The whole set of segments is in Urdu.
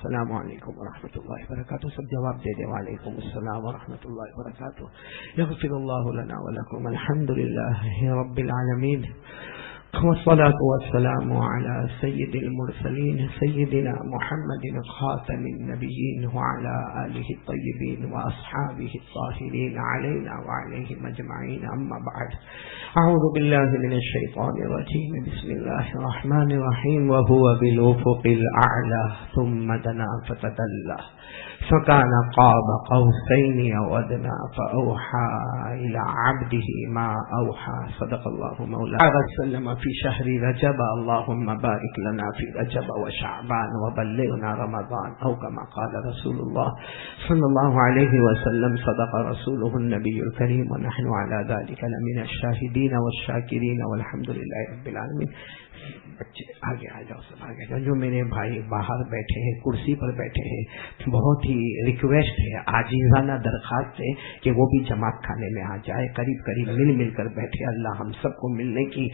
السلام علیکم ورحمۃ اللہ وبرکاتہ. سب جواب دے دیں. وعلیکم السلام ورحمۃ اللہ وبرکاتہ. یغفر اللہ لنا ولکم. الحمد للہ رب العالمین والصلاة والسلام على سید المرسلین سیدنا محمد خاتم النبیین وعلى آلہ الطیبین واصحابہ الطاہرین علینا وعلیہم اجمعین. اما بعد. اعوذ باللہ من الشیطان الرجیم. بسم اللہ الرحمن الرحیم. وهو بالافق الاعلی ثم دنا فتدلی فكان قاب قوسين أو أدنى فأوحى إلى عبده ما أوحى. صدق الله مولانا وسلم. في شهر رجب اللهم بارك لنا في رجب وشعبان وبلغنا رمضان أو كما قال رسول الله صلى الله عليه وسلم. صدق رسوله النبي الكريم ونحن على ذلك لمن الشاهدين والشاكرين والحمد لله رب العالمين. بچے آگے آ جاؤ, سب آگے جاؤ. جو میرے بھائی باہر بیٹھے ہیں, کرسی پر بیٹھے ہیں, بہت ہی ریکویسٹ ہے, عاجزانہ درخواست ہے کہ وہ بھی جماعت کھانے میں آ جائے. قریب قریب مل کر بیٹھے. اللہ ہم سب کو ملنے کی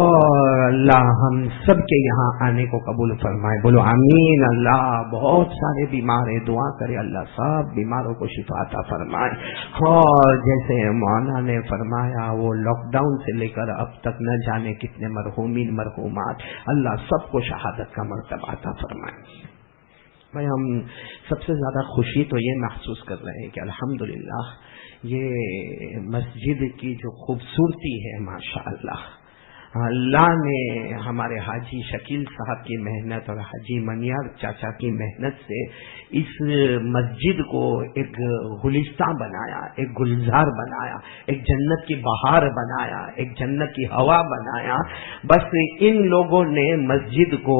اور اللہ ہم سب کے یہاں آنے کو قبول فرمائے. بولو آمین. اللہ بہت سارے بیمار ہیں, دعا کرے اللہ سب بیماروں کو شفا عطا فرمائے. اور جیسے مولانا نے فرمایا وہ لاک ڈاؤن سے لے کر اب تک نہ جانے کتنے مرحومین مرحومات, اللہ سب کو شہادت کا مرتبہ عطا فرمائے. بھائی ہم سب سے زیادہ خوشی تو یہ محسوس کر رہے ہیں کہ الحمدللہ یہ مسجد کی جو خوبصورتی ہے ماشاء اللہ, اللہ نے ہمارے حاجی شکیل صاحب کی محنت اور حاجی منیار چاچا کی محنت سے اس مسجد کو ایک گلستان بنایا, ایک گلزار بنایا, ایک جنت کی بہار بنایا, ایک جنت کی ہوا بنایا. بس ان لوگوں نے مسجد کو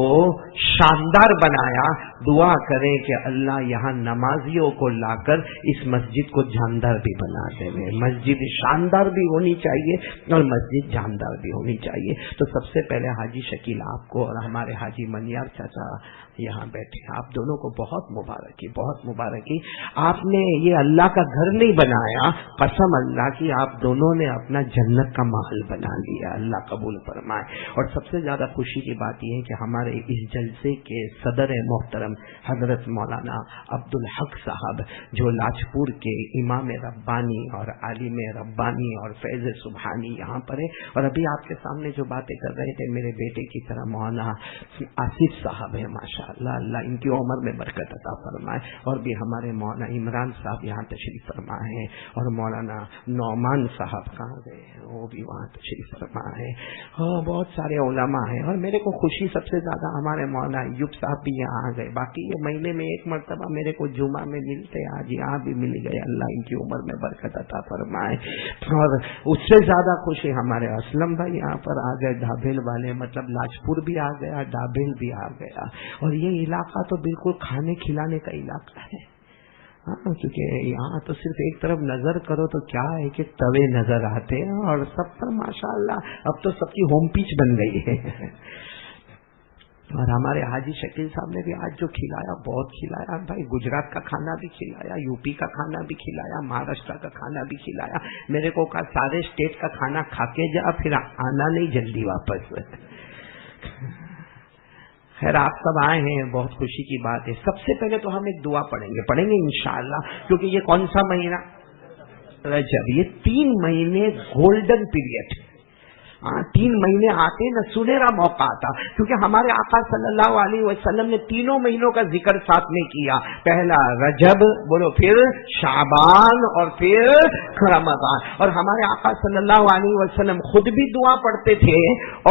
شاندار بنایا. دعا کریں کہ اللہ یہاں نمازیوں کو لا کر اس مسجد کو جاندار بھی بنا دے. مسجد شاندار بھی ہونی چاہیے اور مسجد جاندار بھی ہونی چاہیے. تو سب سے پہلے حاجی شکیل آپ کو اور ہمارے حاجی منیار چاچا یہاں بیٹھے, آپ دونوں کو بہت مبارکی, بہت مبارکی. آپ نے یہ اللہ کا گھر نہیں بنایا, قسم اللہ کی آپ دونوں نے اپنا جنت کا محل بنا لیا. اللہ قبول فرمائے. اور سب سے زیادہ خوشی کی بات یہ ہے کہ ہمارے اس جلسے کے صدر محترم حضرت مولانا عبدالحق صاحب جو لاجپور کے امام ربانی اور عالم ربانی اور فیض سبحانی یہاں پر ہے, اور ابھی آپ کے سامنے جو باتیں کر رہے تھے میرے بیٹے کی طرح مولانا آصف صاحب ہے ماشاء اللہ, اللہ ان کی عمر میں برکت عطا فرمائے. اور بھی ہمارے مولانا عمران صاحب یہاں تشریف فرما ہے, اور مولانا نعمان صاحب کہاں گئے وہ بھی وہاں تشریف فرما ہے, اور بہت سارے علماء ہیں. اور میرے کو خوشی سب سے زیادہ ہمارے مولانا ایوب صاحب بھی یہاں آ گئے. باقی یہ مہینے میں ایک مرتبہ میرے کو جمعہ میں ملتے, آج یہاں بھی مل گئے. اللہ ان کی عمر میں برکت عطا فرمائے. اور اس سے زیادہ خوشی ہمارے اسلم بھائی یہاں پر آ گئے, ڈھابیل والے, مطلب لاجپور بھی آ گیا, ڈھابیل بھی آ گیا. اور یہ علاقہ تو بالکل کھانے کھلانے کا علاقہ ہے. ہاں, کیونکہ یہاں تو صرف ایک طرف نظر کرو تو کیا ہے کہ توے نظر آتے ہیں, اور سب پر ماشاءاللہ اب تو سب کی ہوم پیچ بن گئی ہے. اور ہمارے حاجی شکیل صاحب نے بھی آج جو کھلایا بہت کھلایا بھائی. گجرات کا کھانا بھی کھلایا, یو پی کا کھانا بھی کھلایا, مہاراشٹر کا کھانا بھی کھلایا. میرے کو کہا سارے اسٹیٹ کا کھانا کھا کے جا, پھر آنا نہیں جلدی واپس. خیر آپ سب آئے ہیں, بہت خوشی کی بات ہے. سب سے پہلے تو ہم ایک دعا پڑھیں گے انشاءاللہ, کیونکہ یہ کون سا مہینہ رجب, یہ 3 مہینے گولڈن پیریڈ. 3 مہینے آتے نہ سنہرا موقع آتا, کیونکہ ہمارے آقا صلی اللہ علیہ وسلم نے تینوں مہینوں کا ذکر ساتھ میں کیا. پہلا رجب بولو, پھر شعبان اور پھر رمضان. اور ہمارے آقا صلی اللہ علیہ وسلم خود بھی دعا پڑھتے تھے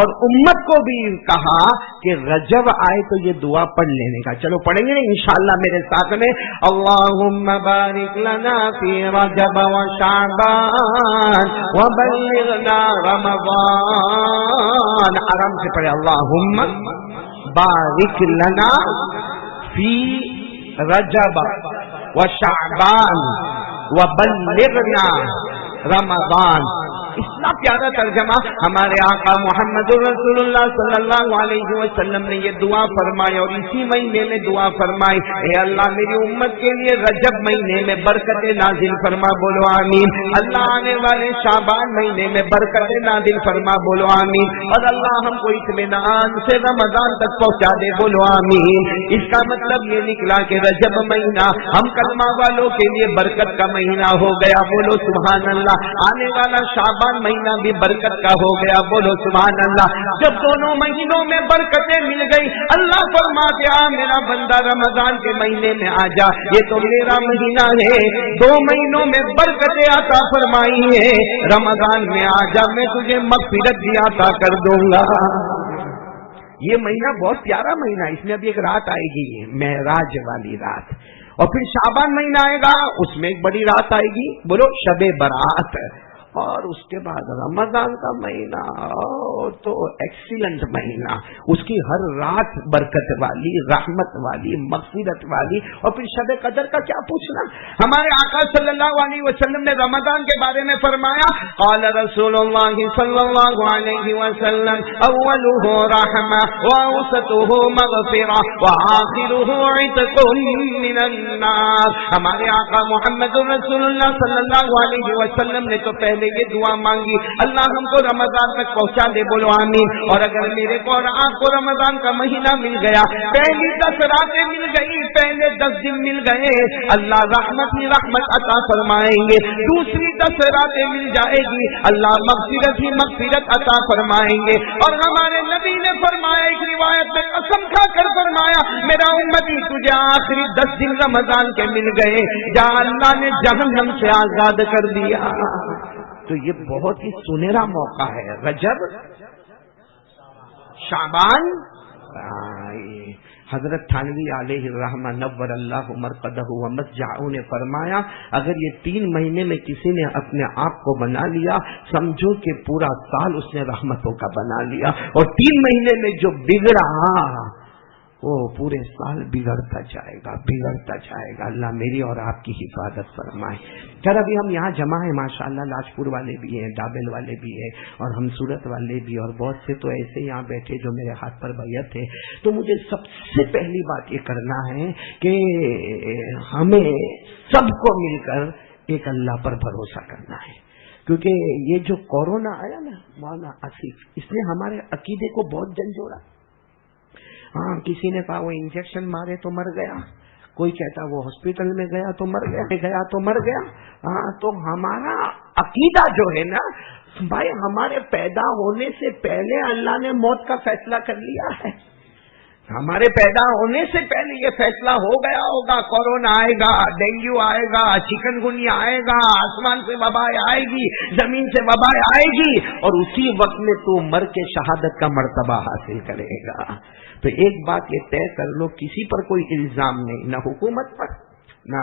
اور امت کو بھی کہا کہ رجب آئے تو یہ دعا پڑھ لینے کا. چلو پڑھیں گے نا انشاءاللہ میرے ساتھ میں. اللہم بارک لنا فی رجب و شعبان وبلغنا رمضان. آرام سے پڑھے, اللہم بارک لنا فی رجب و شعبان وبلغنا رمضان. اتنا پیارا ترجمہ ہمارے آقا محمد رسول اللہ صلی اللہ علیہ وسلم نے یہ دعا فرمائی اور اسی مہینے میں دعا فرمائی، اے اللہ میری امت کے لیے رجب مہینے میں برکت نازل فرما، بولو آمین۔ اللہ آنے والے شعبان مہینے میں برکت نازل فرما، بولو آمین۔ اور اللہ ہم کو اطمینان سے رمضان تک پہنچا دے، بولو آمین۔ اس کا مطلب یہ نکلا کہ رجب مہینہ ہم کلمہ والوں کے لیے برکت کا مہینہ ہو گیا، بولو سبحان اللہ۔ آنے والا شعبان مہینہ بھی برکت کا ہو گیا، بولو سبحان اللہ۔ جب دونوں مہینوں میں برکتیں مل گئی، اللہ فرماتے آ میرا بندہ رمضان کے مہینے میں آ جا، یہ تو میرا مہینہ ہے، 2 مہینوں میں برکتیں عطا فرمائی ہے، رمضان میں آ جا میں تجھے مغفرت بھی عطا کر دوں گا۔ یہ مہینہ بہت پیارا مہینہ، اس میں ابھی ایک رات آئے گی، معراج والی رات، اور پھر شعبان مہینہ آئے گا، اس میں ایک بڑی رات آئے گی، بولو شب برات، اور اس کے بعد رمضان کا مہینہ تو ایکسیلنٹ مہینہ، اس کی ہر رات برکت والی، رحمت والی، مغفرت والی، اور پھر شب قدر کا کیا پوچھنا۔ ہمارے آقا صلی اللہ علیہ وسلم نے رمضان کے بارے میں فرمایا، قال رسول اللہ صلی اللہ علیہ وسلم اولہ رحمہ واوسطہ مغفرہ وآخرہ عتق من النار۔ ہمارے آقا محمد رسول اللہ صلی اللہ علیہ وسلم نے تو پہلے یہ دعا مانگی، اللہ ہم کو رمضان تک پہنچا دے، بولو آمین۔ اور اگر میرے کو اور آپ کو رمضان کا مہینہ مل گیا، پہلی 10 راتیں مل گئی، پہلے 10 دن مل گئے، اللہ رحمت ہی رحمت عطا فرمائیں گے، دوسری 10 راتیں مل جائے گی، اللہ مغفرت ہی مغفرت عطا فرمائیں گے۔ اور ہمارے نبی نے فرمایا، ایک روایت میں قسم کھا کر فرمایا، میرا امتی تجھے آخری 10 دن رمضان کے مل گئے، جہاں اللہ نے جہنم سے آزاد کر دیا۔ تو یہ بہت ہی سنہرا موقع ہے، رجب شعبان۔ حضرت تھانوی علیہ الرحمہ نور اللہ مرقدہ و مسجعہ نے فرمایا، اگر یہ 3 مہینے میں کسی نے اپنے آپ کو بنا لیا، سمجھو کہ پورا سال اس نے رحمتوں کا بنا لیا، اور 3 مہینے میں جو بگڑا وہ پورے سال بگڑتا جائے گا، بگڑتا جائے گا۔ اللہ میری اور آپ کی حفاظت فرمائے۔ خیر ابھی ہم یہاں جمع ہیں، ماشاءاللہ لاجپور والے بھی ہیں، ڈابل والے بھی ہیں، اور ہم صورت والے بھی، اور بہت سے تو ایسے یہاں بیٹھے جو میرے ہاتھ پر بیعت ہے۔ تو مجھے سب سے پہلی بات یہ کرنا ہے کہ ہمیں سب کو مل کر ایک اللہ پر بھروسہ کرنا ہے، کیونکہ یہ جو کورونا آیا نا مولانا آصف، اس نے ہمارے عقیدے کو بہت جھنجھوڑا۔ ہاں کسی نے کہا وہ انجیکشن مارے تو مر گیا، کوئی کہتا وہ ہاسپٹل میں گیا تو مر گیا، ہاں تو ہمارا عقیدہ جو ہے نا بھائی، ہمارے پیدا ہونے سے پہلے اللہ نے موت کا فیصلہ کر لیا ہے، ہمارے پیدا ہونے سے پہلے یہ فیصلہ ہو گیا ہوگا، کورونا آئے گا، ڈینگو آئے گا، چکن گنیا آئے گا، آسمان سے وبا آئے گی، زمین سے وبا آئے گی، اور اسی وقت میں تو مر کے شہادت کا مرتبہ حاصل کرے گا۔ تو ایک بات یہ طے کر لو، کسی پر کوئی الزام نہیں، نہ حکومت پر، نہ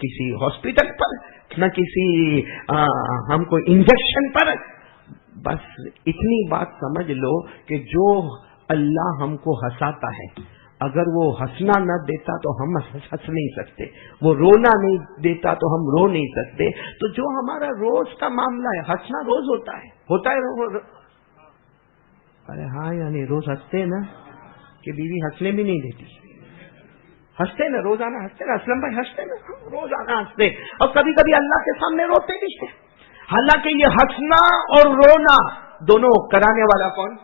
کسی ہاسپٹل پر، نہ کسی ہم کو انجیکشن پر، بس اتنی بات سمجھ لو کہ جو اللہ ہم کو ہنساتا ہے، اگر وہ ہنسنا نہ دیتا تو ہم ہنس نہیں سکتے، وہ رونا نہیں دیتا تو ہم رو نہیں سکتے۔ تو جو ہمارا روز کا معاملہ ہے، ہنسنا روز ہوتا ہے ارے ہاں یعنی روز ہنستے نا کہ بیوی ہنسنے بھی نہیں دیتی، ہنستے نا، روزانہ ہنستے نا، اسلم بھائی ہنستے نا، روزانہ ہنستے، اور کبھی کبھی اللہ کے سامنے روتے بھی ہیں۔ حالانکہ یہ ہنسنا اور رونا دونوں کرانے والا کون؟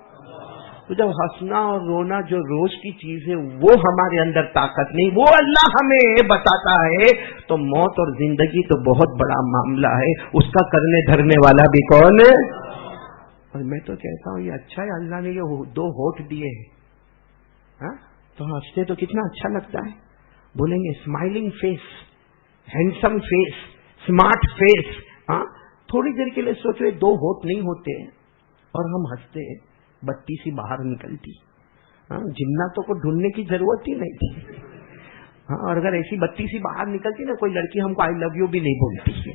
تو جب ہنسنا اور رونا جو روز کی چیز ہے وہ ہمارے اندر طاقت نہیں، وہ اللہ ہمیں بتاتا ہے، تو موت اور زندگی تو بہت بڑا معاملہ ہے، اس کا کرنے دھرنے والا بھی کون ہے؟ اور میں تو کہتا ہوں یہ اچھا ہے اللہ نے یہ 2 ہونٹ دیے ہیں، تو ہنستے تو کتنا اچھا لگتا ہے، بولیں گے smiling face, handsome face, smart face. تھوڑی دیر کے لیے سوچو 2 ہونٹ نہیں ہوتے اور ہم ہنستے، بتی سی باہر نکلتی، جناتوں کو ڈھونڈنے کی ضرورت ہی نہیں تھی، اور اگر ایسی بتی سی باہر نکلتی نا، کوئی لڑکی ہم کو آئی لو یو بھی نہیں بولتی۔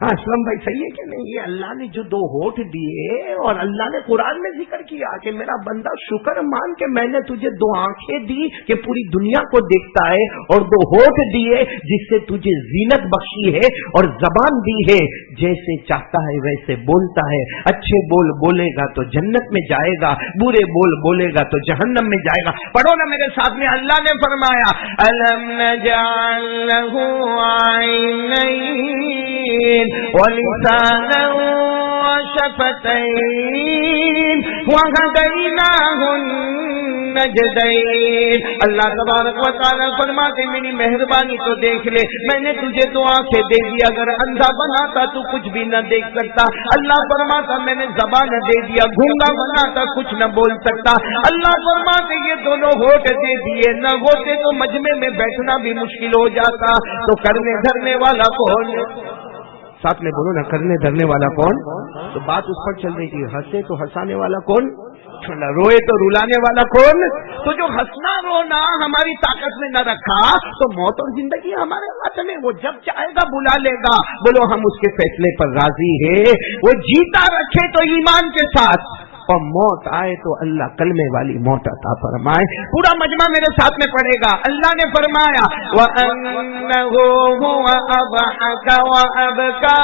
ہاں اسلم بھائی صحیح ہے کہ نہیں؟ یہ اللہ نے جو 2 ہونٹ دیے اور اللہ نے قرآن میں ذکر کیا کہ میرا بندہ شکر مان کہ میں نے تجھے 2 آنکھیں دی کہ پوری دنیا کو دیکھتا ہے، اور 2 ہونٹ دیے جس سے تجھے زینت بخشی ہے، اور زبان دی ہے جیسے چاہتا ہے ویسے بولتا ہے، اچھے بول بولے گا تو جنت میں جائے گا، برے بول بولے گا تو جہنم میں جائے گا۔ پڑھو نا میرے ساتھ میں، اللہ نے فرمایا الم نجعل لہ عینین ولسانا وشفتین وہدیناہ النجدین۔ اللہ تبارک و تعالیٰ فرماتے میری مہربانی تو دیکھ لے، میں نے تجھے 2 آنکھیں دے دی، اگر اندھا بناتا تو کچھ بھی نہ دیکھ سکتا۔ اللہ فرماتا میں نے زبان دے دیا، گونگا بناتا کچھ نہ بول سکتا۔ اللہ فرماتے یہ دونوں ہونٹ دے دیے، نہ ہوتے تو مجمع میں بیٹھنا بھی مشکل ہو جاتا۔ تو کرنے دھرنے والا کون؟ ساتھ میں بولو نا، کرنے دھرنے والا کون؟ تو بات اس پر چل رہی تھی، ہنسے تو ہنسانے والا کون؟ روئے تو رلانے والا کون؟ تو جو ہنسنا رونا ہماری طاقت میں نہ رکھا تو موت اور زندگی ہمارے ہاتھ میں، وہ جب چاہے گا بلا لے گا۔ بولو ہم اس کے فیصلے پر راضی ہیں، وہ جیتا رکھے تو ایمان کے ساتھ، اور موت آئے تو اللہ کلمے والی موت عطا فرمائے۔ پورا مجمع میرے ساتھ میں پڑھے گا۔ اللہ نے فرمایا وَأَنَّهُ هُوَ أَضْحَكَ وَأَبْكَى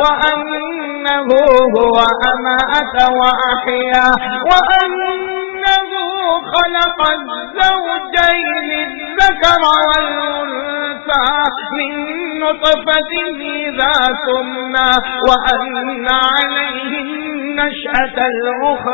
وَأَنَّهُ هُوَ أَمَاتَ وَأَحْيَا وَأَنَّهُ خَلَقَ الزَّوْجَيْنِ الذَّكَرَ وَالْأُنثَى مِن نُطْفَةٍ إِذَا تُمْنَى وَأَنَّ عَلَيْهِ النَّشْأَةَ الْأُخْرَى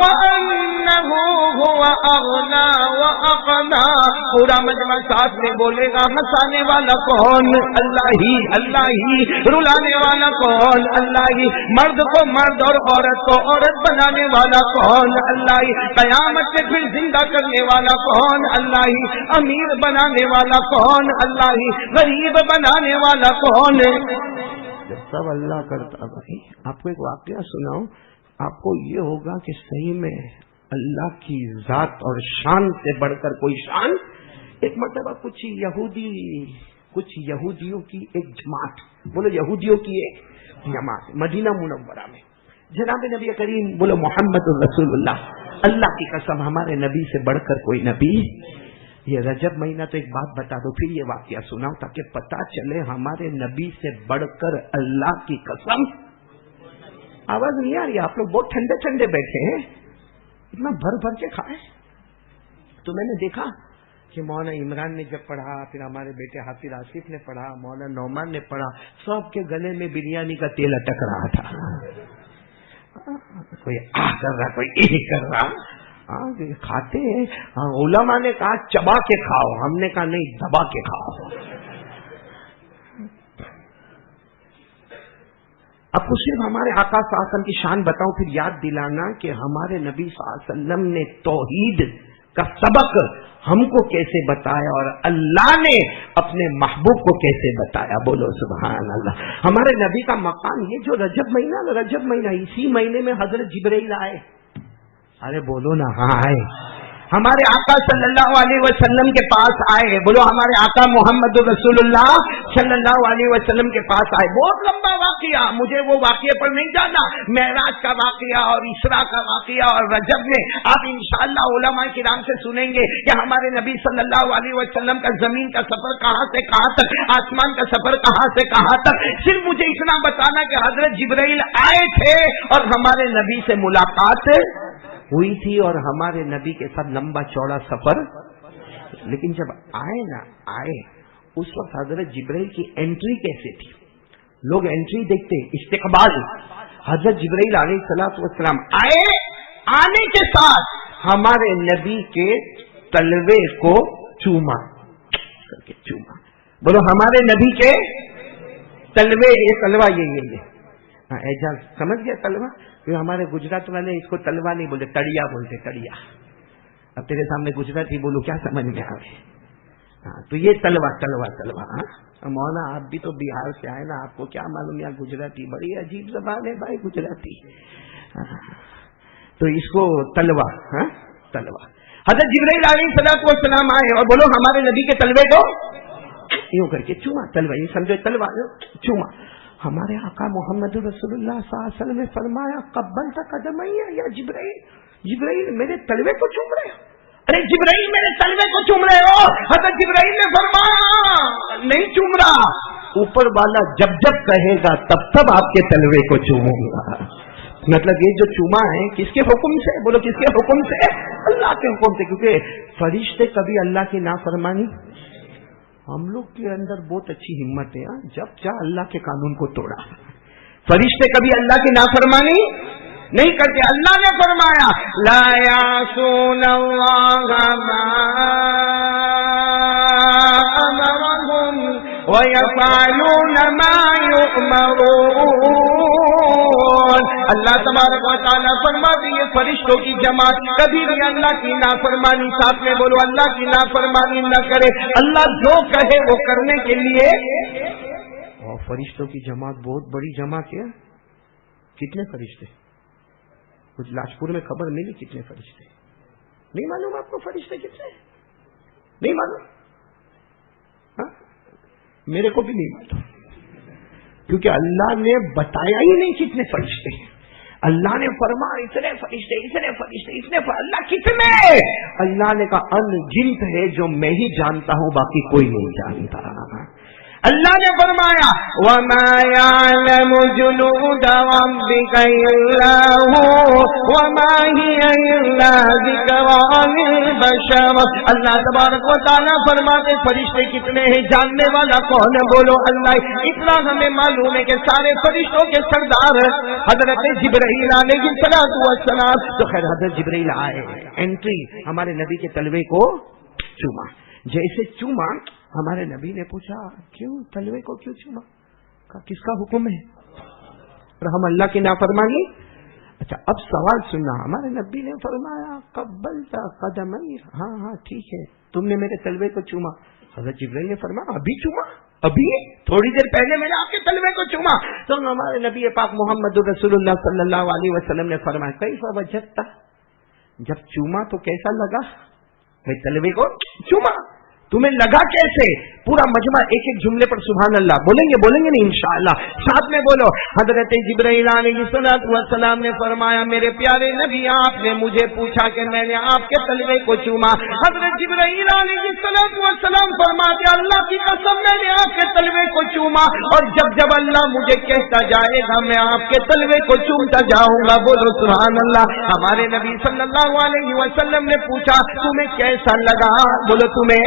وَأَنَّهُ هُوَ أَغْنَى وَأَقْنَى۔ پورا مجمع ساتھ میں بولے گا، ہنسانے والا کون؟ اللہ ہی، اللہ ہی۔ رلانے والا کون؟ اللہ ہی۔ مرد کو مرد اور عورت کو عورت بنانے والا کون؟ اللہ ہی۔ قیامت سے پھر زندہ کرنے والا کون؟ اللہ ہی۔ امیر بنانے والا کون؟ اللہ ہی۔ غریب بنانے والا کون؟ جب سب اللہ کرتا۔ بھائی آپ کو ایک واقعہ سناؤں، آپ کو یہ ہوگا کہ صحیح میں اللہ کی ذات اور شان سے بڑھ کر کوئی شان۔ ایک مرتبہ کچھ یہودیوں کی ایک جماعت، بولو یہودیوں کی ایک جماعت مدینہ منورہ میں، جناب نبی کریم بولو محمد الرسول اللہ، اللہ کی قسم ہمارے نبی سے بڑھ کر کوئی نبی۔ یہ رجب مہینہ تو ایک بات بتا دو، پھر یہ واقعہ سناؤ تاکہ پتا چلے ہمارے نبی سے بڑھ کر اللہ کی قسم۔ آواز نہیں آ رہی؟ آپ لوگ بہت ٹھنڈے ٹھنڈے بیٹھے ہیں، اتنا بھر بھر کے کھائے۔ تو میں نے دیکھا کہ مولانا عمران نے جب پڑھا، پھر ہمارے بیٹے حافظ آصف نے پڑھا، مولانا نعمان نے پڑھا، سب کے گلے میں بریانی کا تیل اٹک رہا تھا۔ کوئی آ کر رہا، کوئی اے کر رہا۔ کھاتے ہیں، علماء نے کہا چبا کے کھاؤ، ہم نے کہا نہیں دبا کے کھاؤ۔ اب کو صرف ہمارے آقا صلی اللہ علیہ وسلم کی شان بتاؤں، پھر یاد دلانا کہ ہمارے نبی صلی اللہ علیہ وسلم نے توحید کا سبق ہم کو کیسے بتایا اور اللہ نے اپنے محبوب کو کیسے بتایا۔ بولو سبحان اللہ۔ ہمارے نبی کا مقام یہ جو رجب مہینہ اسی مہینے میں حضرت جبرائیل آئے۔ ارے بولو نا، ہاں آئے۔ ہمارے آقا صلی اللہ علیہ وسلم کے پاس آئے، بولو ہمارے آقا محمد رسول اللہ صلی اللہ علیہ وسلم کے پاس آئے۔ بہت لمبا واقعہ، مجھے وہ واقعے پر نہیں جانا، معراج کا واقعہ اور اسراء کا واقعہ اور رجب میں آپ انشاءاللہ علماء کرام سے سنیں گے کہ ہمارے نبی صلی اللہ علیہ وسلم کا زمین کا سفر کہاں سے کہاں تک، آسمان کا سفر کہاں سے کہاں تک۔ صرف مجھے اتنا بتانا کہ حضرت جبرائیل آئے تھے اور ہمارے نبی سے ملاقات ہوئی تھی اور ہمارے نبی کے ساتھ لمبا چوڑا سفر۔ لیکن جب آئے اس وقت حضرت جبرائیل کی انٹری کیسے تھی؟ لوگ انٹری دیکھتے، استقبال۔ حضرت جبرائیل علیہ الصلوۃ والسلام آئے، آنے کے ساتھ ہمارے نبی کے تلوے کو چوما۔ بولو ہمارے نبی کے تلوے، یہ تلوا یہ اعجاز سمجھ گیا تلوا؟ ہمارے گجرات والے اس کو تلوا نہیں بولتے، تڑیا بولتے، تڑیا۔ اب تیرے سامنے گجراتی بولو کیا سمجھ میں آئے؟ تو یہ تلوا۔ مولانا آپ بھی تو بہار سے آئے نا، آپ کو کیا معلوم؟ یہاں گجراتی بڑی عجیب زبان ہے بھائی، گجراتی۔ تو اس کو تلوا، تلوا۔ حضرت جبرائیل علیہ السلام آئے اور بولو ہمارے نبی کے تلوے کو یوں کر کے چوما، تلوا، یہ سمجھو تلوا چوما۔ ہمارے آقا محمد رسول اللہ صلی اللہ علیہ وسلم نے فرمایا قبلت قدمی یا جبرائیل، جبرائیل میرے تلوے کو چوم رہے ہو، ارے جبرائیل میرے تلوے کو چوم رہے ہو؟ حضرت جبرائیل نے فرمایا نہیں چوم رہا، اوپر والا جب جب کہے گا تب تب آپ کے تلوے کو چوموں گا۔ مطلب یہ جو چوما ہے کس کے حکم سے؟ بولو کس کے حکم سے؟ اللہ کے حکم سے، کیونکہ فرشتے کبھی اللہ کی نافرمانی، ہم لوگ کے اندر بہت اچھی ہمت ہے، جب چاہ اللہ کے قانون کو توڑا۔ فرشتے کبھی اللہ کی نافرمانی نہیں کرتے۔ اللہ نے فرمایا لا یعصون اللہ ما امرهم ویفعلون ما یؤمرون۔ اللہ تبارک و تعالیٰ فرماتے یہ فرشتوں کی جماعت کبھی بھی اللہ کی نافرمانی، ساتھ میں بولو اللہ کی نافرمانی نہ کرے۔ اللہ جو کہے وہ کرنے کے لیے، اور فرشتوں کی جماعت بہت بڑی جماعت ہے۔ کتنے فرشتے؟ کچھ لاجپور میں خبر ملی کتنے فرشتے؟ نہیں معلوم آپ کو فرشتے کتنے؟ نہیں معلوم؟ ہاں میرے کو بھی نہیں معلوم، کیونکہ اللہ نے بتایا ہی نہیں کتنے فرشتے۔ اللہ نے فرمایا اتنے فرشتے، اتنے فرشتے، اتنے اللہ کتنے؟ اللہ نے کہا ان گنت ہے جو میں ہی جانتا ہوں، باقی کوئی نہیں جانتا۔ اللہ نے فرمایا وَمَا يَعْلَمُ جُنُودَ رَبِّكَ إِلَّا هُوَ وَمَا هِيَ إِلَّا ذِكْرَىٰ لِلْبَشَرِ۔ اللہ تبارک و تعالیٰ فرماتے فرشتے کتنے ہیں، جاننے والا کون ہے؟ بولو اللہ۔ اتنا ہمیں معلوم ہے کہ سارے فرشتوں کے سردار حضرت جبرائیل علیہ السلام، تو خیر حضرت جبرائیل آئے، انٹری، ہمارے نبی کے تلوے کو چوما۔ جیسے چوما، ہمارے نبی نے پوچھا کیوں تلوے کو کیوں چوما؟ کہا کس کا حکم ہے؟ اور ہم اللہ کی نافرمانی۔ اچھا اب سوال سننا، ہمارے نبی نے فرمایا قبلت قدمی، ہاں ہاں ٹھیک ہے تم نے میرے تلوے کو چوما۔ حضرت جبرائیل نے فرمایا ابھی چوما؟ ابھی تھوڑی دیر پہلے میں نے آپ کے تلوے کو چوما۔ تو ہمارے نبی پاک محمد رسول اللہ صلی اللہ علیہ وسلم نے فرمایا کیف وجدت، جب چوما تو کیسا لگا؟ میں تلوے کو چوما، تمہیں لگا کیسے؟ پورا مجمع ایک ایک جملے پر سبحان اللہ بولیں گے نہیں انشاءاللہ، ساتھ میں بولو۔ حضرت جبرائیل علیہ السلام نے فرمایا میرے پیارے نبی آپ نے مجھے پوچھا کہ میں نے آپ کے تلوے کو چوما۔ حضرت جبرائیل علیہ السلام فرماتے اللہ کی قسم میں نے آپ کے تلوے کو چوما، اور جب جب اللہ مجھے کہتا جائے گا میں آپ کے تلوے کو چومتا جاؤں گا، بولو سبحان اللہ۔ ہمارے نبی صلی اللہ علیہ وسلم نے پوچھا تمہیں کیسا لگا؟ بولو تمہیں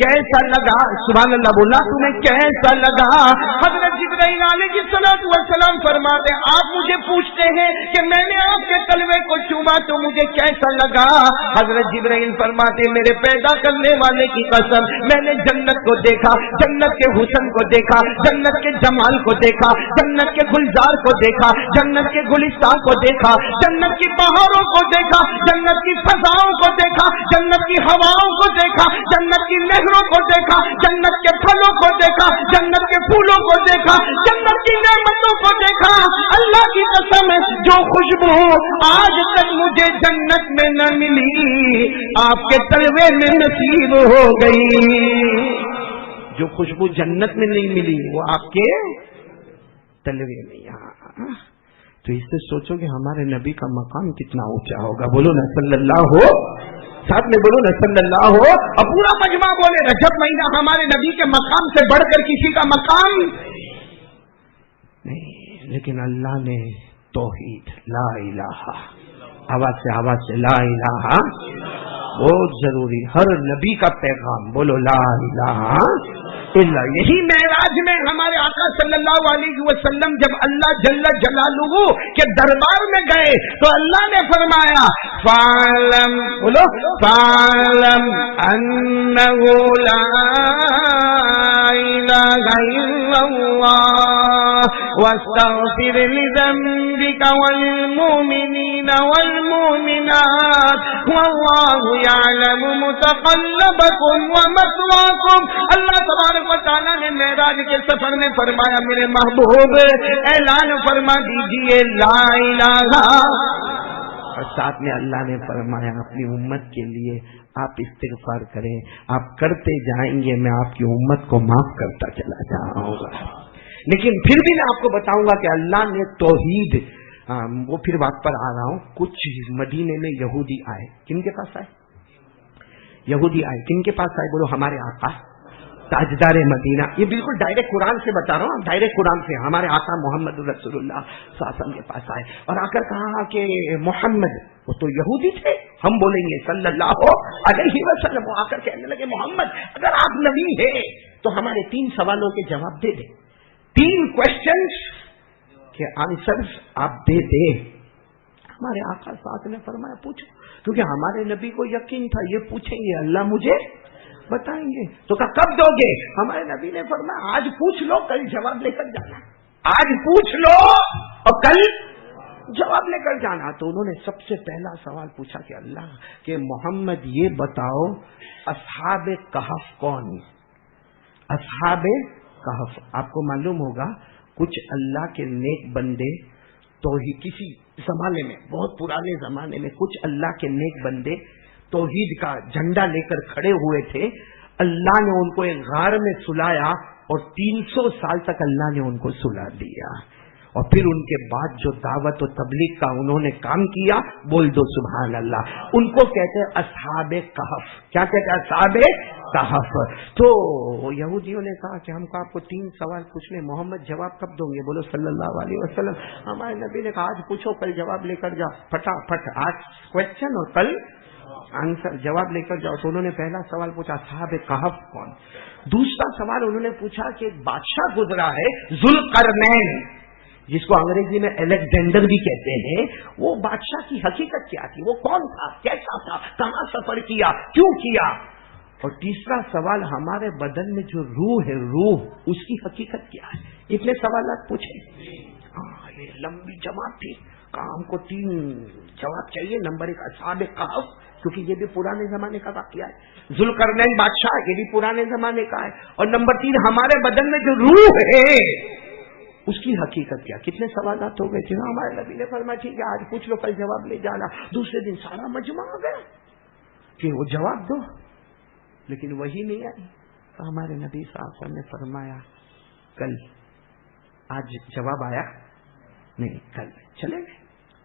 کیسا لگا؟ سبحان اللہ بولا، تمہیں کیسا لگا؟ حضرت جبرائیل علیہ السلام فرماتے آپ مجھے پوچھتے ہیں کہ میں نے آپ کے تلوے کو چوما تو مجھے کیسا لگا؟ حضرت جبرائیل فرماتے میرے پیدا کرنے والے کی قسم میں نے جنت کو دیکھا، جنت کے حسن کو دیکھا، جنت کے جمال کو دیکھا، جنت کے گلزار کو دیکھا، جنت کے گلستان کو دیکھا، جنت کی پہاڑوں کو دیکھا، جنت کی فضاؤں کو دیکھا، جنت کی ہواؤں کو دیکھا، جنت کی نہروں کو دیکھا، جنت کے پھلوں کو دیکھا، جنت کے پھولوں کو دیکھا، جنت کی نعمتوں کو دیکھا۔ اللہ کی قسم ہے جو خوشبو آج تک مجھے جنت میں نہ ملی آپ کے تلوے میں نصیب ہو گئی۔ جو خوشبو جنت میں نہیں ملی وہ آپ کے تلوے میں یہاں۔ تو اس سے سوچو کہ ہمارے نبی کا مقام کتنا اونچا ہوگا، بولو نا صلی اللہ ہو، ساتھ میں بولو نا صلی اللہ ہو۔ اب پورا مجمع بولے رجب مہینہ ہمارے نبی کے مقام سے بڑھ کر کسی کا مقام نہیں، لیکن اللہ نے توحید لا الہ، آواز سے لا الہ بہت ضروری، ہر نبی کا پیغام بولو لا الہ الا۔ یہی معراج میں ہمارے آقا صلی اللہ علیہ وسلم جب اللہ جل جلالہ کے دربار میں گئے تو اللہ نے فرمایا فَاعْلَمْ بولو فَاعْلَمْ أَنَّهُ لَا إِلَٰهَ إِلَّا اللَّهُ وَاسْتَغْفِرْ لِذَنبِكَ وَالْمُؤْمِنِينَ وَالْمُؤْمِنَاتِ وَاللَّهُ يَعْلَمُ مُتَقَلَّبَكُمْ وَمَثْوَاكُمْ۔ اللہ تبارک و تعالیٰ نے معراج کے سفر میں فرمایا میرے محبوب اعلان فرما دیجئے لا الہ، اور ساتھ میں اللہ نے فرمایا اپنی امت کے لیے آپ استغفار کریں، آپ کرتے جائیں گے میں آپ کی امت کو معاف کرتا چلا جاؤں گا۔ لیکن پھر بھی میں آپ کو بتاؤں گا کہ اللہ نے توحید، وہ پھر بات پر آ رہا ہوں. کچھ مدینے میں یہودی آئے. کن کے پاس آئے؟ یہودی آئے. کن کے پاس آئے؟ بولو ہمارے آقا تاجدار مدینہ. یہ بالکل ڈائریکٹ قرآن سے بتا رہا ہوں، ڈائریکٹ قرآن سے. ہمارے آقا محمد رسول اللہ صلی اللہ علیہ وسلم کے پاس آئے اور آ کر کہا کہ محمد، وہ تو یہودی تھے، ہم بولیں گے صلی اللہ علیہ وسلم. وہ آ کر کہنے لگے محمد اگر آپ نبی ہیں تو ہمارے 3 سوالوں کے جواب دے دیں. 3 کوشچنز کے آنسرز آپ دے دیں. ہمارے آقا ساتھ نے فرمایا پوچھو، کیونکہ ہمارے نبی کو یقین تھا یہ پوچھیں گے اللہ مجھے بتائیں گے. تو کہا کب دو گے؟ ہمارے نبی نے فرمایا آج پوچھ لو کل جواب لے کر جانا. آج پوچھ لو اور کل جواب لے کر جانا. تو انہوں نے سب سے پہلا سوال پوچھا کہ اللہ کہ محمد یہ بتاؤ اصحاب کہف کون؟ اصحاب کہف آپ کو معلوم ہوگا کچھ اللہ کے نیک بندے توحید، کسی زمانے میں بہت پرانے زمانے میں کچھ اللہ کے نیک بندے توحید کا جھنڈا لے کر کھڑے ہوئے تھے. اللہ نے ان کو ایک غار میں سلایا اور 300 سال تک اللہ نے ان کو سلا دیا. اور پھر ان کے بعد جو دعوت و تبلیغ کا انہوں نے کام کیا، بول دو سبحان اللہ، ان کو کہتے ہیں اصحاب کہف. کیا کہتے ہیں؟ اصحاب کہف. تو یہودیوں نے کہا کہ ہم کو آپ کو 3 سوال پوچھنے، محمد جواب کب دوں گے؟ بولو صلی اللہ علیہ وسلم. ہمارے نبی نے کہا آج پوچھو کل جواب لے کر جاؤ. پھٹافٹ آج کوشچن اور کل آنسر، جواب لے کر جاؤ. تو انہوں نے پہلا سوال پوچھا اصحاب کہف کون. دوسرا سوال انہوں نے پوچھا کہ بادشاہ گزرا ہے ذوالقرنین، جس کو انگریزی میں الیگزینڈر بھی کہتے ہیں، وہ بادشاہ کی حقیقت کیا تھی؟ وہ کون تھا؟ کیسا تھا؟ کہاں سفر کیا؟ کیوں کیا؟ اور تیسرا سوال ہمارے بدن میں جو روح ہے، روح اس کی حقیقت کیا ہے؟ اتنے سوالات پوچھے. یہ لمبی جماعت تھی. کام کو 3 جواب چاہیے. نمبر 1 اصحاب کہف، کیونکہ یہ بھی پرانے زمانے کا واقعہ ہے. ذوالقرنین بادشاہ، یہ بھی پرانے زمانے کا ہے. اور نمبر 3 ہمارے بدن میں جو روح ہے اس کی حقیقت کیا؟ کتنے سوالات ہو گئے تھے. ہمارے نبی نے فرمایا ٹھیک ہے آج پوچھ لو کل جواب لے جانا. دوسرے دن سارا مجمع آ گیا کہ وہ جواب دو، لیکن وہی نہیں آئی. تو ہمارے نبی صلی اللہ علیہ وسلم نے فرمایا کل. آج جواب آیا نہیں، کل چلے گئے.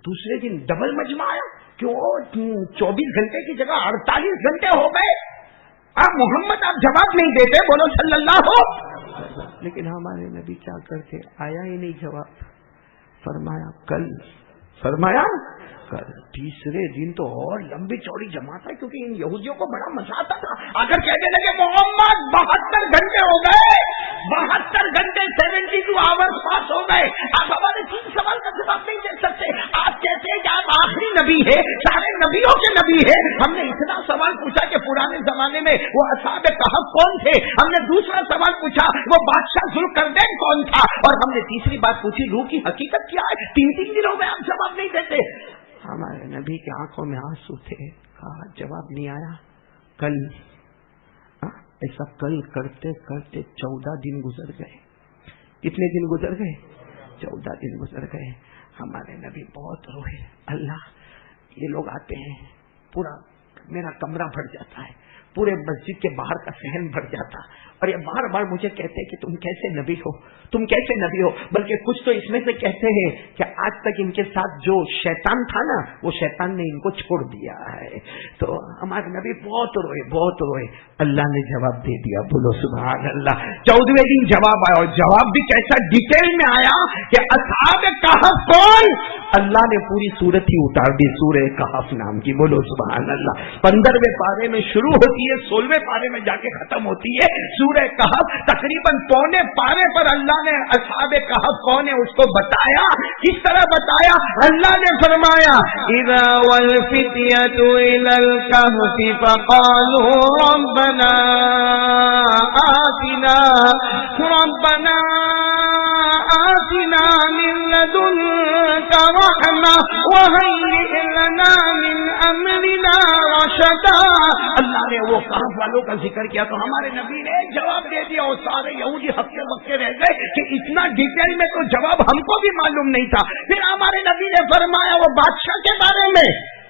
دوسرے دن ڈبل مجمع آیا کہ وہ 24 گھنٹے کی جگہ 48 گھنٹے ہو گئے. آپ محمد آپ جواب نہیں دیتے، بولو صلی اللہ ہو. لیکن ہمارے نبی کیا کرتے؟ آیا ہی نہیں جواب. فرمایا کل. فرمایا کل. تیسرے دن تو اور لمبی چوڑی جماعت ہے، کیونکہ ان یہودیوں کو بڑا مزہ آتا تھا. اگر کہنے لگے محمد 72 گھنٹے ہو گئے، 72 گھنٹے 72 آورز پاس ہو گئے، آپ ہمارے 3 سوال کا جواب نہیں دے سکتے. آپ کہتے ہیں کہ آپ آخری نبی ہے، سارے نبیوں کے نبی ہے. ہم نے اتنا سوال پوچھا کہ پرانے زمانے میں وہ اصحاب کہف کون تھے. ہم نے دوسرا سوال پوچھا وہ بادشاہ ذوالقرنین کون تھا. اور ہم نے تیسری بات پوچھی روح کی حقیقت کیا ہے. 3 دنوں میں آپ جواب نہیں دیتے. ہمارے نبی کی آنکھوں میں آنسو تھے. کہا جواب نہیں آیا. کل ایسا کل کرتے کرتے 14 دن گزر گئے. کتنے دن گزر گئے؟ 14 دن گزر گئے. ہمارے نبی بہت روئے. اللہ یہ لوگ آتے ہیں، پورا میرا کمرہ بھر جاتا ہے، پورے مسجد کے باہر کا صحن بھر جاتا، اور یہ بار بار مجھے کہتے ہیں کہ تم کیسے نبی ہو، تم کیسے نبی ہو. بلکہ کچھ تو اس میں سے کہتے ہیں کہ آج تک ان کے ساتھ جو شیطان تھا نا، وہ شیطان نے ان کو چھوڑ دیا ہے. تو ہمارے نبی بہت روئے، بہت روئے. اللہ نے جواب دے دیا. بولو سبحان اللہ. 14ویں دن جواب آیا، اور جواب بھی کیسا ڈیٹیل میں آیا کہ اصحاب کہف کون. اللہ نے پوری سورت ہی اتار دی، سورہ کہف نام کی. بولو سبحان اللہ. 15ویں پارے میں شروع ہوتی ہے، 16ویں پارے میں جا کے ختم ہوتی ہے سورہ کہف. تقریباً پونے پارے پر اللہ نے اصحاب کہف کون ہے اس کو بتایا. کس طرح بتایا؟ اللہ نے فرمایا اذا والفتية الى الكهف فقالوا ربنا آتنا من لدنك رحمة وهيئ لنا من امرنا رشدا. اللہ نے وہ کہف والوں کا ذکر کیا تو ہمارے نبی نے جواب دے دیا. اور سارے یہودی ہفتے بکے رہ گئے کہ اتنا ڈیٹیل میں تو جواب ہم کو بھی معلوم نہیں تھا. پھر ہمارے نبی نے فرمایا وہ بادشاہ کے بارے میں،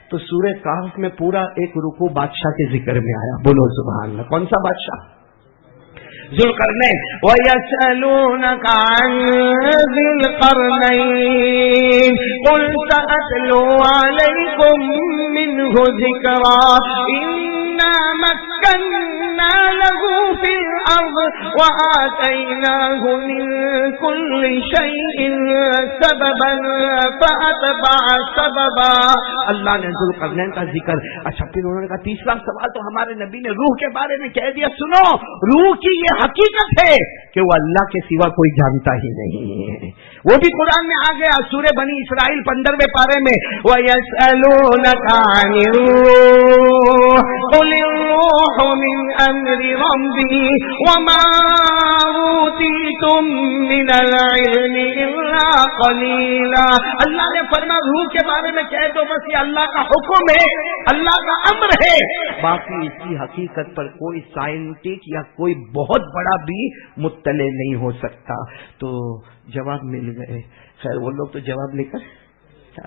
تو سورہ کہف میں پورا ایک رکوع بادشاہ کے ذکر میں آیا. بولو سبحان اللہ. کون سا بادشاہ؟ ذوالقرنین وَيَسْأَلُونَكَ عَنْ ذِي الْقَرْنَيْنِ قُلْ سَأَتْلُو عَلَيْكُمْ مِنْهُ ذِكْرًا إِنَّا مَكَّنَّا لَهُ فِي الْأَرْضِ وَآتَيْنَاهُ مِنْ كُلِّ شَيْءٍ سَبَبًا فَأَتْبَعَ سَبَبًا. اللہ نے ذوالقرنین کا ذکر. اچھا پھر انہوں نے کہا تیسرا سوال تو ہمارے نبی نے روح کے بارے میں کہہ دیا. سنو, روح کی یہ حقیقت ہے کہ وہ اللہ کے سوا کوئی جانتا ہی نہیں ہے. وہ بھی قرآن میں آ گیا سورہ بنی اسرائیل 15ویں پارے میں وَيَسْأَلُونَكَ عَنِ الرُّوحِ قُلِ الرُّوحُ مِنْ أَمْرِ رَبِّي وَمَا أُوتِيتُم مِّنَ الْعِلْمِ إِلَّا قَلِيلًا. اللہ نے فرمایا روح کے بارے میں کہہ دو بس یہ اللہ کا حکم ہے, اللہ کا امر ہے, باقی اس کی حقیقت پر کوئی سائنٹسٹ یا کوئی بہت بڑا بھی مطلع نہیں ہو سکتا. تو جواب مل گئے. خیر وہ لوگ تو جواب لے کر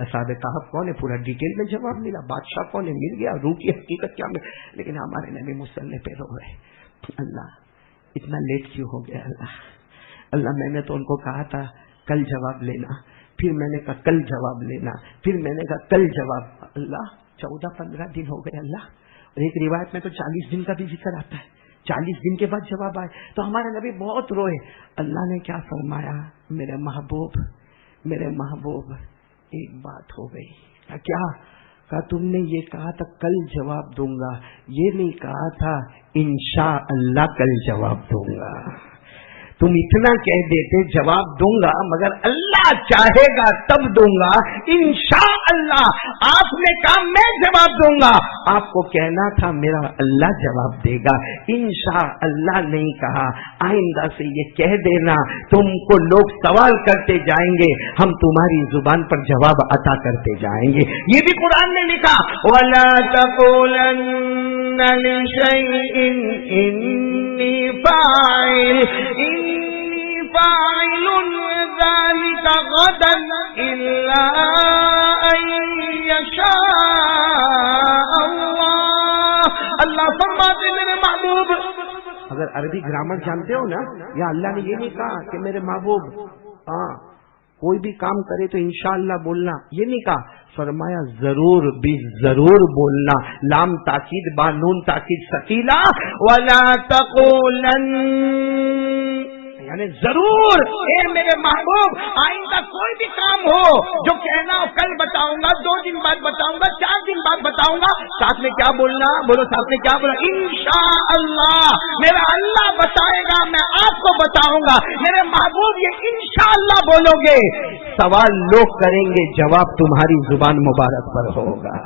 اصحاب کہف کون ہے پورا ڈیٹیل میں جواب ملا, بادشاہ کون ہے مل گیا, روح کی حقیقت کیا مل. لیکن ہمارے نبی مصلی پہ رو رہے, اللہ اتنا لیٹ کیوں ہو گیا. اللہ میں نے تو ان کو کہا تھا کل جواب لینا, پھر میں نے کہا کل جواب لینا, پھر میں نے کہا کل جواب. اللہ 14-15 دن ہو گئے اللہ. اور ایک روایت میں تو 40 دن کا بھی ذکر آتا ہے, 40 دن کے بعد جواب آئے. تو ہمارے نبی بہت روئے. اللہ نے کیا فرمایا, میرے محبوب ایک بات ہو گئی. کیا کہا, تم نے یہ کہا تھا کل جواب دوں گا, یہ نہیں کہا تھا انشاءاللہ کل جواب دوں گا. تم اتنا کہہ دیتے جواب دوں گا مگر اللہ چاہے گا تب دوں گا, انشاءاللہ. آپ نے کہا میں جواب دوں گا, آپ کو کہنا تھا میرا اللہ جواب دے گا, انشاءاللہ نہیں کہا. آئندہ سے یہ کہہ دینا, تم کو لوگ سوال کرتے جائیں گے, ہم تمہاری زبان پر جواب عطا کرتے جائیں گے. یہ بھی قرآن نے لکھا وَلَا تَقُولَنَّ لِشَيْءٍ إِنِّي فَاعِلٌ ذَلِكَ غَدًا إِلَّا أَن يَشَاءَ اللَّهُ. اللہ فرماتے میرے محبوب, اگر عربی گرامر جانتے ہو نا, یا اللہ نے یہ نہیں کہا کہ میرے محبوب ہاں کوئی بھی کام کرے تو انشاءاللہ بولنا, یہ نہیں کہا. فرمایا ضرور بھی ضرور بولنا, لام تاکید با نون تاکید ثقیلہ, وَلَا تَقُولَنَّ یعنی ضرور اے میرے محبوب آئندہ کوئی بھی کام ہو جو کہنا ہو کل بتاؤں گا, 2 دن بعد بتاؤں گا, 4 دن بعد بتاؤں گا, ساتھ میں کیا بولنا, بولو ساتھ میں کیا بولا, انشاءاللہ میرا اللہ بتائے گا میں آپ کو بتاؤں گا. میرے محبوب یہ انشاءاللہ بولو گے, سوال لوگ کریں گے, جواب تمہاری زبان مبارک پر ہوگا.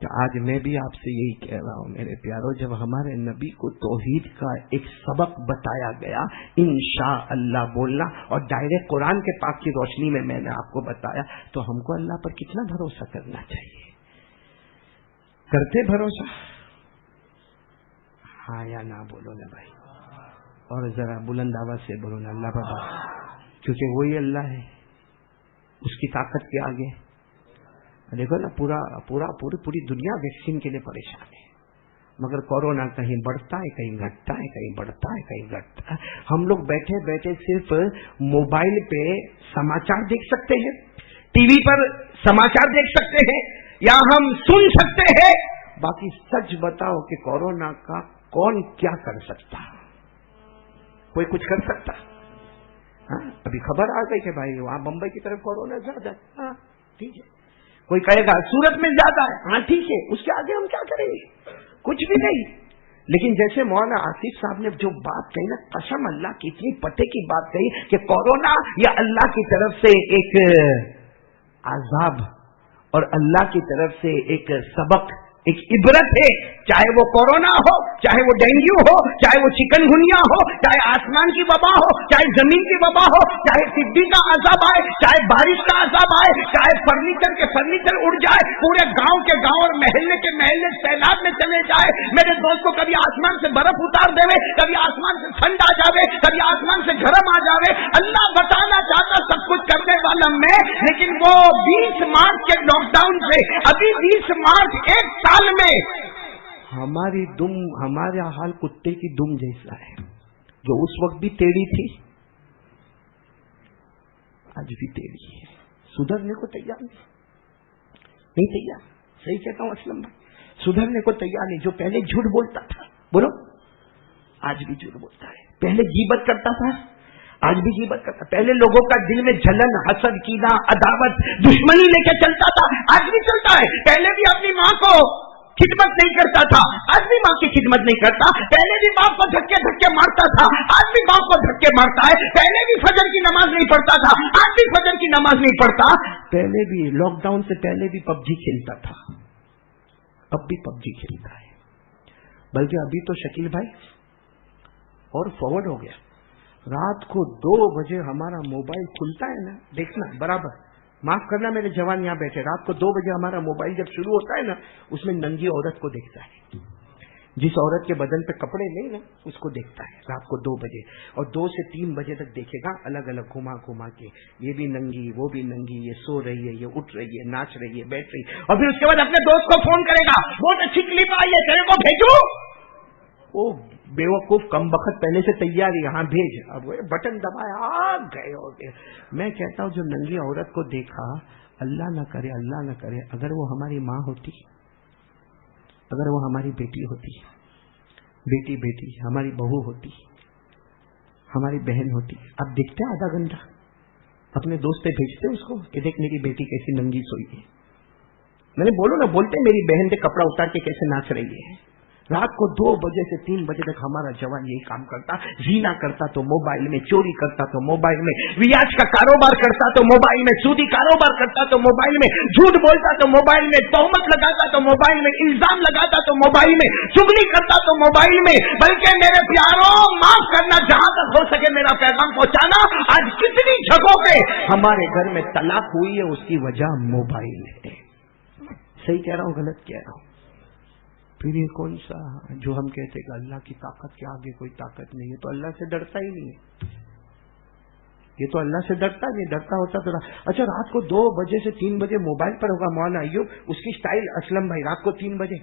تو آج میں بھی آپ سے یہی کہہ رہا ہوں میرے پیارو, جب ہمارے نبی کو توحید کا ایک سبق بتایا گیا انشاءاللہ بولنا, اور ڈائریکٹ قرآن کے پاک کی روشنی میں میں نے آپ کو بتایا, تو ہم کو اللہ پر کتنا بھروسہ کرنا چاہیے. کرتے بھروسہ؟ ہاں یا نہ بولو نا بھائی, اور ذرا بلند آواز سے بولو نا اللہ بابا, کیونکہ وہی اللہ ہے, اس کی طاقت کے آگے دیکھو نا پوری دنیا ویکسین کے لیے پریشان ہے, مگر کورونا کہیں بڑھتا ہے کہیں گھٹتا ہے, کہیں بڑھتا ہے کہیں گھٹتا ہے. ہم لوگ بیٹھے بیٹھے صرف موبائل پہ سماچار دیکھ سکتے ہیں, ٹی وی پر سماچار دیکھ سکتے ہیں, یا ہم سن سکتے ہیں, باقی سچ بتاؤ کہ کورونا کا کون کیا کر سکتا, کوئی کچھ کر سکتا؟ ہاں ابھی خبر آ گئی کہ بھائی وہاں بمبئی کی طرف کورونا زیادہ ہے, ہاں ٹھیک ہے. کوئی کہے گا سورت میں زیادہ ہے, ہاں ٹھیک ہے, اس کے آگے ہم کیا کریں گے, کچھ بھی نہیں. لیکن جیسے مولانا آصف صاحب نے جو بات کہی نا, قسم اللہ کی اتنی پتے کی بات کہی کہ کورونا یا اللہ کی طرف سے ایک عذاب اور اللہ کی طرف سے ایک سبق, ایک عبرت ہے. چاہے وہ کورونا ہو, چاہے وہ ڈینگو ہو, چاہے وہ چکن گنیا ہو, چاہے آسمان کی وبا ہو, چاہے زمین کی وبا ہو, چاہے ٹڈی کا عذاب آئے, چاہے بارش کا عذاب آئے, چاہے فرنیچر کے فرنیچر اڑ جائے, پورے گاؤں کے گاؤں اور محلے کے محلے سیلاب میں چلے جائے, میرے دوست کو کبھی آسمان سے برف اتار دے, کبھی آسمان سے ٹھنڈ آ جاوے, کبھی آسمان سے گرم آ جاوے. اللہ بتانا چاہتا سب کچھ کرنے والا میں, لیکن وہ 20 مارچ کے لاک ڈاؤن سے ابھی 20 مارچ ایک سال میں ہمارا حال کتے کی دم جیسا ہے. جو اس وقت بھی ٹیڑھی تھی آج بھی ٹیڑھی ہے، سدھرنے کو تیار نہیں تیار. صحیح کہتا ہوں اسلم بھائی؟ سدھرنے کو تیار نہیں. جو پہلے جھوٹ بولتا تھا، بولو، آج بھی جھوٹ بولتا ہے. پہلے غیبت کرتا تھا، آج بھی غیبت کرتا. پہلے لوگوں کا دل میں جلن، حسد، کینہ، عداوت، دشمنی لے کے چلتا تھا، آج بھی چلتا ہے. پہلے بھی اپنی ماں کو خدمت نہیں کرتا تھا، آج بھی ماں کی خدمت نہیں کرتا. پہلے بھی باپ کو دھکے مارتا تھا، آج بھی باپ کو دھکے مارتا ہے. پہلے بھی فجر کی نماز نہیں پڑھتا تھا، آج بھی فجر کی نماز نہیں پڑھتا. پہلے بھی لاک ڈاؤن سے پہلے بھی پب جی کھیلتا تھا، اب بھی پب جی کھیلتا ہے. بلکہ ابھی تو شکیل بھائی اور فارورڈ ہو گیا. رات کو 2 بجے ہمارا موبائل کھلتا ہے نا، دیکھنا برابر، معاف کرنا میرے جوان یہاں بیٹھے، رات کو 2 بجے ہمارا موبائل جب شروع ہوتا ہے نا، اس میں ننگی عورت کو دیکھتا ہے. جس عورت کے بدن پہ کپڑے نہیں نا اس کو دیکھتا ہے رات کو 2 بجے. اور 2 سے 3 بجے تک دیکھے گا، الگ الگ گھما کے، یہ بھی ننگی، وہ بھی ننگی، یہ سو رہی ہے، یہ اٹھ رہی ہے، ناچ رہی ہے، بیٹھ رہی ہے. اور پھر اس کے بعد اپنے دوست کو فون کرے گا، بہت اچھی کلپ آئی ہے، تیرے کو بھیجوں. وہ بیوقوف کم بخت پہلے سے تیاری، ہاں بھیج. اب وہ بٹن دبایا، گئے ہو گئے. میں کہتا ہوں جو ننگی عورت کو دیکھا، اللہ نہ کرے، اللہ نہ کرے، اگر وہ ہماری ماں ہوتی، اگر وہ ہماری بیٹی ہوتی، بیٹی ہماری بہو ہوتی، ہماری بہن ہوتی، اب دیکھتے آدھا گھنٹہ اپنے دوست پہ بھیجتے اس کو کہ دیکھ میری بیٹی کیسی ننگی سوئی ہے. میں نے بولو نا، بولتے میری بہن پہ کپڑا اتار کے کیسے ناچ رہی ہے. رات کو 2 بجے سے 3 بجے تک ہمارا جوان یہی کام کرتا. زنا کرتا تو موبائل میں، چوری کرتا تو موبائل میں، ریاض کا کاروبار کرتا تو موبائل میں، سودی کاروبار کرتا تو موبائل میں، جھوٹ بولتا تو موبائل میں، تہمت لگاتا تو موبائل میں، الزام لگاتا تو موبائل میں، چغلی کرتا تو موبائل میں. بلکہ میرے پیاروں، معاف کرنا، جہاں تک ہو سکے میرا پیغام پہنچانا. آج کتنی جگہوں پہ ہمارے گھر میں طلاق ہوئی ہے، اس کی وجہ موبائل ہے. صحیح کہہ رہا ہوں، غلط کہہ رہا ہوں؟ پھر یہ کون سا جو ہم کہتے کہ اللہ کی طاقت کے آگے کوئی طاقت نہیں ہے، تو اللہ سے ڈرتا ہی نہیں ہے. یہ تو اللہ سے ڈرتا نہیں، ڈرتا ہوتا تو اچھا رات کو 2 بجے سے 3 بجے موبائل پر ہوگا. مولانا ایوب اس کی سٹائل، اسلم بھائی رات کو 3 بجے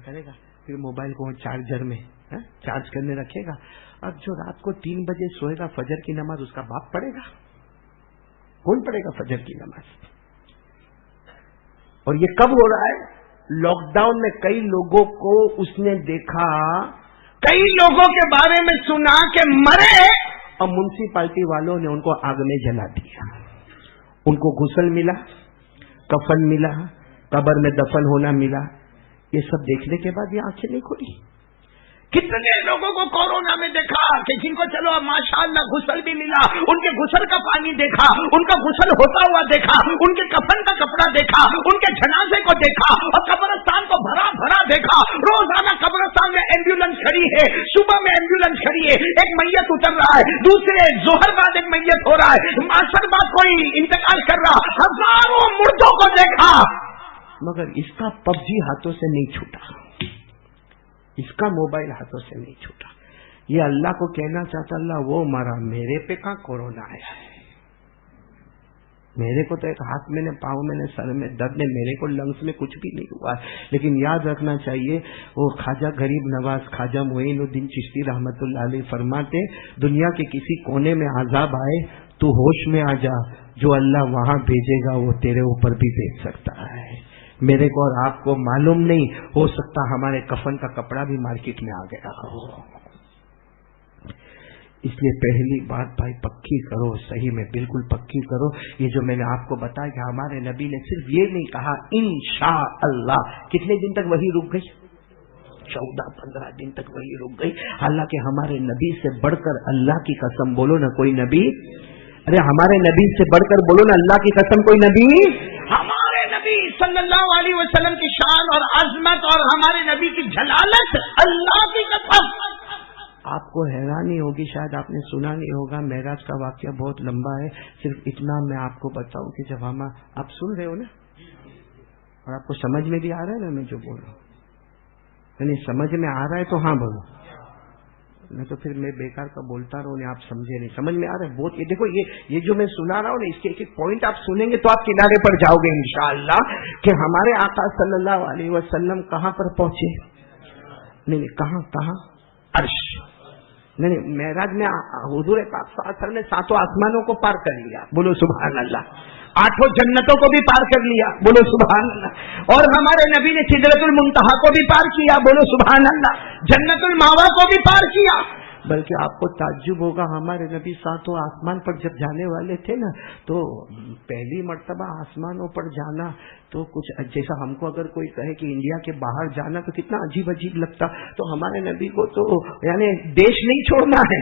کرے گا، پھر موبائل کو چارجر میں چارج کرنے رکھے گا. اب جو رات کو 3 بجے سوئے گا، فجر کی نماز اس کا باپ پڑھے گا؟ کون پڑھے گا فجر کی نماز؟ اور یہ کب ہو رہا ہے؟ لاک ڈاؤن میں کئی لوگوں کو اس نے دیکھا، کئی لوگوں کے بارے میں سنا کہ مرے، اور میونسپلٹی والوں نے ان کو آگ میں جلا دیا. ان کو غسل ملا، کفن ملا، قبر میں دفن ہونا ملا. یہ سب دیکھنے کے بعد یہ آنکھیں نہیں کھلی. کتنے لوگوں کو کورونا میں دیکھا کہ جن کو چلو ماشاءاللہ غسل بھی ملا، ان کے غسل کا پانی دیکھا، ان کا غسل ہوتا ہوا دیکھا، ان کے کفن کا کپڑا دیکھا، ان کے جنازے کو دیکھا، اور قبرستان کو بھرا بھرا دیکھا. روزانہ قبرستان میں ایمبولینس کھڑی ہے، صبح میں ایمبولینس کھڑی ہے، ایک میت اتر رہا ہے، دوسرے ظہر بعد ایک میت ہو رہا ہے، عصر بعد کوئی انتقال کر رہا. ہزاروں مردوں کو دیکھا، مگر اس کا پب جی ہاتھوں سے نہیں چھوٹا، اس کا موبائل ہاتھوں سے نہیں چھوٹا. یہ اللہ کو کہنا چاہتا، اللہ وہ مرا، میرے پہ کہاں کورونا آیا ہے؟ میرے کو تو ایک ہاتھ میں نے، پاؤں میں نے، سر میں درد نے، میرے کو لنگس میں کچھ بھی نہیں ہوا ہے. لیکن یاد رکھنا چاہیے، وہ خواجہ غریب نواز خواجہ معین الدین چشتی رحمت اللہ علیہ فرماتے، دنیا کے کسی کونے میں عذاب آئے تو ہوش میں آ جا، جو اللہ وہاں بھیجے گا وہ تیرے اوپر بھی بھیج سکتا ہے. میرے کو اور آپ کو معلوم نہیں، ہو سکتا ہمارے کفن کا کپڑا بھی مارکیٹ میں آ گیا ہو. اس لیے پہلی بات بھائی پکی کرو، صحیح میں بالکل پکی کرو. یہ جو میں نے آپ کو بتایا کہ ہمارے نبی نے صرف یہ نہیں کہا انشاءاللہ. کتنے دن تک وہی رک گئی؟ 14-15 دن تک وہی رک گئی. حالانکہ ہمارے نبی سے بڑھ کر اللہ کی قسم بولو نا کوئی نبی، ارے ہمارے نبی سے بڑھ کر بولو نا اللہ کی قسم کوئی نبی. ہمارے نبی صلی اللہ علیہ وسلم کی شان اور عظمت اور ہمارے نبی کی جلالت، اللہ کی قسم. آپ کو حیرانی ہوگی، شاید آپ نے سنا نہیں ہوگا، معراج کا واقعہ بہت لمبا ہے. صرف اتنا میں آپ کو بتاؤں کہ جب آپ سن رہے ہو نا، اور آپ کو سمجھ میں بھی آ رہا ہے نا میں جو بول رہا ہوں، یعنی سمجھ میں آ رہا ہے تو ہاں بولو، نہیں تو پھر میں بیکار کا بولتا رہوں نہیں، آپ سمجھے نہیں. سمجھ میں آ رہا ہے بہت. یہ دیکھو، یہ جو میں سنا رہا ہوں نا، اس کے ایک ایک پوائنٹ آپ سنیں گے تو آپ کنارے پر جاؤ گے انشاءاللہ، کہ ہمارے آقا صلی اللہ علیہ وسلم کہاں پر پہنچے. نہیں کہاں عرش. نہیں معراج میں حضور پاک صلی اللہ علیہ وسلم نے 7 آسمانوں کو پار کر لیا، بولو سبحان اللہ، 8 جنتوں کو بھی پار کر لیا، بولو سبحان اللہ، اور ہمارے نبی نے سدرۃ المنتہا کو بھی پار کیا، بولو سبحان اللہ، جنت المأویٰ کو بھی پار کیا۔ بلکہ آپ کو تعجب ہوگا، ہمارے نبی 7 آسمان پر جب جانے والے تھے نا، تو پہلی مرتبہ آسمانوں پر جانا تو کچھ جیسا ہم کو اگر کوئی کہے کہ انڈیا کے باہر جانا تو کتنا عجیب عجیب لگتا، تو ہمارے نبی کو تو یعنی دیش نہیں چھوڑنا ہے،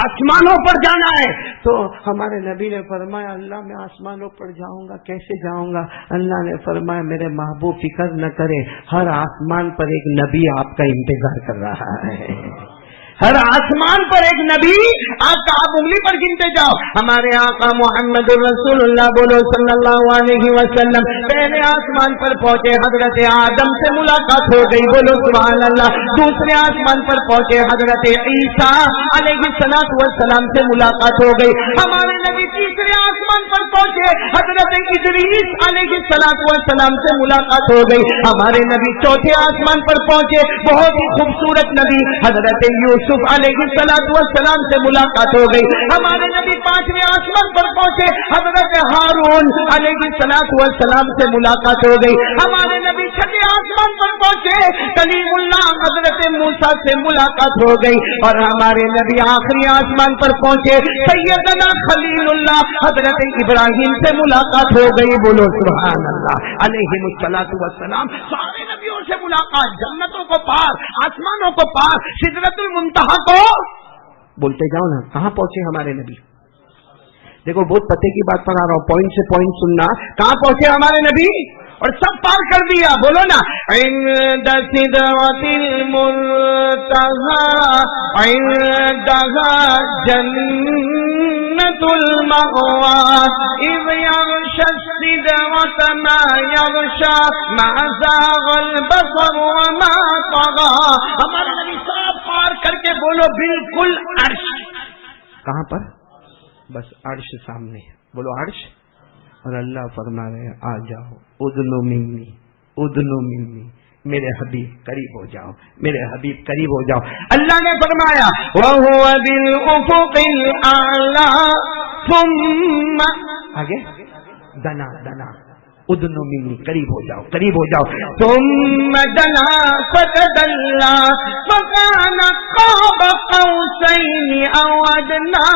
آسمانوں پر جانا ہے۔ تو ہمارے نبی نے فرمایا اللہ میں آسمانوں پر جاؤں گا، کیسے جاؤں گا؟ اللہ نے فرمایا میرے محبوب فکر نہ کرے، ہر آسمان پر ایک نبی آپ کا انتظار کر رہا ہے، ہر آسمان پر ایک نبی آپ کا، آپ انگلی پر گنتے جاؤ۔ ہمارے آقا محمد الرسول اللہ بولو صلی اللہ علیہ وسلم پہلے آسمان پر پہنچے، حضرت آدم سے ملاقات ہو گئی، بولو سبحان اللہ۔ دوسرے آسمان پر پہنچے، حضرت عیسیٰ علیہ السلام سے ملاقات ہو گئی۔ ہمارے نبی تیسرے آسمان پر پہنچے، حضرت ادریس علیہ السلام سے ملاقات ہو گئی۔ ہمارے نبی چوتھے آسمان پر پہنچے، بہت ہی خوبصورت نبی حضرت یوسف علیہ السلام سے ملاقات ہو گئی۔ ہمارے نبی 5ویں آسمان پر پہنچے، حضرت ہارون علیہ السلام سے ملاقات ہو گئی۔ ہمارے نبی 6ویں آسمان پر پہنچے، کلیم اللہ حضرت موسیٰ سے ملاقات ہو گئی۔ اور ہمارے نبی آخری آسمان پر پہنچے، سیدنا خلیل اللہ حضرت ابراہیم سے ملاقات ہو گئی، بولو سبحان اللہ علیہ السلام۔ سارے نبیوں سے ملاقات، جنتوں کو پار، آسمانوں کو پار، سدرۃ المنتہا کو بولتے جاؤ نا۔ کہاں پہنچے ہمارے نبی؟ دیکھو بہت پتے کی بات پر آ رہا ہوں، پوائنٹ سے پوائنٹ سننا۔ کہاں پہنچے ہمارے نبی؟ اور سب پار کر دیا، بولو نا، عند سدرۃ المنتہا عندها جنت المأویٰ اذ یغشی السدرۃ ما یغشی ما زاغ البصر وما طغیٰ۔ ہمارے نبی سب پار کر کے بولو بالکل عرش۔ کہاں پر؟ بس عرش سامنے، بولو عرش۔ اور اللہ فرما رہے آ جاؤ، ادنو منی ادنو منی، میرے حبیب قریب ہو جاؤ، میرے حبیب قریب ہو جاؤ۔ اللہ نے فرمایا وَهُوَ بِالْأُفُقِ الْأَعْلَى ثُمَّ آگے دنا دنا، ادنو منی قریب ہو جاؤ، قریب ہو جاؤ۔ ثم دنا فتدلى فكان قاب قوسين او ادنى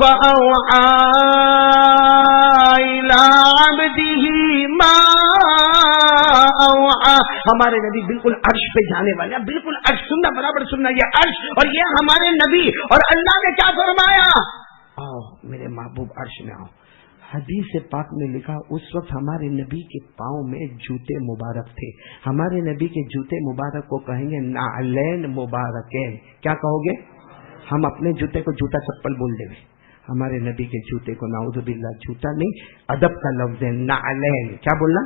فاوحى الى عبده ما اوحى۔ ہمارے نبی بالکل عرش پہ جانے والے ہیں، بالکل عرش، سننا برابر سننا، یہ عرش اور یہ ہمارے نبی۔ اور اللہ نے کیا فرمایا؟ آؤ میرے محبوب عرش میں آؤ۔ حدیث پاک میں لکھا اس وقت ہمارے نبی کے پاؤں میں جوتے مبارک تھے۔ ہمارے نبی کے جوتے مبارک کو کہیں گے نعلین مبارکین۔ کیا کہو گے؟ ہم اپنے جوتے کو جوتا چپل بول دیں گے، ہمارے نبی کے جوتے کو نعوذ باللہ جوتا نہیں، ادب کا لفظ ہے نعلین۔ کیا بولنا؟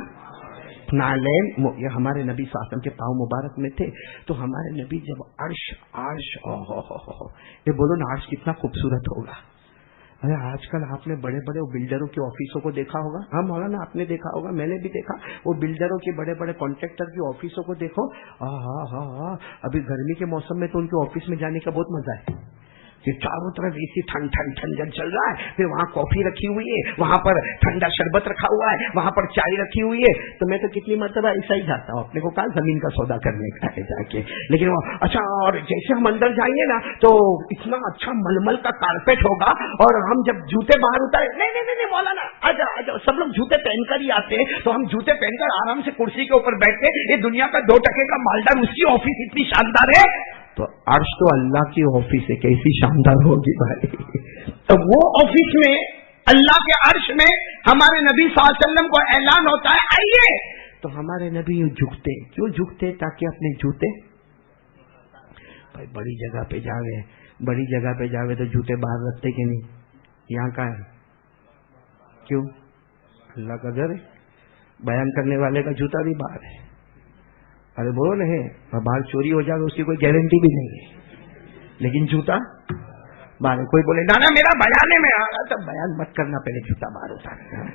نعلین۔ یہ ہمارے نبی صلی اللہ علیہ وسلم کے پاؤں مبارک میں تھے۔ تو ہمارے نبی جب عرش یہ بولو نا، عرش کتنا خوبصورت ہوگا۔ ارے آج کل آپ نے بڑے بڑے بلڈروں کے آفسوں کو دیکھا ہوگا، ہاں مولانا آپ نے دیکھا ہوگا، میں نے بھی دیکھا، وہ بلڈروں کے بڑے بڑے کانٹریکٹر کی آفسوں کو دیکھو، ابھی گرمی کے موسم میں تو ان کے آفس میں جانے کا بہت مزہ ہے کہ چاروں طرف اسی ٹھنڈ ٹھنڈ ٹھنڈ چل رہا ہے، پھر وہاں کافی رکھی ہوئی ہے، وہاں پر ٹھنڈا شربت رکھا ہوا ہے، وہاں پر چائے رکھی ہوئی ہے۔ تو میں تو کتنی مرتبہ ایسا ہی جاتا ہوں، اپنے کو کہا زمین کا سودا کرنے کا ہے جا کے، لیکن وہ اچھا، اور جیسے ہم اندر جائیں گے نا تو اتنا اچھا ململ کا کارپیٹ ہوگا، اور ہم جب جوتے باہر اتارے، نہیں مولانا آ جاؤ، سب لوگ جوتے پہن کر ہی آتے ہیں، تو ہم جوتے پہن کر آرام سے کرسی کے اوپر بیٹھتے، یہ دنیا کا 2 ٹکے کا مالدار، اس کی آفس اتنی شاندار ہے، تو عرش تو اللہ کی آفس ہے، کیسی شاندار ہوگی بھائی۔ تو وہ آفس میں، اللہ کے عرش میں ہمارے نبی صلی اللہ علیہ وسلم کو اعلان ہوتا ہے آئیے۔ تو ہمارے نبی جھکتے، کیوں جھکتے؟ تاکہ اپنے جوتے، بھائی بڑی جگہ پہ جاوے، بڑی جگہ پہ جاوے تو جوتے باہر رکھتے کہ نہیں؟ یہاں کا ہے کیوں؟ اللہ کا گھر ہے، بیان کرنے والے کا جوتا بھی باہر ہے۔ ارے بولو نہیں، باہر چوری ہو جائے اس کی کوئی گارنٹی بھی نہیں ہے، لیکن جوتا باہر۔ کوئی بولے نا میرا بیانے میں آ رہا، تو بیان مت کرنا، پہلے جوتا باہر اتارنا۔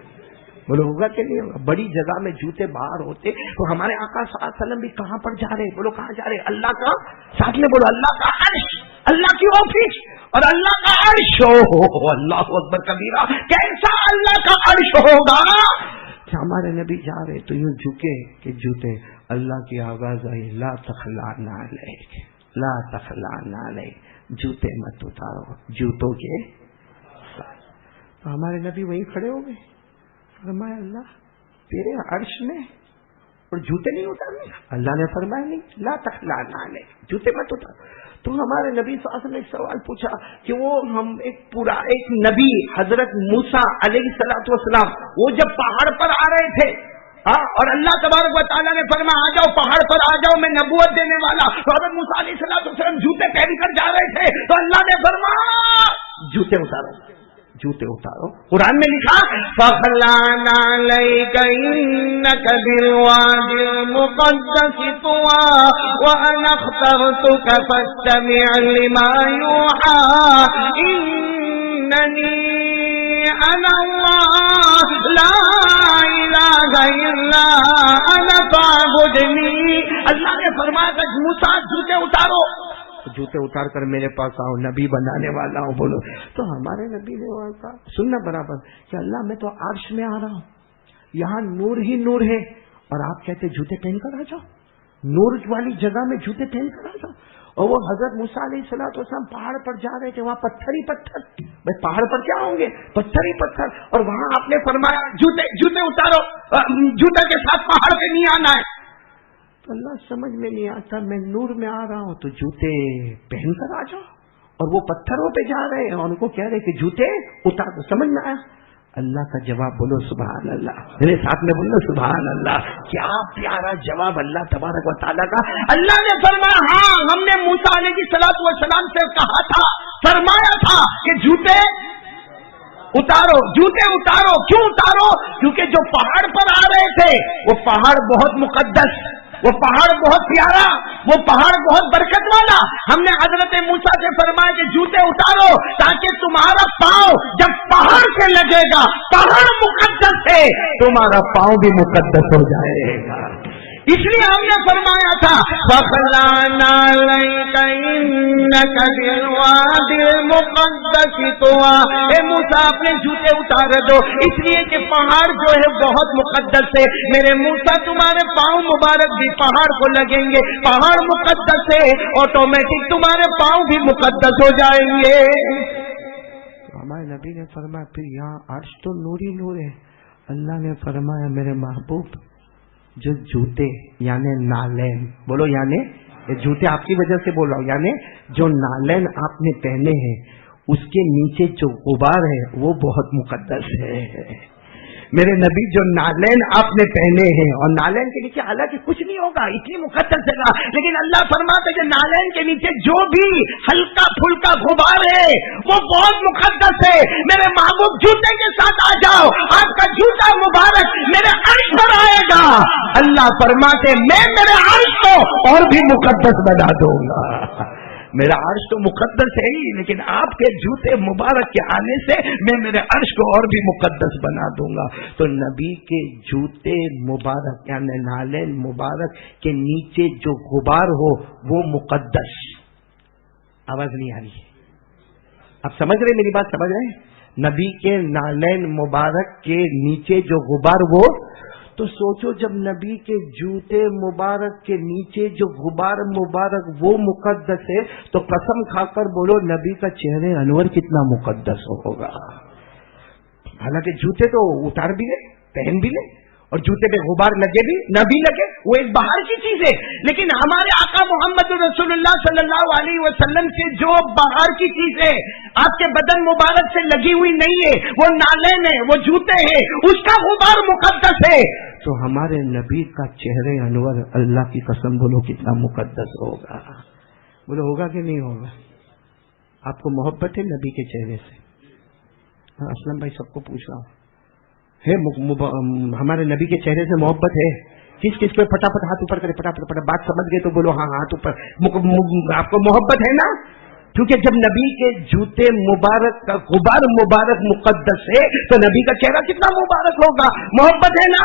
بولو ہوگا کہ نہیں ہوگا؟ بڑی جگہ میں جوتے باہر ہوتے، تو ہمارے آقا صلی اللہ علیہ وسلم بھی کہاں پر جا رہے؟ بولو کہاں جا رہے؟ اللہ کا، ساتھ میں بولو اللہ کا عرش۔ اللہ کی آفس اور اللہ کا عرش ہو. اللہ اکبر کبیرہ. کیسا اللہ کا عرش ہوگا کہ ہمارے نبی جا رہے تو یوں جھکے کہ جوتے. اللہ کی آواز آئی لا تخلعنا علیک لا تخلعنا علیک. جوتے مت اتارو جوتوں کے. تو ہمارے نبی وہیں کھڑے ہو گئے. فرمایا اللہ تیرے عرش میں اور جوتے نہیں اتارنے. اللہ نے فرمایا نہیں لا تخلعنا علیک جوتے مت اتار. تو ہمارے نبی صلی اللہ علیہ وسلم نے ایک سوال پوچھا کہ وہ ہم ایک نبی حضرت موسیٰ علیہ السلام وہ جب پہاڑ پر آ رہے تھے اور اللہ تبارک و تعالیٰ نے فرمایا آ جاؤ پہاڑ پر آ جاؤ میں نبوت دینے والا. تو حضرت موسیٰ علیہ السلام جوتے پہن کر جا رہے تھے تو اللہ نے فرمایا جوتے اتارو جوتے اتارو. قرآن میں لکھا فَخْلَعْنَا عَلَيْكَ إِنَّكَ بِالْوَادِ الْمُقَدَّسِ طُوًى وَأَنَا اخْتَرْتُكَ فَاسْتَمِعْ لِمَا يُوحَىٰ إِنَّنِي أَنَا اللَّهُ لَا إِلَٰهَ إِلَّا أَنَا فَاعْبُدْنِي. اللہ نے فرمایا کہ موسیٰ جوتے اتارو. جوتے اتار کر میرے پاس آؤ نبی بنانے والا ہوں بولو. تو ہمارے نبی نے وہاں کہا سننا برابر کہ اللہ میں تو عرش میں آ رہا ہوں یہاں نور ہی نور ہے اور آپ کہتے جوتے پہن کر آ جاؤ. نور والی جگہ میں جوتے پہن کر آ جاؤ. اور وہ حضرت موسیٰ علیہ السلام پہاڑ پر جا رہے تھے وہاں پتھر ہی پتھر. بھائی پہاڑ پر کیا ہوں گے پتھر ہی پتھر. اور وہاں آپ نے فرمایا جوتے اتارو جوتے کے ساتھ پہاڑ پہ نہیں آنا ہے. تو اللہ سمجھ میں نہیں آتا میں نور میں آ رہا ہوں تو جوتے پہن کر آ جاؤ اور وہ پتھروں پہ جا رہے ہیں اور ان کو کہہ رہے کہ جوتے اتار دو. سمجھ میں آیا. اللہ کا جواب بولو سبحان اللہ. میرے ساتھ میں بولو سبحان اللہ. کیا پیارا جواب اللہ تبارک و تعالیٰ کا. اللہ نے فرمایا ہاں ہم نے موسیٰ علیہ السلام سے کہا تھا فرمایا تھا کہ جوتے اتارو جوتے اتارو. کیوں اتارو؟ کیونکہ جو پہاڑ پر آ رہے تھے وہ پہاڑ بہت مقدس وہ پہاڑ بہت پیارا وہ پہاڑ بہت برکت والا. ہم نے حضرت موسیٰ سے فرمایا کہ جوتے اتارو تاکہ تمہارا پاؤں جب پہاڑ سے لگے گا پہاڑ مقدس ہے تمہارا پاؤں بھی مقدس ہو جائے گا. اس لیے ہم نے فرمایا تھا فَخْلَعْنَا عَلَيْكَ إِنَّكَ بِالْوَادِ الْمُقَدَّسِ طُوًى. اے موسیٰ اپنے جوتے اتار دو اس لیے کہ پہاڑ جو ہے بہت مقدس ہے. میرے موسیٰ تمہارے پاؤں مبارک بھی پہاڑ کو لگیں گے. پہاڑ مقدس ہے آٹومیٹک تمہارے پاؤں بھی مقدس ہو جائیں گے. ہمارے نبی نے فرمایا پھر یہاں عرش تو نور ہی نور ہے. اللہ نے فرمایا میرے محبوب جو جوتے یعنی نالین بولو یعنی جوتے آپ کی وجہ سے بول رہا ہوں یعنی جو نالین آپ نے پہنے ہیں اس کے نیچے جو غبار ہے وہ بہت مقدس ہے. میرے نبی جو نالین آپ نے پہنے ہیں اور نالین کے نیچے حالانکہ کچھ نہیں ہوگا اتنی مقدس جگہ لیکن اللہ فرماتا ہے کہ نالین کے نیچے جو بھی ہلکا پھلکا غبار ہے وہ بہت مقدس ہے. میرے محبوب جوتے کے ساتھ آ جاؤ آپ کا جوتا مبارک میرے عرش پر آئے گا. اللہ فرماتے میں میرے عرش کو اور بھی مقدس بنا دوں گا. میرا عرش تو مقدس ہے ہی لیکن آپ کے جوتے مبارک کے آنے سے میں میرے عرش کو اور بھی مقدس بنا دوں گا. تو نبی کے جوتے مبارک یعنی نالین مبارک کے نیچے جو غبار ہو وہ مقدس. آواز نہیں آ رہی ہے آپ سمجھ رہے میری بات سمجھ رہے ہیں. نبی کے نالین مبارک کے نیچے جو غبار وہ تو سوچو جب نبی کے جوتے مبارک کے نیچے جو غبار مبارک وہ مقدس ہے تو قسم کھا کر بولو نبی کا چہرے انور کتنا مقدس ہوگا. حالانکہ جوتے تو اتار بھی لے پہن بھی لے اور جوتے پہ غبار لگے بھی نہ بھی لگے وہ ایک باہر کی چیز ہے لیکن ہمارے آقا محمد رسول اللہ صلی اللہ علیہ وسلم سے جو باہر کی چیز ہے آپ کے بدن مبارک سے لگی ہوئی نہیں ہے وہ نالین ہے وہ جوتے ہیں اس کا غبار مقدس ہے. تو ہمارے نبی کا چہرے انور اللہ کی قسم بولو کتنا مقدس ہوگا. بولو ہوگا کہ نہیں ہوگا. آپ کو محبت ہے نبی کے چہرے سے. اسلم بھائی سب کو پوچھ رہا ہوں ہے ہمارے نبی کے چہرے سے محبت ہے. کس کس کو پٹافٹ ہاتھ اوپر کرے پٹافٹ بات سمجھ گئے تو بولو ہاں ہاتھ اوپر. آپ کو محبت ہے نا کیونکہ جب نبی کے جوتے مبارک کا غبار مبارک مقدس ہے تو نبی کا چہرہ کتنا مبارک ہوگا. محبت ہے نا.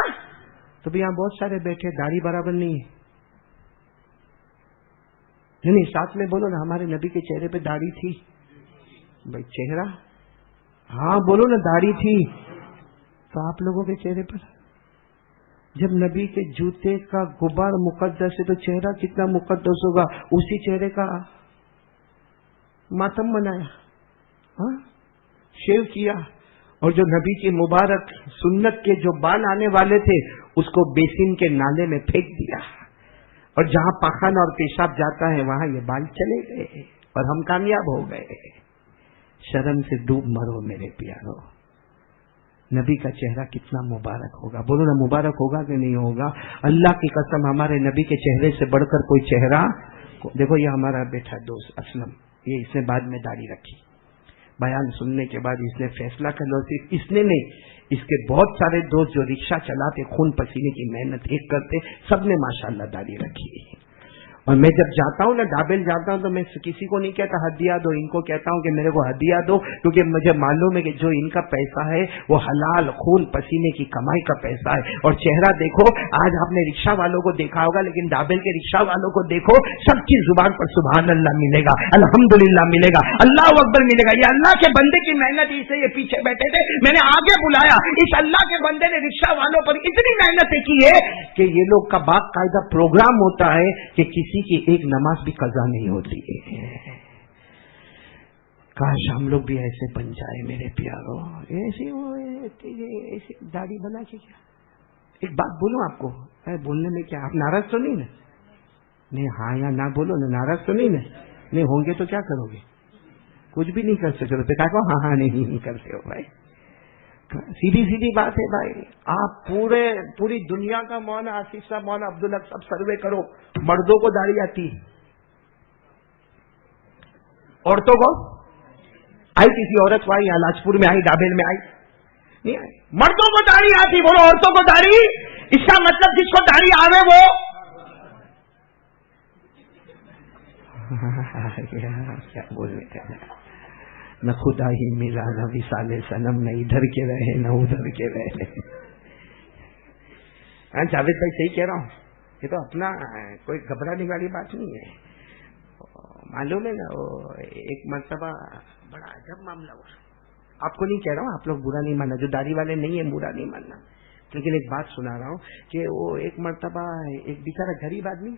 تو بھی یہاں بہت سارے بیٹھے داڑھی برابر نہیں ہے نہیں ساتھ میں بولو نا، ہمارے نبی کے چہرے پہ داڑھی تھی بھائی، چہرہ ہاں بولو نا، داڑھی تھی. تو آپ لوگوں کے چہرے پر جب نبی کے جوتے کا غبار مقدس ہے تو چہرہ کتنا مقدس ہوگا. اسی چہرے کا ماتم منایا، ہاں شیو کیا، اور جو نبی کی مبارک سنت کے جو بال آنے والے تھے اس کو بیسن کے نالے میں پھینک دیا، اور جہاں پاخانہ اور پیشاب جاتا ہے وہاں یہ بال چلے گئے اور ہم کامیاب ہو گئے. شرم سے ڈوب مرو میرے پیارو. نبی کا چہرہ کتنا مبارک ہوگا، بولو نا مبارک ہوگا کہ نہیں ہوگا. اللہ کی قسم ہمارے نبی کے چہرے سے بڑھ کر کوئی چہرہ. دیکھو یہ ہمارا بیٹا دوست اسلم، یہ اس نے بعد میں داڑھی رکھی، بیان سننے کے بعد اس نے فیصلہ کر لو، صرف اس نے نہیں، اس کے بہت سارے دوست جو رکشہ چلاتے خون پسینے کی محنت ایک کرتے، سب نے ماشاءاللہ داڑھی رکھی. اور میں جب جاتا ہوں نا ڈابل جاتا ہوں تو میں کسی کو نہیں کہتا ہدیہ دو، ان کو کہتا ہوں کہ میرے کو ہدیہ دو، کیونکہ مجھے معلوم ہے کہ جو ان کا پیسہ ہے وہ حلال خون پسینے کی کمائی کا پیسہ ہے. اور چہرہ دیکھو، آج آپ نے رکشہ والوں کو دیکھا ہوگا لیکن ڈابل کے رکشہ والوں کو دیکھو، سب کی زبان پر سبحان اللہ ملے گا، الحمدللہ ملے گا، اللہ اکبر ملے گا. یہ اللہ کے بندے کی محنت ہی سے یہ پیچھے بیٹھے تھے، میں نے آگے بلایا. اس اللہ کے بندے نے رکشہ والوں پر اتنی محنت کی ہے کہ یہ لوگ کا باقاعدہ پروگرام ہوتا ہے کہ کسی کی ایک نماز بھی قضا نہیں ہوتی ہے. کاش ہم لوگ بھی ایسے بن جائے میرے پیارو. ایسی داڑھی بنا کے کیا. ایک بات بولوں آپ کو، بولنے میں کیا آپ ناراض تو نہیں نا؟ نہیں ہاں یا نہ بولو نا، ناراض تو نہیں نا؟ نہیں ہوں گے تو کیا کرو گے؟ کچھ بھی نہیں کر سکتے تو کہا ہاں ہاں نہیں کرتے ہو بھائی. سیدھی سیدھی بات ہے بھائی. آپ پوری دنیا کا مولانا آصف صاحب، مولانا عبدالحق صاحب سروے کرو، مردوں کو داڑھی آتی، عورتوں کو آئی؟ کسی عورت کو آئی؟ لاجپور میں آئی، ڈابل میں آئی؟ نہیں آئی. مردوں کو داڑھی آتی، بولو عورتوں کو داڑھی. اس کا مطلب جس کو داڑھی آوے وہ کیا بولنے کا، نہ خدا ہی ملا، نہ وصال صنم، نہ ادھر کے رہے نہ ادھر کے رہے. ہاں جاوید بھائی صحیح کہہ رہا ہوں، یہ تو اپنا کوئی گھبرانے والی بات نہیں ہے. معلوم ہے نا، وہ ایک مرتبہ بڑا عجب معاملہ ہوا. آپ کو نہیں کہہ رہا ہوں، آپ لوگ برا نہیں ماننا، جو داڑھی والے نہیں ہیں برا نہیں ماننا، لیکن ایک بات سنا رہا ہوں کہ وہ ایک مرتبہ ایک بیچارہ غریب آدمی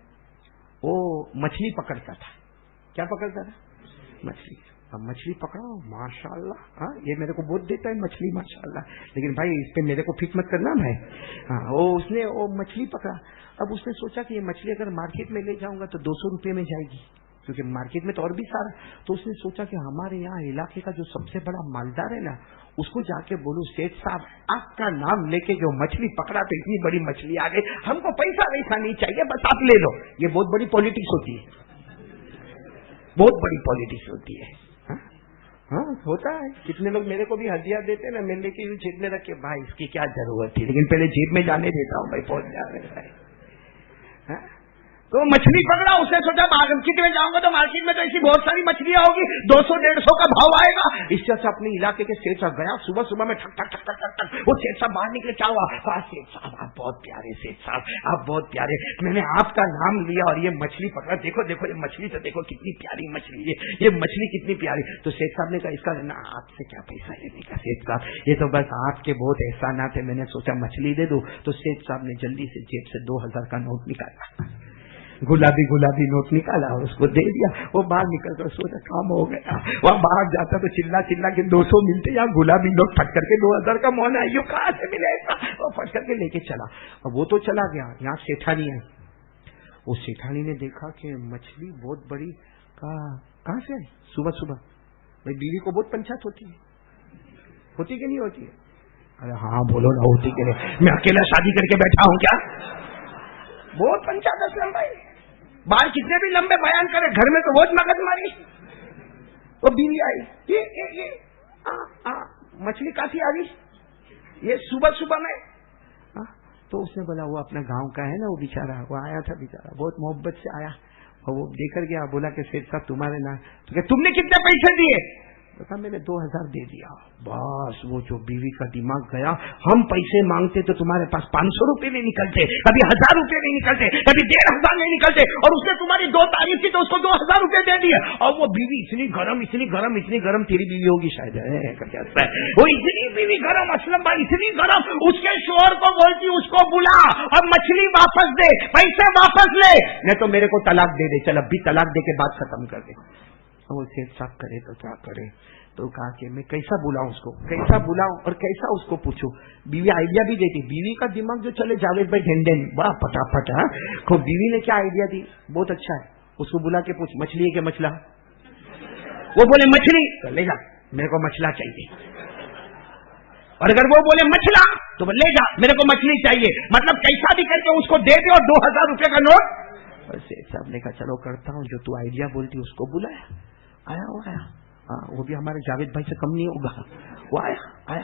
وہ مچھلی پکڑتا تھا. کیا پکڑتا تھا؟ مچھلی. اب مچھلی پکڑا ماشاء اللہ، ہاں یہ میرے کو بہت دیتا ہے مچھلی ماشاء اللہ، لیکن بھائی اس پہ میرے کو فکر مت کرنا بھائی. ہاں اس نے وہ مچھلی پکڑا. اب اس نے سوچا کہ یہ مچھلی اگر مارکیٹ میں لے جاؤں گا تو 200 روپے میں جائے گی، کیونکہ مارکیٹ میں تو اور بھی سارا. تو اس نے سوچا کہ ہمارے یہاں علاقے کا جو سب سے بڑا مالدار ہے نا، اس کو جا کے بولو سیٹ صاحب آپ کا نام لے کے جو مچھلی پکڑا تو اتنی بڑی مچھلی آ گئی، ہم کو پیسہ ویسا نہیں چاہیے، بس آپ لے لو. یہ بہت بڑی پالیٹکس ہوتی ہے، بہت بڑی پالیٹکس ہوتی ہے. ہاں ہوتا ہے. کتنے لوگ میرے کو بھی ہدیہ دیتے ہیں نا، میں لے کے جیب میں رکھ کے، بھائی اس کی کیا ضرورت تھی، لیکن پہلے جیب میں جانے دیتا ہوں بھائی، پہنچ جا رہے بھائی. تو مچھلی پکڑا، اس نے سوچا مارکیٹ میں جاؤں گا تو مارکیٹ میں تو ایسی بہت ساری مچھلیاں ہوگی، 200-150 کا بھاؤ آئے گا. اس سے اپنے علاقے کے سیٹ صاحب گیا. صبح میں ٹھک ٹھک ٹھک ٹک ٹک ٹک وہ سیٹ صاحب باہر نکلے. کیا ہوا؟ سیٹ صاحب آپ بہت پیارے، سیٹ صاحب آپ بہت پیارے، میں نے آپ کا نام لیا اور یہ مچھلی پکڑا، دیکھو دیکھو یہ مچھلی تو دیکھو کتنی پیاری مچھلی ہے، یہ مچھلی کتنی پیاری. تو سیٹ صاحب نے کہا اس کا نا آپ سے کیا پیسہ لینے کا سیٹ صاحب، یہ تو بس آپ کے بہت احسانات ہیں، میں نے سوچا مچھلی دے دوں. تو سیٹ صاحب نے جلدی سے جیب سے 2000 کا نوٹ نکالا، گلابی نوٹ نکالا اور اس کو دے دیا. وہ باہر نکل کر سوچا کام ہو گیا. وہاں باہر جاتا تو چلا کے 200 ملتے، یا گلابی نوٹ پھٹ کر کے 2000 کا مونا یوں کہاں سے ملے گا، وہ پھٹ کر کے لے کے چلا. اور وہ تو چلا گیا. یہاں سیٹھانی ہے، وہ سیٹھانی نے دیکھا کہ مچھلی بہت بڑی. کہاں سے آئی؟ صبح بھائی بیوی کو بہت پنچات ہوتی کہ نہیں ہوتی ہے؟ ارے ہاں بولو نہ، ہوتی کہ نہیں؟ میں اکیلا شادی کر کے بیٹھا ہوں کیا؟ بہت پنچات اسلم بھائی، بال کتنے بھی لمبے بیان کرے، گھر میں تو بہت مگز ماری. وہ بیوی آئی، مچھلی کافی آ گئی یہ صبح میں. تو اس نے بولا وہ اپنا گاؤں کا ہے نا، وہ بیچارہ وہ آیا تھا، بیچارہ بہت محبت سے آیا اور وہ دے کر گیا. بولا کہ سیٹ صاحب تمہارے نام، تو کہ تم نے کتنے پیسے دیے؟ تو کہا میں نے 2000 دے دیا. بس وہ جو بیوی کا دماغ گیا, ہم پیسے مانگتے تو تمہارے پاس 500 روپے نہیں نکلتے, کبھی 1000 روپے نہیں نکلتے, کبھی 1500 نہیں نکلتے, اور اس نے تمہاری 2 تعریف کی تو اس کو 2000 روپے دے دیے. اور وہ بیوی اتنی گرم تیری بیوی ہوگی شاید, وہ اتنی بیوی گرم, اسلم بھائی اتنی گرم, اس کے شوہر کو بولتی اس کو بلا اور مچھلی واپس دے, پیسے واپس لے, نہیں تو میرے کو طلاق دے دے, چل اب بھی طلاق دے کے بات ختم کر دے. وہ سیٹ صاحب کرے تو کیا کرے, تو کہا کہ میں کیسا بلاؤں اس کو, کیسا بلاؤں اور کیسا اس کو پوچھوں. بیوی آئیڈیا بھی دیتی, بیوی کا دماغ جو چلے جاوید بھائی ڈھنڈن بڑا پٹافٹ ہے. بیوی نے کیا آئیڈیا دی, بہت اچھا ہے, اس کو بلا کے پوچھ مچھلی ہے کہ مچھلا. وہ بولے مچھلی, لے جا میرے کو مچھلا چاہیے. اور اگر وہ بولے مچھلا تو لے جا میرے کو مچھلی چاہیے. مطلب کیسا بھی کر کے اس کو دے دے اور 2000 روپے کا نوٹ. سیٹ صاحب نے کہا چلو کرتا ہوں, جو تو آئیڈیا بولتی اس کو بلایا, آیا وہ آیا, وہ بھی ہمارے جاوید بھائی سے کم نہیں ہوگا. وہ آیا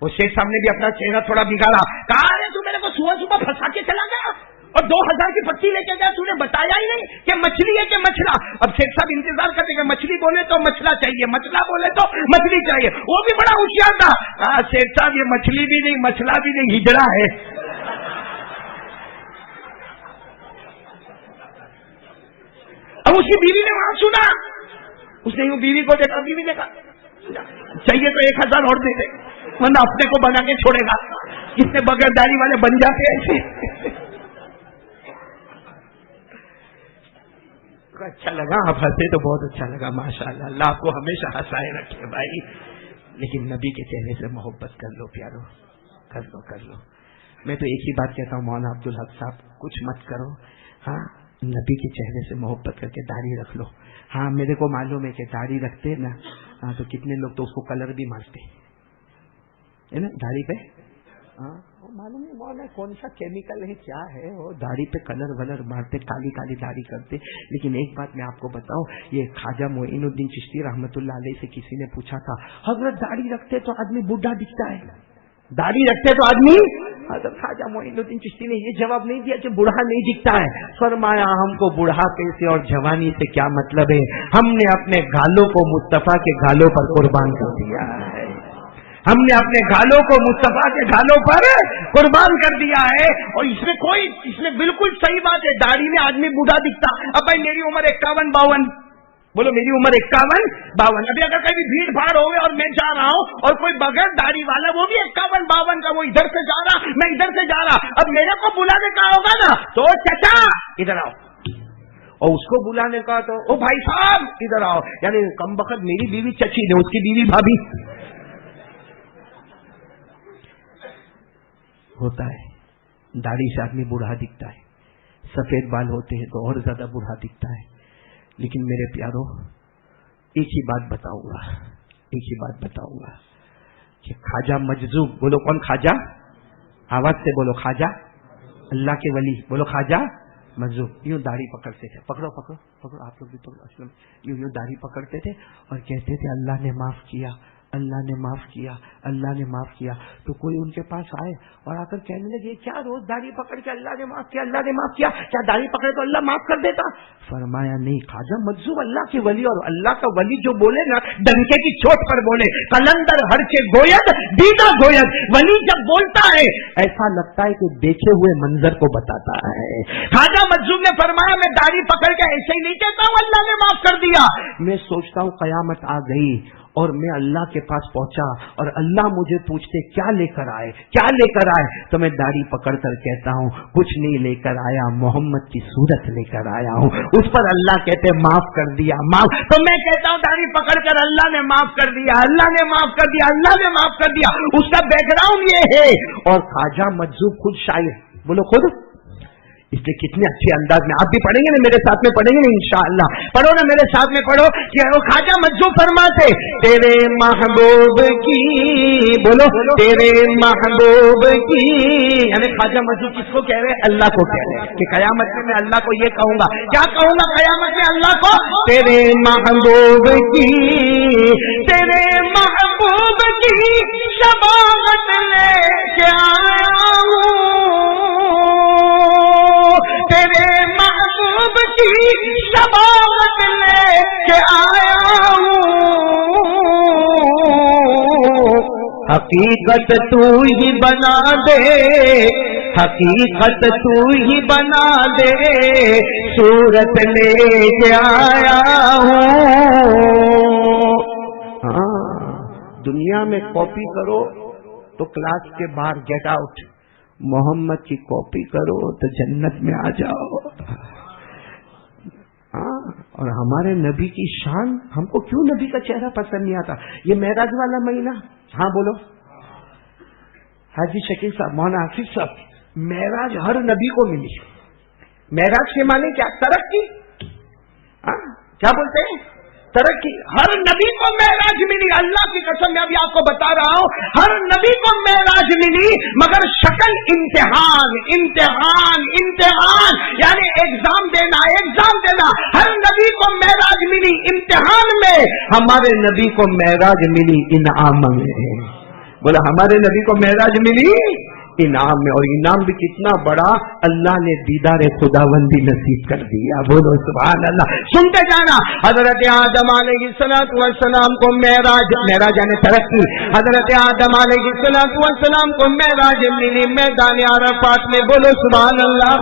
وہ شیخ صاحب نے بھی اپنا چہرہ تھوڑا بگاڑا, کہا ارے تو میرے کو صبح پھنسا کے چلا گیا اور 2000 کی پتی لے کے گیا, تو نے بتایا ہی نہیں کہ مچھلی ہے کہ مچھلا. اب شیخ صاحب انتظار کرتے کہ مچھلی بولے تو مچھلا چاہیے, مچھلا بولے تو مچھلی چاہیے. وہ بھی بڑا ہوشیار تھا, شیخ صاحب یہ مچھلی بھی نہیں مچھلا بھی نہیں, ہجڑا ہے. اب اس کی بیوی نے وہاں سنا, اس نے یوں بیوی کو دیکھا, بیوی نے کہا چاہیے تو 1000 اور دے دے, ورنہ اپنے کو بنا کے چھوڑے گا. کتنے بغیر داڑھی والے بن جاتے ایسے. اچھا لگا, آپ ہنسے تو بہت اچھا لگا, ماشاءاللہ, اللہ آپ کو ہمیشہ ہنسائے رکھے بھائی. لیکن نبی کے چہرے سے محبت کر لو پیارو, کر لو. میں تو ایک ہی بات کہتا ہوں مولانا عبدالحق صاحب, کچھ مت کرو, ہاں نبی کے چہرے سے محبت کر کے داڑھی رکھ لو. ہاں میرے کو معلوم ہے کہ داڑھی رکھتے نا تو کتنے لوگ تو اس کو کلر بھی مارتے ہے نا داڑھی پہ. معلوم نہیں مولانا کون سا کیمیکل ہے کیا ہے, وہ داڑھی پہ کلر ولر مارتے, کالی کالی داڑھی کرتے. لیکن ایک بات میں آپ کو بتاؤں, یہ خواجہ معین الدین چشتی رحمت اللہ علیہ سے کسی نے پوچھا تھا, حضرت داڑھی رکھتے تو آدمی بوڑھا دکھتا ہے, داڑھی رکھتے تو آدمی. حضرت خواجہ معین الدین چشتی نے یہ جواب نہیں دیا کہ بوڑھا نہیں دکھتا ہے. فرمایا ہم کو بڑھاپے سے اور جوانی سے کیا مطلب ہے, ہم نے اپنے گالوں کو مصطفیٰ کے گالوں پر قربان کر دیا ہے. ہم نے اپنے گالوں کو مصطفیٰ کے گالوں پر قربان کر دیا ہے. اور اس میں بالکل صحیح بات ہے, داڑھی میں آدمی بوڑھا دکھتا. اب بھائی میری عمر 51-52, بولو میری عمر 51-52, ابھی اگر کہیں بھیڑ بھاڑ ہوئے اور میں جا رہا ہوں اور کوئی بغیر داڑھی والا وہ بھی 51-52 کا, وہ ادھر سے جا رہا میں ادھر سے جا رہا, اب میرے کو بلانے کا ہوگا نا تو چچا ادھر آؤ, اور اس کو بلانے کا تو او بھائی صاحب ادھر آؤ. یعنی کم بخت میری بیوی چچی نے, اس کی بیوی بھابھی. ہوتا ہے داڑھی سے آدمی بوڑھا دکھتا ہے, سفید بال ہوتے ہیں تو اور زیادہ بوڑھا دکھتا ہے. لیکن میرے پیارو ایک ہی بات بتاؤں گا کہ خواجہ مجذوب, بولو کون خواجہ, آواز سے بولو خواجہ, اللہ کے ولی, بولو خواجہ مجذوب. یوں داڑھی پکڑتے تھے, پکڑو آپ لوگ بھی پکڑو, یوں داڑھی پکڑتے تھے اور کہتے تھے اللہ نے معاف کیا, اللہ نے معاف کیا, اللہ نے معاف کیا. تو کوئی ان کے پاس آئے اور آ کر کہنے لگے کیا روز داڑھی پکڑ کے اللہ نے معاف کیا, اللہ نے معاف کیا, کیا داڑھی پکڑے تو اللہ معاف کر دیتا؟ فرمایا نہیں, خواجہ مجذوب اللہ کے ولی, اور اللہ کا ولی جو بولے نا ڈنکے کی چوٹ پر بولے, قلندر ہر کے گوید دیدہ گوید, ولی جب بولتا ہے ایسا لگتا ہے کہ دیکھے ہوئے منظر کو بتاتا ہے. خواجہ مجذوب نے فرمایا میں داڑھی پکڑ کے ایسے ہی نہیں کہتا ہوں اللہ نے معاف کر دیا, میں سوچتا ہوں قیامت آ گئی اور میں اللہ کے پاس پہنچا اور اللہ مجھے پوچھتے کیا لے کر آئے, تو میں داڑھی پکڑ کر کہتا ہوں کچھ نہیں لے کر آیا, محمد کی صورت لے کر آیا ہوں. اس پر اللہ کہتے معاف کر دیا, معاف. تو میں کہتا ہوں داڑھی پکڑ کر اللہ نے معاف کر دیا, اللہ نے معاف کر دیا, اللہ نے معاف کر دیا. اس کا بیک گراؤنڈ یہ ہے. اور خواجہ مجذوب خود شاعر, بولو خود, اس لیے کتنے اچھے انداز میں آپ بھی پڑھیں گے نا, میرے ساتھ میں پڑھیں گے نا انشاءاللہ, پڑھو نا میرے ساتھ میں پڑھو کہ وہ خواجہ مجذوب فرماتے تیرے محبوب کی, بولو تیرے محبوب کی, یعنی خواجہ مجذوب کس کو کہہ رہے, اللہ کو کہہ رہے کہ قیامت میں اللہ کو یہ کہوں گا, کیا کہوں گا قیامت میں اللہ کو, تیرے محبوب کی, تیرے محبوب کی شفاعت لے کے آیا ہوں, تیرے محبوب کی شفاعت لے کے آیا ہوں, حقیقت تو ہی بنا دے، حقیقت تو ہی بنا دے، صورت لے کے آیا ہوں۔ ہاں، دنیا میں کاپی کرو تو کلاس کے باہر گیٹ آؤٹ، محمد کی کاپی کرو تو جنت میں آ جاؤ۔ ہاں، اور ہمارے نبی کی شان، ہم کو کیوں نبی کا چہرہ پسند نہیں آتا؟ یہ معراج والا مہینہ، ہاں بولو حاجی شکیل صاحب، مولانا آصف صاحب، معراج ہر نبی کو ملی۔ معراج کے معنی کیا؟ ترقی۔ ہاں، کیا بولتے ہیں؟ ترقی۔ ہر نبی کو معراج ملی، اللہ کی قسم میں ابھی آپ کو بتا رہا ہوں، ہر نبی کو معراج ملی، مگر شکل امتحان امتحان امتحان، یعنی ایگزام دینا ایگزام دینا۔ ہر نبی کو معراج ملی امتحان میں، ہمارے نبی کو معراج ملی انعام میں۔ بولا ہمارے نبی کو معراج ملی انعام میں، اور انعام بھی کتنا بڑا، اللہ نے دیدار خداوندی نصیب کر دیا۔ بولو سبحان اللہ۔ سنتے جانا، حضرت آدم علیہ السلام کو معراج، معراج یعنی ترقی، حضرت آدم علیہ السلام کو معراج ملی میدان عرفات میں۔ بولو سبحان اللہ۔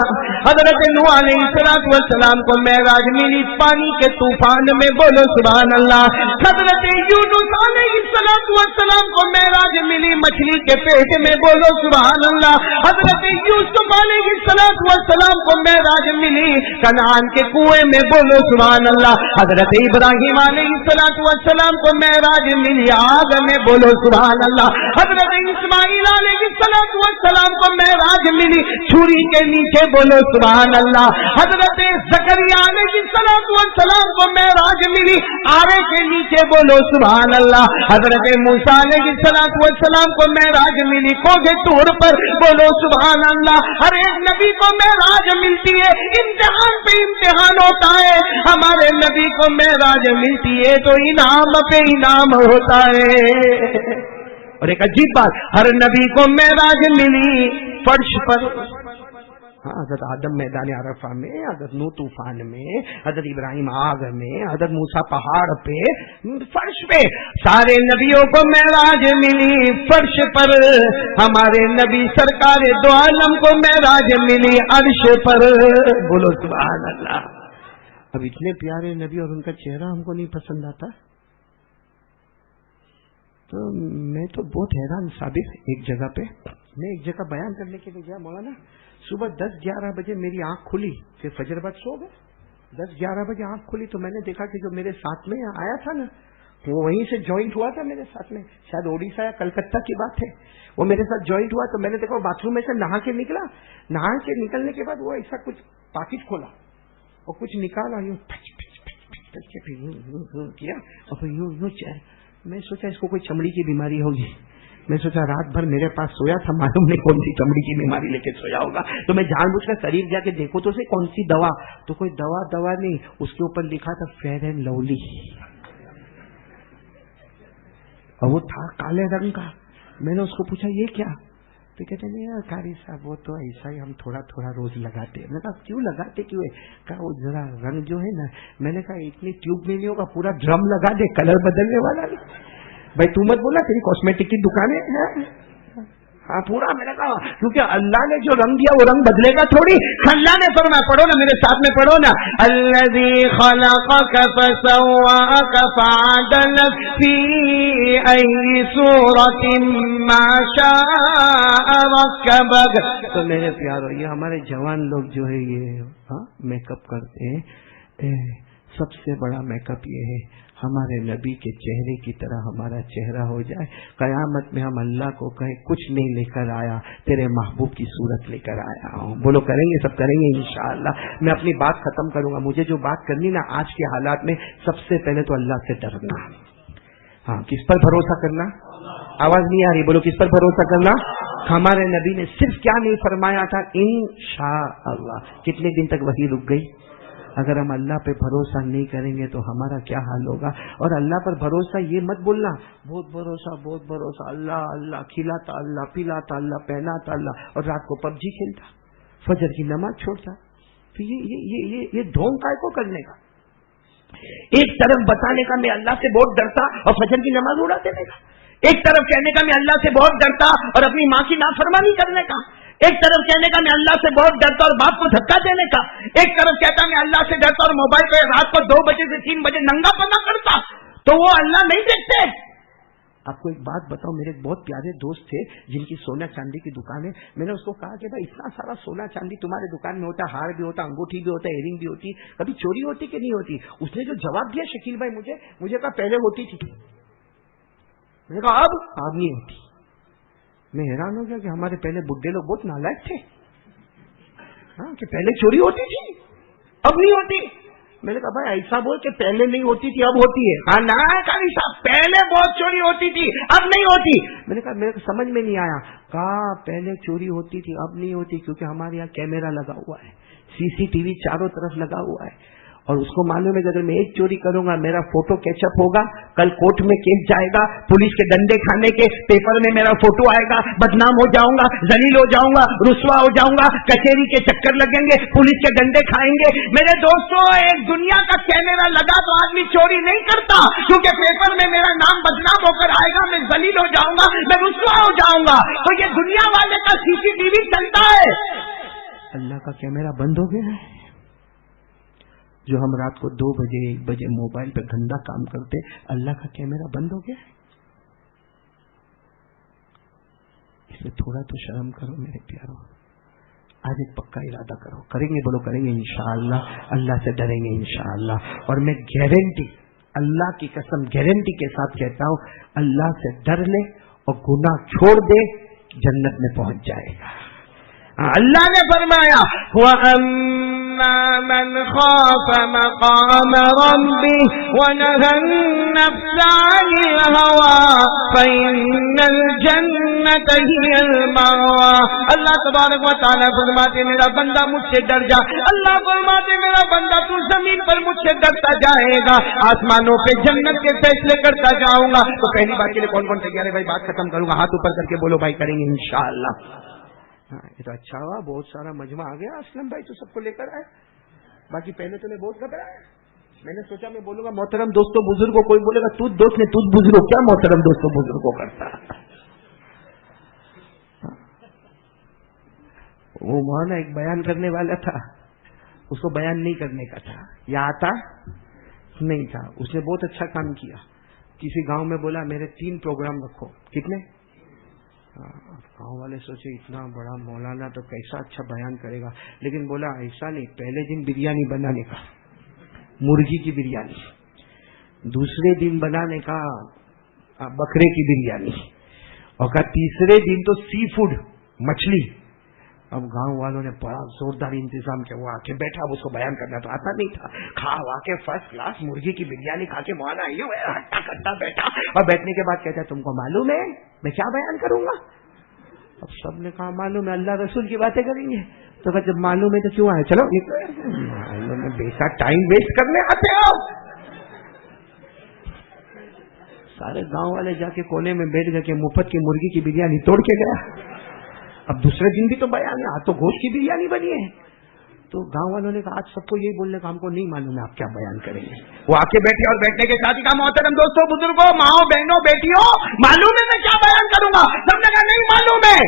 حضرت نوح علیہ السلام کو معراج ملی پانی کے طوفان میں۔ بولو سبحان اللہ۔ حضرت یونس علیہ السلام کو معراج ملی مچھلی کے پیٹ میں۔ بولو سبحان اللہ۔ حضرت یوسف علیہ السلام کو معراج ملی کنعان کے کنویں میں۔ بولو سبحان اللہ۔ حضرت ابراہیم علیہ السلام کو معراج ملی آگ میں۔ بولو سبحان اللہ۔ حضرت اسماعیل علیہ السلام کو معراج ملی چھری کے نیچے۔ بولو سبحان اللہ۔ حضرت زکریا علیہ السلام کو معراج ملی آرے کے نیچے۔ بولو سبحان اللہ۔ حضرت موسیٰ علیہ السلام کو معراج ملی کوہ طور پر۔ بولو سبحان اللہ۔ ہر ایک نبی کو معراج ملتی ہے، امتحان پہ امتحان ہوتا ہے۔ ہمارے نبی کو معراج ملتی ہے تو انعام پہ انعام ہوتا ہے۔ اور ایک عجیب بات، ہر نبی کو معراج ملی فرش پر۔ ہاں، حضرت آدم میدان عرفہ میں، حضرت نوح طوفان میں، حضرت ابراہیم آگ میں، حضرت موسیٰ پہاڑ پہ، فرش پہ، سارے نبیوں کو معراج ملی فرش پر۔ ہمارے نبی سرکار دو عالم کو معراج ملی عرش پر۔ بولو سبحان اللہ۔ اب اتنے پیارے نبی اور ان کا چہرہ ہم کو نہیں پسند آتا، تو میں تو بہت حیران ثابت۔ ایک جگہ پہ میں ایک جگہ بیان کرنے کے لیے گیا، مولانا صبح 10-11 بجے میری آنکھ کھلی، پھر فجر بعد سو گئے۔ 10-11 بجے آنکھ کھلی تو میں نے دیکھا کہ جو میرے ساتھ میں آیا تھا نا، وہ وہیں سے جوائنٹ ہوا تھا میرے ساتھ میں، شاید اڑیسہ یا کلکتہ کی بات ہے، وہ میرے ساتھ جوائنٹ ہوا۔ تو میں نے دیکھا باتھ روم میں سے نہا کے نکلا، نہا کے نکلنے کے بعد وہ ایسا کچھ پاکٹ کھولا اور کچھ نکالا، یوں کیا اور پھر یوں چہرہ۔ میں سوچا اس کو کوئی چمڑی کی بیماری ہوگی، میں سوچا رات بھر میرے پاس سویا تھا، معلوم نہیں کون سی چمڑی کی بیماری لے کے سویا ہوگا، تو میں جان بوجھ کر قریب جا کے دیکھو تو سے کون سی دوا، تو کوئی دوا نہیں، اس کے اوپر لکھا تھا فیئر اینڈ لولی، اور وہ تھا کالے رنگ کا۔ میں نے اس کو پوچھا یہ کیا؟ تو کہتے ہیں یار قاری صاحب وہ تو ایسا ہی ہم تھوڑا تھوڑا روز لگاتے ہیں۔ میں نے کہا کیوں لگاتے کیوں ہے؟ کہا وہ ذرا رنگ جو ہے نا، میں نے کہا اتنی ٹیوب میں نہیں ہوگا، پورا ڈرم لگا دے، کلر بدلنے والا نہیں۔ بھائی تو مت بولا تیری کاسمیٹک کی دکان ہے؟ ہاں پورا۔ میں نے کہا کیونکہ اللہ نے جو رنگ دیا وہ رنگ بدلے گا تھوڑی۔ اللہ نے فرمایا، پڑھو نا میرے ساتھ میں، پڑھو نا، الذی خلقک فسواک فعدلک فی ای صورت ما شاء رکبک۔ تو میرے پیارو، یہ ہمارے جوان لوگ جو ہے یہ میک اپ کرتے ہیں، سب سے بڑا میک اپ یہ ہے ہمارے نبی کے چہرے کی طرح ہمارا چہرہ ہو جائے، قیامت میں ہم اللہ کو کہیں کچھ نہیں لے کر آیا، تیرے محبوب کی صورت لے کر آیا ہوں۔ بولو کریں گے، سب کریں گے انشاءاللہ۔ میں اپنی بات ختم کروں گا، مجھے جو بات کرنی نا آج کے حالات میں، سب سے پہلے تو اللہ سے ڈرنا۔ ہاں، کس پر بھروسہ کرنا؟ آواز نہیں آ رہی، بولو کس پر بھروسہ کرنا؟ ہمارے نبی نے صرف کیا نہیں فرمایا تھا؟ انشاءاللہ۔ کتنے دن تک وحی رک گئی؟ اگر ہم اللہ پہ بھروسہ نہیں کریں گے تو ہمارا کیا حال ہوگا؟ اور اللہ پر بھروسہ یہ مت بولنا بہت بھروسہ، اللہ اللہ، کھلاتا اللہ، پلاتا اللہ، پہناتا اللہ، اور رات کو پب جی کھیلتا، فجر کی نماز چھوڑتا۔ تو یہ ڈھونگ کا کو کرنے کا، ایک طرف بتانے کا میں اللہ سے بہت ڈرتا اور فجر کی نماز اڑا دینے کا، ایک طرف کہنے کا میں اللہ سے بہت ڈرتا اور اپنی ماں کی نافرمانی کرنے کا، ایک طرف کہنے کا میں اللہ سے بہت ڈرتا اور باپ کو دھکا دینے کا، ایک طرف کہتا میں اللہ سے ڈرتا اور موبائل پہ رات کو 2 بجے سے 3 بجے ننگا پنا کرتا، تو وہ اللہ نہیں دیکھتے؟ آپ کو ایک بات بتاؤں، میرے بہت پیارے دوست تھے جن کی سونا چاندی کی دکان ہے. میں نے اس کو کہا کہ بھائی اتنا سارا سونا چاندی تمہارے دکان میں ہوتا، ہار بھی ہوتا، انگوٹھی بھی ہوتا، ایئرنگ بھی ہوتی، کبھی چوری ہوتی کہ نہیں ہوتی؟ اس نے جو جواب دیا شکیل بھائی مجھے کہا پہلے ہوتی تھی. میں نے کہا اب نہیں ہوتی. میں حیران ہو گیا کہ ہمارے پہلے بڈھے لوگ بہت نالائق تھے کہ پہلے چوری ہوتی تھی اب نہیں ہوتی. میں نے کہا بھائی ایسا بول کہ پہلے نہیں ہوتی تھی اب ہوتی ہے. ہاں نا قاری صاحب پہلے بہت چوری ہوتی تھی اب نہیں ہوتی. میں نے کہا میرے کو سمجھ میں نہیں آیا. کہا پہلے چوری ہوتی تھی اب نہیں ہوتی کیونکہ ہمارے یہاں کیمرہ لگا ہوا ہے، CCTV چاروں طرف لگا ہوا ہے، اور اس کو معلوم ہے کہ اگر میں ایک چوری کروں گا میرا فوٹو کیچ اپ ہوگا، کل کورٹ میں کیس جائے گا، پولیس کے ڈنڈے کھانے کے پیپر میں میرا فوٹو آئے گا، بدنام ہو جاؤں گا، ذلیل ہو جاؤں گا، رسوا ہو جاؤں گا، کچہری کے چکر لگیں گے، پولیس کے ڈنڈے کھائیں گے. میرے دوستوں ایک دنیا کا کیمرہ لگا تو آدمی چوری نہیں کرتا کیونکہ پیپر میں میرا نام بدنام ہو کر آئے گا، میں ذلیل ہو جاؤں گا، میں رسوا ہو جاؤں گا. تو یہ دنیا والے کا CCTV چلتا ہے. اللہ کا کیمرہ بند ہو گیا ہے. جو ہم رات کو 2 بجے 1 بجے موبائل پہ گندا کام کرتے، اللہ کا کیمرہ بند ہو گیا. اس لیے تھوڑا تو شرم کرو میرے پیارو. آج ایک پکا ارادہ کرو، کریں گے بولو کریں گے انشاءاللہ، اللہ سے ڈریں گے انشاءاللہ. اور میں گارنٹی، اللہ کی قسم گارنٹی کے ساتھ کہتا ہوں، اللہ سے ڈر لے اور گناہ چھوڑ دے جنت میں پہنچ جائے گا. اللہ نے فرمایا وَأَمَّا مَنْ خَافَ مَقَامَ رَبِّهِ وَنَهَى النَّفْسَ عَنِ الْهَوَىٰ فَإِنَّ الْجَنَّةَ هِيَ الْمَأْوَىٰ. اللہ تبارک و تعالیٰ فرماتے میرا بندہ مجھ سے ڈر جا. اللہ فرماتے میرا بندہ تو زمین پر مجھ سے ڈرتا جائے گا، آسمانوں پہ جنت کے فیصلے کرتا جاؤں گا. تو پہلی بات کے لیے کون کون تیار ہے بھائی؟ بات ختم کروں گا، ہاتھ اوپر کر کے بولو بھائی کریں گے انشاءاللہ. یہ تو اچھا ہوا، بہت سارا مجمع آ گیا. اسلم بھائی تو سب کو لے کر آئے، باقی پہلے تو میں بہت گھبرایا. میں نے سوچا میں بولوں گا محترم دوستوں بزرگوں، کوئی بولے گا تو دوست نے تو بزرگوں، کیا محترم دوستوں بزرگوں کرتا. وہ مولانا ایک بیان کرنے والا تھا، اس کو بیان نہیں کرنے کا تھا یا آتا نہیں تھا. اس نے بہت اچھا کام کیا. کسی گاؤں میں بولا میرے 3 پروگرام رکھو. کتنے؟ گاؤں والے سوچے اتنا بڑا مولانا تو کیسا اچھا بیان کرے گا، لیکن بولا ایسا نہیں، پہلے دن بریانی بنانے کا، مرغی کی بریانی، دوسرے دن بنانے کا بکرے کی بریانی، اور تیسرے دن تو سی فوڈ مچھلی. اب گاؤں والوں نے بڑا زوردار انتظام کیا. وہ آ کے بیٹھا، اب اس کو بیان کرنا تو آتا نہیں تھا. کھا وا کے فرسٹ کلاس مرغی کی بریانی کھا کے مولانا یوں ہٹا کٹا بیٹھا، اور بیٹھنے کے بعد کہتا ہے تم کو معلوم ہے میں کیا بیان کروں گا؟ اب سب نے کہا معلوم ہے، اللہ رسول کی باتیں کریں گے. تو جب معلوم ہے تو کیوں آئے؟ چلو معلوم ہے بیٹا، ٹائم ویسٹ کرنے آتے ہو. سارے گاؤں والے جا کے کونے میں بیٹھ گئے کہ مفت کی مرغی کی بریانی توڑ کے گیا. اب دوسرے دن بھی تو بیان ہے، آج تو گوشت کی بریانی بنی ہے. تو گاؤں والوں نے کہا آج سب کو یہی بولنے کا، ہم کو نہیں معلوم ہے آپ کیا بیان کریں گے. وہ آ کے بیٹھے اور بیٹھنے کے ساتھ ہی کہا محترم دوستوں بزرگوں، ماؤں بہنوں بیٹیوں، معلوم ہے میں کیا بیان کروں گا؟ سب نے کہا نہیں معلوم ہے.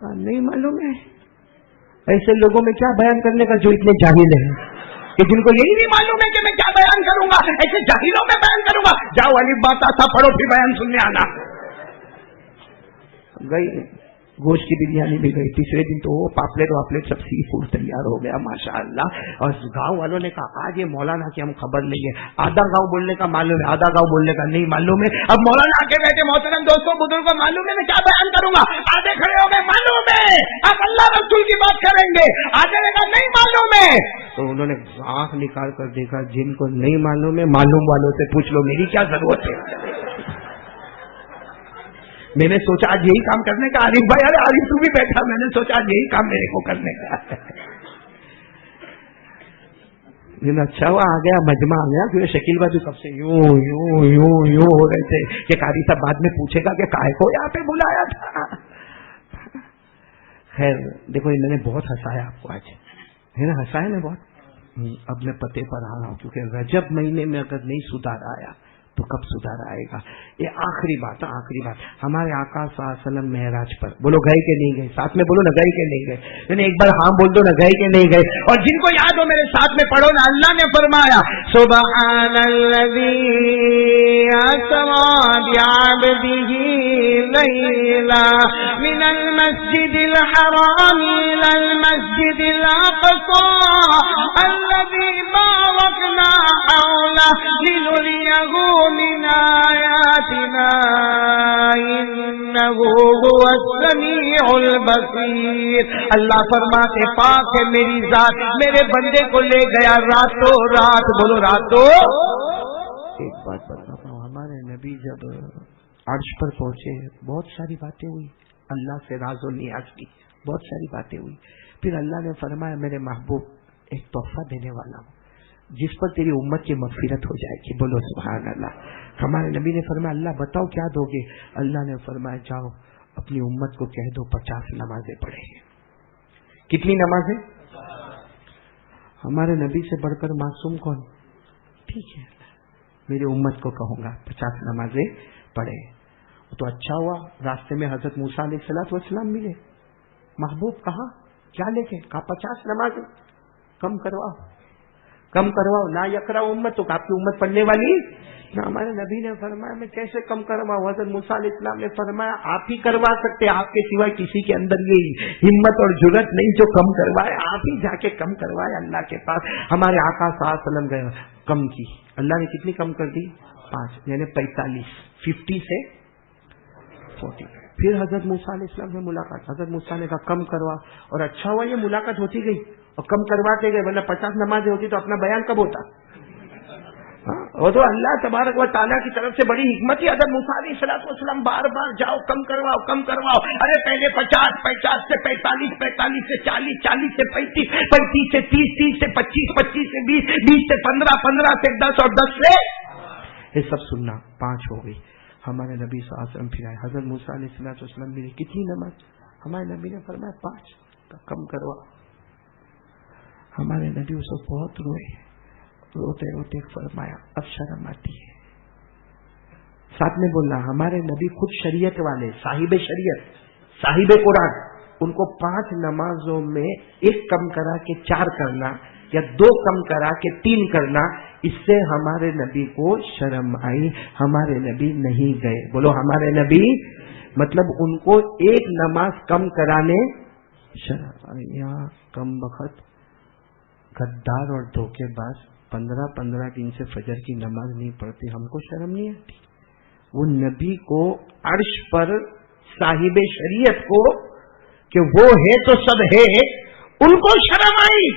کہا نہیں معلوم ہے. ایسے لوگوں میں کیا بیان کرنے کا جو اتنے جاہل ہیں کہ جن کو یہی نہیں معلوم ہے کہ میں کیا بیان کروں گا. ایسے جاہلوں میں بیان کروں گا. جاؤ الف با تا سا پڑھو پھر بیان سننے آنا. گئی گوشت کی بریانی بھی گئی. تیسرے دن تو وہ پاپلیٹ واپلیٹ سب سی فوڈ تیار ہو گیا ماشاءاللہ. اور گاؤں والوں نے کہا آج یہ مولانا کی ہم خبر لیں گے. آدھا گاؤں بولنے کا معلوم ہے، آدھا گاؤں بولنے کا نہیں معلوم ہے. اب مولانا آ کے بیٹھے محترم دوستوں بزرگوں معلوم ہے میں کیا بیان کروں گا. آدھے کھڑے ہو گئے معلوم ہے، اب اللہ رسول کی بات کریں گے. آدھے نے کہا نہیں معلوم ہے. تو انہوں نے آنکھ نکال کر دیکھا، جن کو نہیں معلوم ہے معلوم والوں سے پوچھ لو، میری کیا ضرورت ہے. میں نے سوچا آج یہی کام کرنے کا. عارف بھائی، ارے عارف تو بھی بیٹھا، میں نے سوچا آج یہی کام میرے کو کرنے کا. اچھا ہوا آ گیا، مجمع آ گیا. کیونکہ شکیل بھائی سب سے یوں یوں یوں یوں ہو رہے تھے کہ قاری صاحب بعد میں پوچھے گا کہ کائے کو یہاں پہ بلایا تھا. خیر دیکھو میں نے بہت ہنسایا آپ کو آج، ہے نا، ہنسایا میں بہت. اب میں پتے پر آ رہا ہوں کیونکہ رجب مہینے میں اگر نہیں سدھار آیا تو کب سدھار آئے گا؟ یہ آخری بات ہمارے آقا صلی اللہ علیہ وسلم معراج پر، بولو گئے کہ نہیں گئے؟ ساتھ میں بولو نہ گئے کہ نہیں گئے؟ یعنی ایک بار ہاں بول دو نہ گئے کہ نہیں گئے؟ اور جن کو یاد ہو میرے ساتھ میں پڑھو نا، اللہ نے فرمایا سبحان الذی اسری بعبدہ لیلا من المسجد الحرام الى المسجد الاقصى الذي باركنا حوله لنريه من آياتنا إنه هو السميع البصير۔ اللہ فرماتے پاک ہے میری ذات، میرے بندے کو لے گیا راتوں رات، بولو راتوں۔ ایک بات بتاتا ہوں، ہمارے نبی جب عرش پر پہنچے بہت ساری باتیں ہوئی، اللہ سے راز و نیاز کی بہت ساری باتیں ہوئی۔ پھر اللہ نے فرمایا میرے محبوب ایک تحفہ دینے والا ہوں جس پر تیری امت کی مغفرت ہو جائے گی، بولو سبحان اللہ۔ ہمارے نبی نے فرمایا اللہ بتاؤ کیا دو گے؟ اللہ نے فرمایا جاؤ اپنی امت کو کہہ دو 50 نمازیں پڑھے۔ کتنی نمازیں؟ ہمارے نبی سے بڑھ کر معصوم کون؟ ٹھیک ہے میری امت کو کہوں گا 50 نمازیں پڑھے۔ تو اچھا ہوا راستے میں حضرت موسیٰ علیہ السلام ملے، محبوب کہا کیا لے کے؟ کہا 50 نمازیں کم کرواؤ لا یقرأ امت، تو آپ کی امت پڑھنے والی نہ۔ ہمارے نبی نے فرمایا میں کیسے کم کرواؤں؟ حضرت موسیٰ علیہ السلام نے فرمایا آپ ہی کروا سکتے، آپ کے سوائے کسی کے اندر یہ ہمت اور جرت نہیں جو کم کروائے، آپ ہی جا کے کم کروائے اللہ کے پاس۔ ہمارے آقا صلی اللہ علیہ وسلم گئے کم کی، اللہ نے کتنی کم کر دی؟ 5 یعنی 45، 50 سے 40۔ پھر حضرت موسیٰ علیہ السلام سے ملاقات، حضرت موسیٰ نے کہا کم کروا، اور اچھا ہوا یہ ملاقات ہوتی گئی اور کم کرواتے گئے، ورنہ 50 نمازیں ہوتی تو اپنا بیان کب ہوتا؟ وہ تو اللہ تبارک و تعالیٰ کی طرف سے بڑی حکمت ہی حضرت موسیٰ علیہ السلام بار بار جاؤ کم کرواؤ، ارے پہلے 50، 50 سے 45، 45 سے 40، 40 سے 35، 35 سے 30، 30 سے 25، 25 سے 20، 20 سے 15، 15 سے 10 اور 10 سے یہ سب سننا 5 ہو گئی۔ ہمارے نبی صلی اللہ علیہ وسلم پھر آئے، حضرت موسیٰ علیہ السلام ملی کتنی نماز؟ ہمارے نبی نے فرمایا 5 کم کروا۔ ہمارے نبی اس وقت بہت روتے روتے فرمایا اب شرم آتی ہے۔ ساتھ میں بولنا ہمارے نبی خود شریعت والے، صاحب شریعت، صاحب قرآن، ان کو 5 نمازوں میں 1 کم کرا کے 4 کرنا یا 2 کم کرا کے 3 کرنا، اس سے ہمارے نبی کو شرم آئی، ہمارے نبی نہیں گئے۔ بولو ہمارے نبی، مطلب ان کو 1 نماز کم کرانے شرم آئی۔ یہاں کم وقت غدار اور دھوکے باز 15 دن سے فجر کی نماز نہیں پڑھتے، ہم کو شرم نہیں آتی؟ وہ نبی کو عرش پر صاحب شریعت کو کہ وہ ہے تو سب ہے، ان کو شرم آئی۔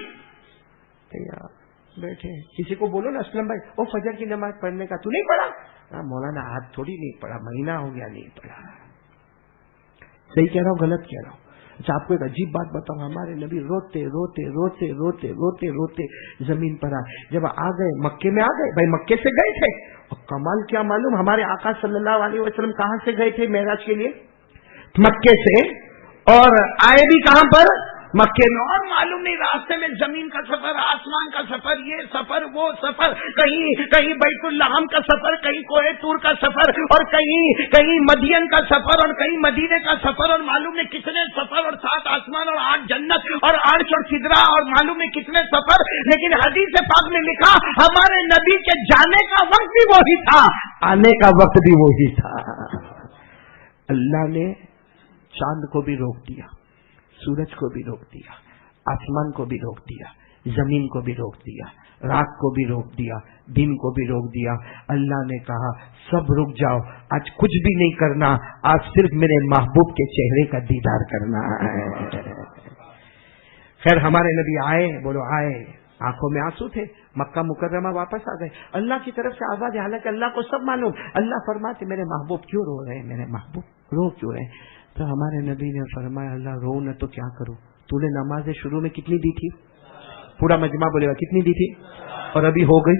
بیٹھے کسی کو بولو نا اسلم بھائی وہ فجر کی نماز پڑھنے کا تو نہیں پڑھا؟ مولانا آج تھوڑی نہیں پڑھا، مہینہ ہو گیا نہیں پڑھا۔ صحیح کہہ رہا ہوں غلط کہہ رہا ہوں؟ اچھا آپ کو ایک عجیب بات بتاؤں، ہمارے نبی روتے روتے روتے روتے روتے روتے زمین پر آئے۔ جب آ گئے مکے میں آ گئے، بھائی مکے سے گئے تھے، اور کمال کیا معلوم ہمارے آقا صلی اللہ علیہ وسلم کہاں سے گئے تھے معراج کے لیے؟ مکے سے، اور آئے بھی کہاں پر؟ مکے میں۔ اور معلوم نہیں راستے میں زمین کا سفر، آسمان کا سفر، یہ سفر وہ سفر، کہیں بیت الحرام کا سفر، کہیں کوہ طور کا سفر، اور کہیں مدین کا سفر، اور کہیں مدینے کا سفر، اور معلوم نہیں کتنے سفر، اور 7 آسمان اور 8 جنت اور 8 اور سدرا، اور معلوم نہیں کتنے سفر۔ لیکن حدیث پاک میں لکھا ہمارے نبی کے جانے کا وقت بھی وہی تھا، آنے کا وقت بھی وہی تھا۔ اللہ نے چاند کو بھی روک دیا، سورج کو بھی روک دیا، آسمان کو بھی روک دیا، زمین کو بھی روک دیا، رات کو بھی روک دیا، دن کو بھی روک دیا۔ اللہ نے کہا سب رک جاؤ، آج کچھ بھی نہیں کرنا، آج صرف میرے محبوب کے چہرے کا دیدار کرنا ہے۔ خیر ہمارے نبی آئے، بولو آئے، آنکھوں میں آنسو تھے، مکہ مکرمہ واپس آ گئے۔ اللہ کی طرف سے آواز، حالانکہ اللہ کو سب معلوم، اللہ فرماتے میرے محبوب کیوں رو رہے ہیں، میرے محبوب رو کیوں رہے ہیں؟ تو ہمارے نبی نے فرمایا اللہ رو نہ تو کیا کروں، تو نے نماز شروع میں کتنی دی تھی؟ پورا مجمع بولے گا کتنی دی تھی؟ اور ابھی ہو گئی۔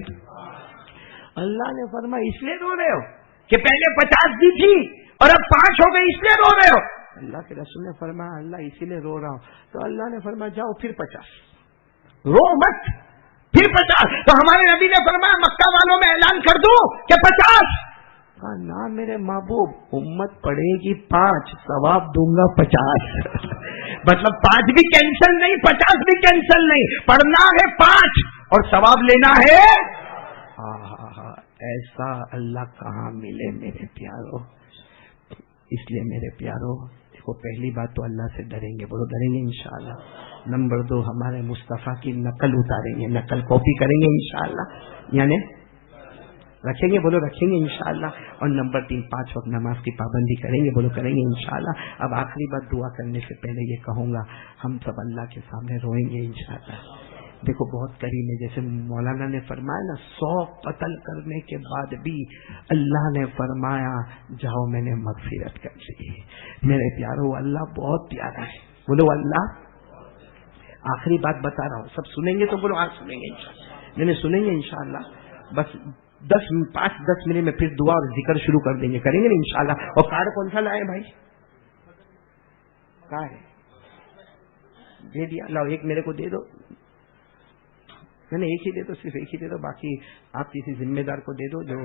اللہ نے فرمایا اس لیے رو رہے ہو کہ پہلے 50 دی تھی اور اب 5 ہو گئی، اس لیے رو رہے ہو؟ اللہ کے رسول نے فرمایا اللہ اسی لیے رو رہا ہوں۔ تو اللہ نے فرمایا جاؤ پھر 50، رو مت، پھر 50۔ تو تو ہمارے نبی نے فرمایا مکہ والوں میں اعلان کر دوں کہ 50. کہا نہ میرے محبوب, امت پڑھے گی 5, ثواب دوں گا 50. مطلب 5 بھی کینسل نہیں, 50 بھی کینسل نہیں, پڑھنا ہے 5 اور ثواب لینا ہے. ایسا اللہ کہاں ملے میرے پیارو. اس لیے میرے پیارو دیکھو, پہلی بات تو اللہ سے ڈریں گے, بولو ڈریں گے انشاءاللہ. نمبر 2 ہمارے مصطفیٰ کی نقل اتاریں گے, نقل کاپی کریں گے انشاءاللہ, یعنی رکھیں گے, بولو رکھیں گے انشاءاللہ. اور نمبر 3 5 وقت نماز کی پابندی کریں گے, بولو کریں گے انشاءاللہ. اب آخری بات دعا کرنے سے پہلے یہ کہوں گا, ہم سب اللہ کے سامنے روئیں گے انشاءاللہ. دیکھو بہت کریم ہے, جیسے مولانا نے فرمایا نا 100 قتل کرنے کے بعد بھی اللہ نے فرمایا جاؤ میں نے مغفرت کر دی. میرے پیارو اللہ بہت پیارا ہے, بولو اللہ. آخری بات بتا رہا ہوں, سب سنیں گے تو بولو آج سنیں گے انشاءاللہ. نہیں سنیں گے انشاءاللہ. بس 5-10 منٹ میں پھر دعا اور ذکر شروع کر دیں گے, کریں گے انشاءاللہ. اور کارڈ کون سا لائے بھائی؟ کہاں ہے؟ دے دیا, لاؤ ایک میرے کو دے دو. میں نے ایک ہی دے دو, صرف ایک ہی دے دو, باقی آپ کسی ذمہ دار کو دے دو جو.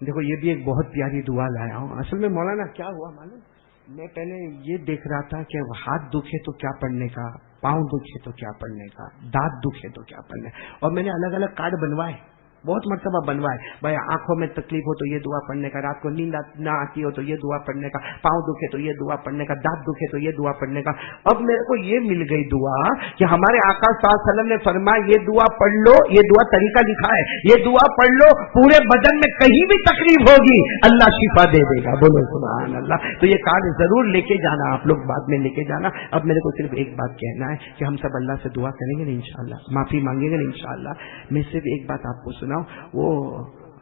دیکھو یہ بھی ایک بہت پیاری دعا لایا ہوں. اصل میں مولانا کیا ہوا معلوم, میں پہلے یہ دیکھ رہا تھا کہ ہاتھ دکھے تو کیا پڑھنے کا, پاؤں دکھے تو کیا پڑھنے کا, دانت دکھے تو کیا پڑھنے کا. اور میں نے الگ الگ کارڈ بنوائے, بہت مرتبہ بنوائے. بھائی آنکھوں میں تکلیف ہو تو یہ دعا پڑھنے کا, رات کو نیند نہ آتی ہو تو یہ دعا پڑھنے کا, پاؤں دکھے تو یہ دعا پڑھنے کا, دانت دکھے تو یہ دعا پڑھنے کا. اب میرے کو یہ مل گئی دعا کہ ہمارے آقا صلی اللہ علیہ وسلم نے فرمایا یہ دعا پڑھ لو, یہ دعا طریقہ لکھا ہے, یہ دعا پڑھ لو, پورے بدن میں کہیں بھی تکلیف ہوگی اللہ شفا دے دے گا. بولو سبحان اللہ. تو یہ کارڈ ضرور لے کے جانا, آپ لوگ بعد میں لے کے جانا. اب میرے کو صرف ایک بات کہنا ہے کہ ہم سب اللہ سے دعا کریں گے انشاءاللہ, معافی مانگیں گے انشاءاللہ. میں صرف ایک بات آپ کو سناؤں, وہ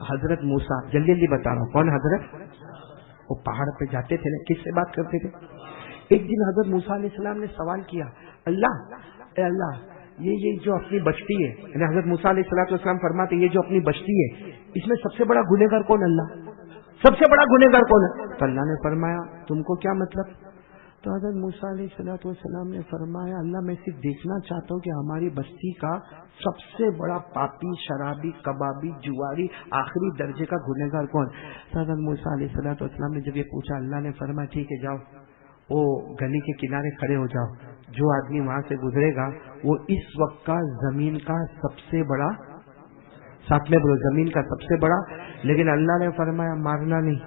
حضرت موسیٰ, جلدی جلدی بتا رہا ہوں کون حضرت, وہ پہاڑ پہ جاتے تھے نا, کس سے بات کرتے تھے؟ ایک دن حضرت موسیٰ علیہ السلام نے سوال کیا, اللہ اے اللہ یہ جو اپنی بستی ہے, یعنی حضرت موسیٰ علیہ السلام فرماتے یہ جو اپنی بستی ہے اس میں سب سے بڑا گنہگار کون؟ اللہ. سب سے بڑا گنہگار کون ہے؟ تو اللہ نے فرمایا تم کو کیا مطلب؟ تو حضرت موسیٰ علیہ السلام نے فرمایا اللہ میں صرف دیکھنا چاہتا ہوں کہ ہماری بستی کا سب سے بڑا پاپی, شرابی, کبابی, جواری, آخری درجے کا گنہگار کون؟ حضرت موسیٰ علیہ السلام نے جب یہ پوچھا, اللہ نے فرمایا ٹھیک ہے جاؤ, وہ گلی کے کنارے کھڑے ہو جاؤ, جو آدمی وہاں سے گزرے گا وہ اس وقت کا زمین کا سب سے بڑا, ساتھ میں بولو زمین کا سب سے بڑا. لیکن اللہ نے فرمایا مارنا نہیں.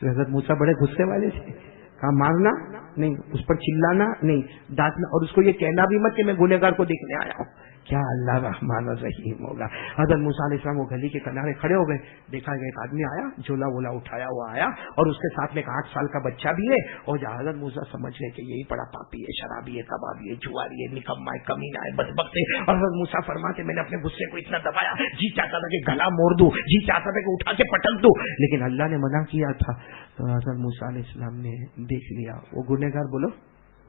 تو حضرت موسیٰ بڑے غصے والے تھے, کہا مارنا نہیں, اس پر چلانا نہیں, ڈانٹنا, اور اس کو یہ کہنا بھی مت کہ میں گنہگار کو دیکھنے آیا ہوں. کیا اللہ رحمان الرحیم ہوگا. حضرت موسیٰ علیہ السلام وہ گلی کے کنارے کھڑے ہو گئے, دیکھا گیا ایک آدمی آیا, جھولا وولا اٹھایا ہوا آیا, اور اس کے ساتھ میں ایک 8 سال کا بچہ بھی ہے. اور حضرت موسیٰ سمجھ گئے کہ یہی بڑا پاپی ہے, شرابی ہے, کبابی ہے, جواری ہے, نکما ہے, کمینہ ہے, بدبخت ہے. اور حضرت موسیٰ فرماتے میں نے اپنے غصے کو اتنا دبایا, جی چاہتا تھا کہ گلا موڑ دوں, جی چاہتا تھا کہ اٹھا کے پٹک دوں, لیکن اللہ نے منع کیا تھا. تو حضرت موسیٰ علیہ السلام نے دیکھ لیا وہ گنہگار, بولو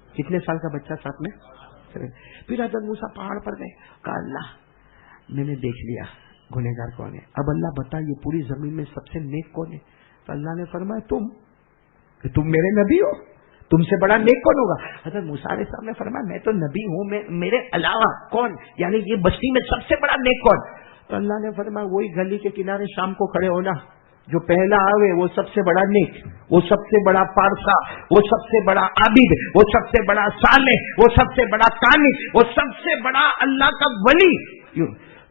کتنے سال کا بچہ ساتھ میں. پھر حضرت موسیٰ پہاڑ پر گئے, کہا اللہ میں نے دیکھ لیا گنہگار کون ہے, اب اللہ بتا یہ پوری زمین میں سب سے نیک کون ہے؟ تو اللہ نے فرمایا تم میرے نبی ہو, تم سے بڑا نیک کون ہوگا؟ حضرت موسیٰ علیہ السلام نے فرمایا میں تو نبی ہوں, میرے علاوہ کون, یعنی یہ بستی میں سب سے بڑا نیک کون؟ تو اللہ نے فرمایا وہی گلی کے کنارے شام کو کھڑے ہونا, جو پہلا آوے وہ سب سے بڑا نیک, وہ سب سے بڑا پارسا, وہ سب سے بڑا عابد, وہ سب سے بڑا صالح, وہ سب سے بڑا قانت, وہ سب سے بڑا اللہ کا ولی.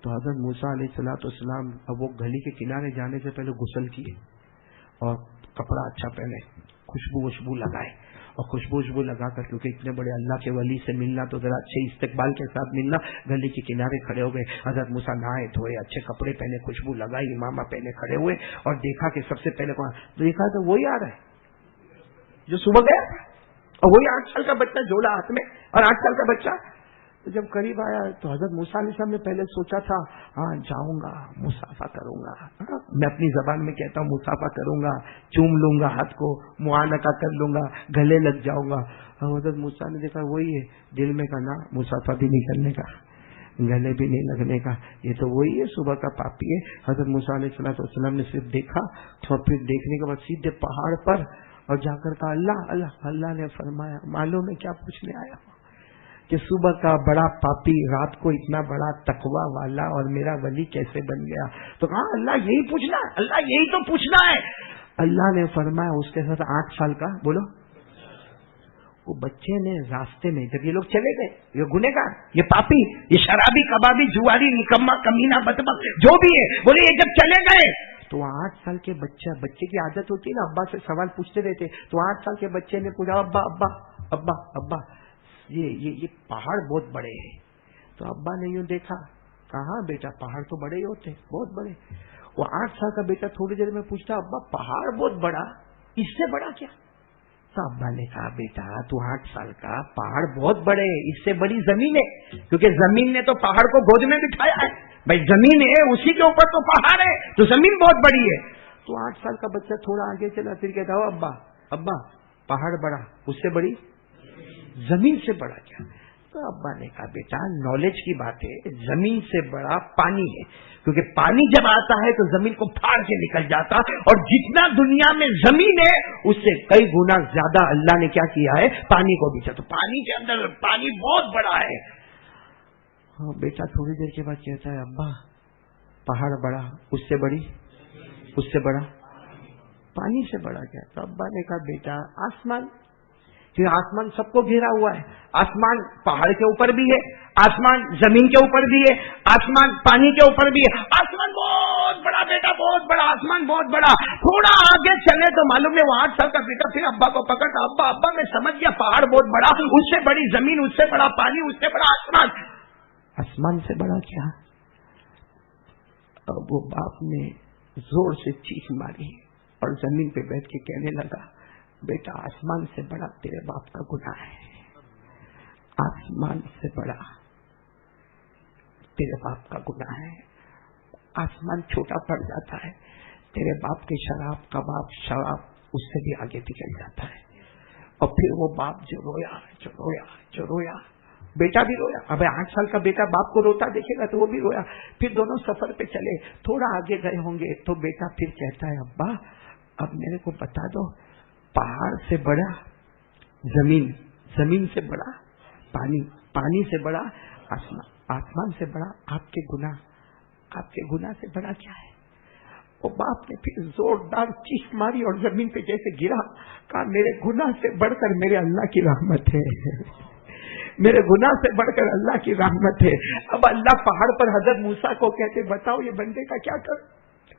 تو حضرت موسیٰ علیہ السلام اب وہ گلی کے کنارے جانے سے پہلے غسل کیے اور کپڑا اچھا پہنے, خوشبو لگائے, اور خوشبو لگا کر, کیونکہ اتنے بڑے اللہ کے ولی سے ملنا تو ذرا اچھے استقبال کے ساتھ ملنا, گلی کے کنارے کھڑے ہو گئے. حضرت موسیٰ نہائے دھوئے, اچھے کپڑے پہنے, خوشبو لگائی, امامہ پہنے کھڑے ہوئے, اور دیکھا کہ سب سے پہلے کون, دیکھا تو وہی آ رہا ہے جو صبح گیا, اور وہی 8 سال کا بچہ, جھولا ہاتھ میں, اور 8 سال کا بچہ. تو جب قریب آیا تو حضرت موسیٰ علیہ السلام نے پہلے سوچا تھا ہاں جاؤں گا, مصافحہ کروں گا, میں اپنی زبان میں کہتا ہوں مصافحہ کروں گا, چوم لوں گا ہاتھ کو, معانقہ کر لوں گا, گلے لگ جاؤں گا. حضرت موسیٰ نے دیکھا وہی ہے, دل میں کہا نہ مصافحہ بھی نہیں کرنے کا, گلے بھی نہیں لگنے کا, یہ تو وہی ہے صبح کا پاپی ہے. حضرت موسیٰ علیہ السلام نے صرف دیکھا, اور پھر دیکھنے کے بعد سیدھے پہاڑ پر اور جا کر کہا اللہ اللہ. اللہ نے فرمایا معلوم ہے کیا پوچھنے آیا ہوں؟ کہ صبح کا بڑا پاپی رات کو اتنا بڑا تقوی والا اور میرا ولی کیسے بن گیا؟ تو کہا اللہ یہی پوچھنا ہے، اللہ یہی تو پوچھنا ہے۔ اللہ نے فرمایا اس کے ساتھ 8 سال کا بولو وہ بچے نے راستے میں جب یہ لوگ چلے گئے، یہ گنہگار، یہ پاپی، یہ شرابی، کبابی، جواری، نکما، کمینہ، بدبخت جو بھی ہے، بولے یہ جب چلے گئے تو 8 سال کے بچے کی عادت ہوتی ہے نا ابا سے سوال پوچھتے رہتے، تو 8 سال کے بچے نے پوچھا ابا ابا ابا ابا یہ پہاڑ بہت بڑے ہیں۔ تو ابا نے یوں دیکھا، کہاں بیٹا پہاڑ تو بڑے ہی ہوتے بہت بڑے۔ وہ 8 سال کا بیٹا تھوڑی دیر میں پوچھتا ابا پہاڑ بہت بڑا، اس سے بڑا کیا؟ تو ابا نے کہا بیٹا تو 8 سال کا، پہاڑ بہت بڑے، اس سے بڑی زمین ہے، کیونکہ زمین نے تو پہاڑ کو گود میں بٹھایا ہے، بھائی زمین ہے اسی کے اوپر تو پہاڑ ہے، تو زمین بہت بڑی ہے۔ تو 8 سال کا بچہ تھوڑا آگے چلا، پھر کہتا ہو ابا ابا پہاڑ بڑا، اس سے بڑی زمین سے بڑا کیا؟ تو ابا نے کہا بیٹا نالج کی بات ہے، زمین سے بڑا پانی ہے، کیونکہ پانی جب آتا ہے تو زمین کو پھاڑ کے نکل جاتا، اور جتنا دنیا میں زمین ہے اس سے کئی گنا زیادہ اللہ نے کیا کیا ہے، پانی کو بھی۔ تو پانی کے اندر پانی بہت بڑا ہے۔ ہاں بیٹا تھوڑی دیر کے بعد کہتا ہے ابا پہاڑ بڑا، اس سے بڑی، اس سے بڑا پانی سے بڑا کیا؟ تو ابا نے کہا بیٹا آسمان، کہ آسمان سب کو گھیرا ہوا ہے، آسمان پہاڑ کے اوپر بھی ہے، آسمان زمین کے اوپر بھی ہے، آسمان پانی کے اوپر بھی ہے، آسمان بہت بڑا بیٹا بہت بڑا، آسمان بہت بڑا۔ تھوڑا آگے چلے تو معلوم ہے وہ 8 سال کا بیٹا پھر ابا کو پکڑتا، ابا ابا میں سمجھ گیا پہاڑ بہت بڑا، اس سے بڑی زمین، اس سے بڑا پانی، اس سے بڑا آسمان۔ آسمان سے بڑا کیا؟ اب وہ باپ نے زور سے چیخ ماری اور زمین پہ بیٹھ کے کہنے لگا بیٹا آسمان سے بڑا تیرے باپ کا گناہ ہے، آسمان سے بڑا تیرے باپ کا گناہ ہے۔ آسمان چھوٹا پڑ جاتا ہے، تیرے باپ کے شراب کباب شراب اس سے بھی آگے نکل جاتا ہے۔ اور پھر وہ باپ جو رویا جو رویا جو رویا، بیٹا بھی رویا۔ اب 8 سال کا بیٹا باپ کو روتا دیکھے گا تو وہ بھی رویا۔ پھر دونوں سفر پہ چلے، تھوڑا آگے گئے ہوں گے تو بیٹا پھر کہتا ہے ابا اب میرے کو بتا دو، پہاڑ سے بڑا زمین، زمین سے بڑا پانی، پانی سے بڑا آسمان، آسمان سے بڑا آپ کے گناہ سے بڑا کیا ہے؟ وہ باپ نے پھر زوردار چیخ ماری اور زمین پہ جیسے گرا، کہا میرے گناہ سے بڑھ کر میرے اللہ کی رحمت ہے، میرے گناہ سے بڑھ کر اللہ کی رحمت ہے۔ اب اللہ پہاڑ پر حضرت موسیٰ کو کہتے بتاؤ یہ بندے کا کیا کروں،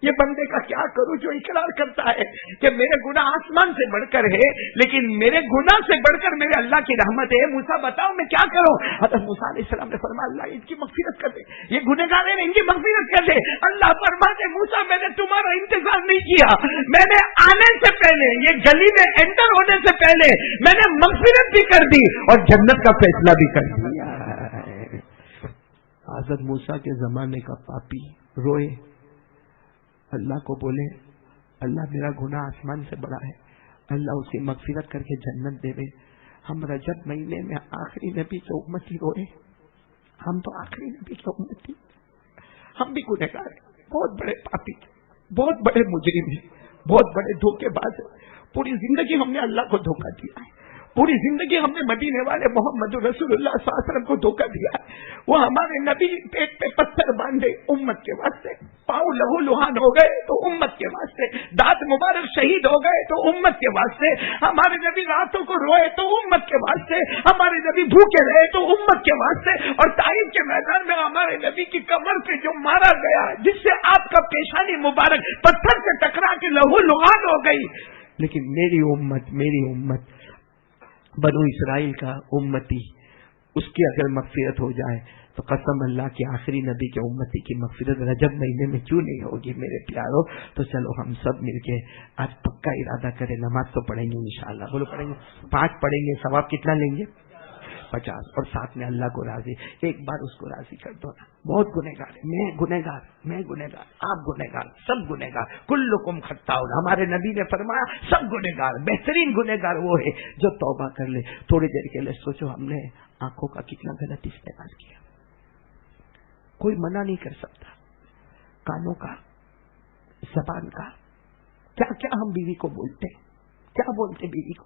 یہ بندے کا کیا کروں جو اقرار کرتا ہے کہ میرے گناہ آسمان سے بڑھ کر ہے لیکن میرے گناہ سے بڑھ کر میرے اللہ کی رحمت ہے۔ موسیٰ بتاؤ میں کیا کروں؟ حضرت موسیٰ علیہ السلام نے فرمایا اللہ ان کی مغفرت کر دے، یہ گنہگار ہیں ان کی مغفرت کر دے۔ اللہ فرماتے موسیٰ میں نے تمہارا انتظار نہیں کیا، میں نے آنے سے پہلے، یہ گلی میں انٹر ہونے سے پہلے میں نے مغفرت بھی کر دی اور جنت کا فیصلہ بھی کر دیا۔ حضرت موسیٰ کے زمانے کا پاپی روئے، اللہ کو بولے اللہ میرا گناہ آسمان سے بڑا ہے، اللہ اس کی مغفرت کر کے جنت دے۔ ہم رجب مہینے میں آخری نبی کے امتی روئے، ہم تو آخری نبی کے امتی، ہم بھی گنہگار ہیں، بہت بڑے پاپی، بہت بڑے مجرم ہیں، بہت بڑے دھوکے باز ہیں، پوری زندگی ہم نے اللہ کو دھوکہ دیا ہے، پوری زندگی ہم نے مدینے والے محمد رسول اللہ صلی اللہ علیہ وسلم کو دھوکہ دیا ہے۔ وہ ہمارے نبی پیٹ پہ پتھر باندھے امت کے واسطے، پاؤں لہو لہان ہو گئے تو امت کے واسطے، دانت مبارک شہید ہو گئے تو امت کے واسطے، ہمارے نبی راتوں کو روئے تو امت کے واسطے، ہمارے نبی بھوکے رہے تو امت کے واسطے، اور طائف کے میدان میں ہمارے نبی کی کمر پہ جو مارا گیا جس سے آپ کا پیشانی مبارک پتھر سے ٹکرا کے لہو لہان ہو گئی، لیکن میری امت بنو اسرائیل کا امتی، اس کی اگر مغفرت ہو جائے تو قسم اللہ کی آخری نبی کے امتی کی مغفرت رجب مہینے میں کیوں نہیں ہوگی میرے پیاروں؟ تو چلو ہم سب مل کے آج پکا ارادہ کریں، نماز تو پڑھیں گے انشاءاللہ، بولو پڑھیں گے، 5 پڑھیں گے، ثواب کتنا لیں گے؟ 50، اور ساتھ میں اللہ کو راضی، ایک بار اس کو راضی کر دو نا۔ بہت گنہگار ہے، میں گنہگار، آپ گنہگار، سب گنہگار، کلکم خطاؤن، ہمارے نبی نے فرمایا سب گنہگار، بہترین گنہگار وہ ہے جو توبہ کر لے۔ تھوڑی دیر کے لیے سوچو ہم نے آنکھوں کا کتنا غلط استعمال کیا، کوئی منع نہیں کر سکتا، کانوں کا، زبان کا، کیا کیا ہم بیوی کو بولتے، کیا بولتے بیوی کو،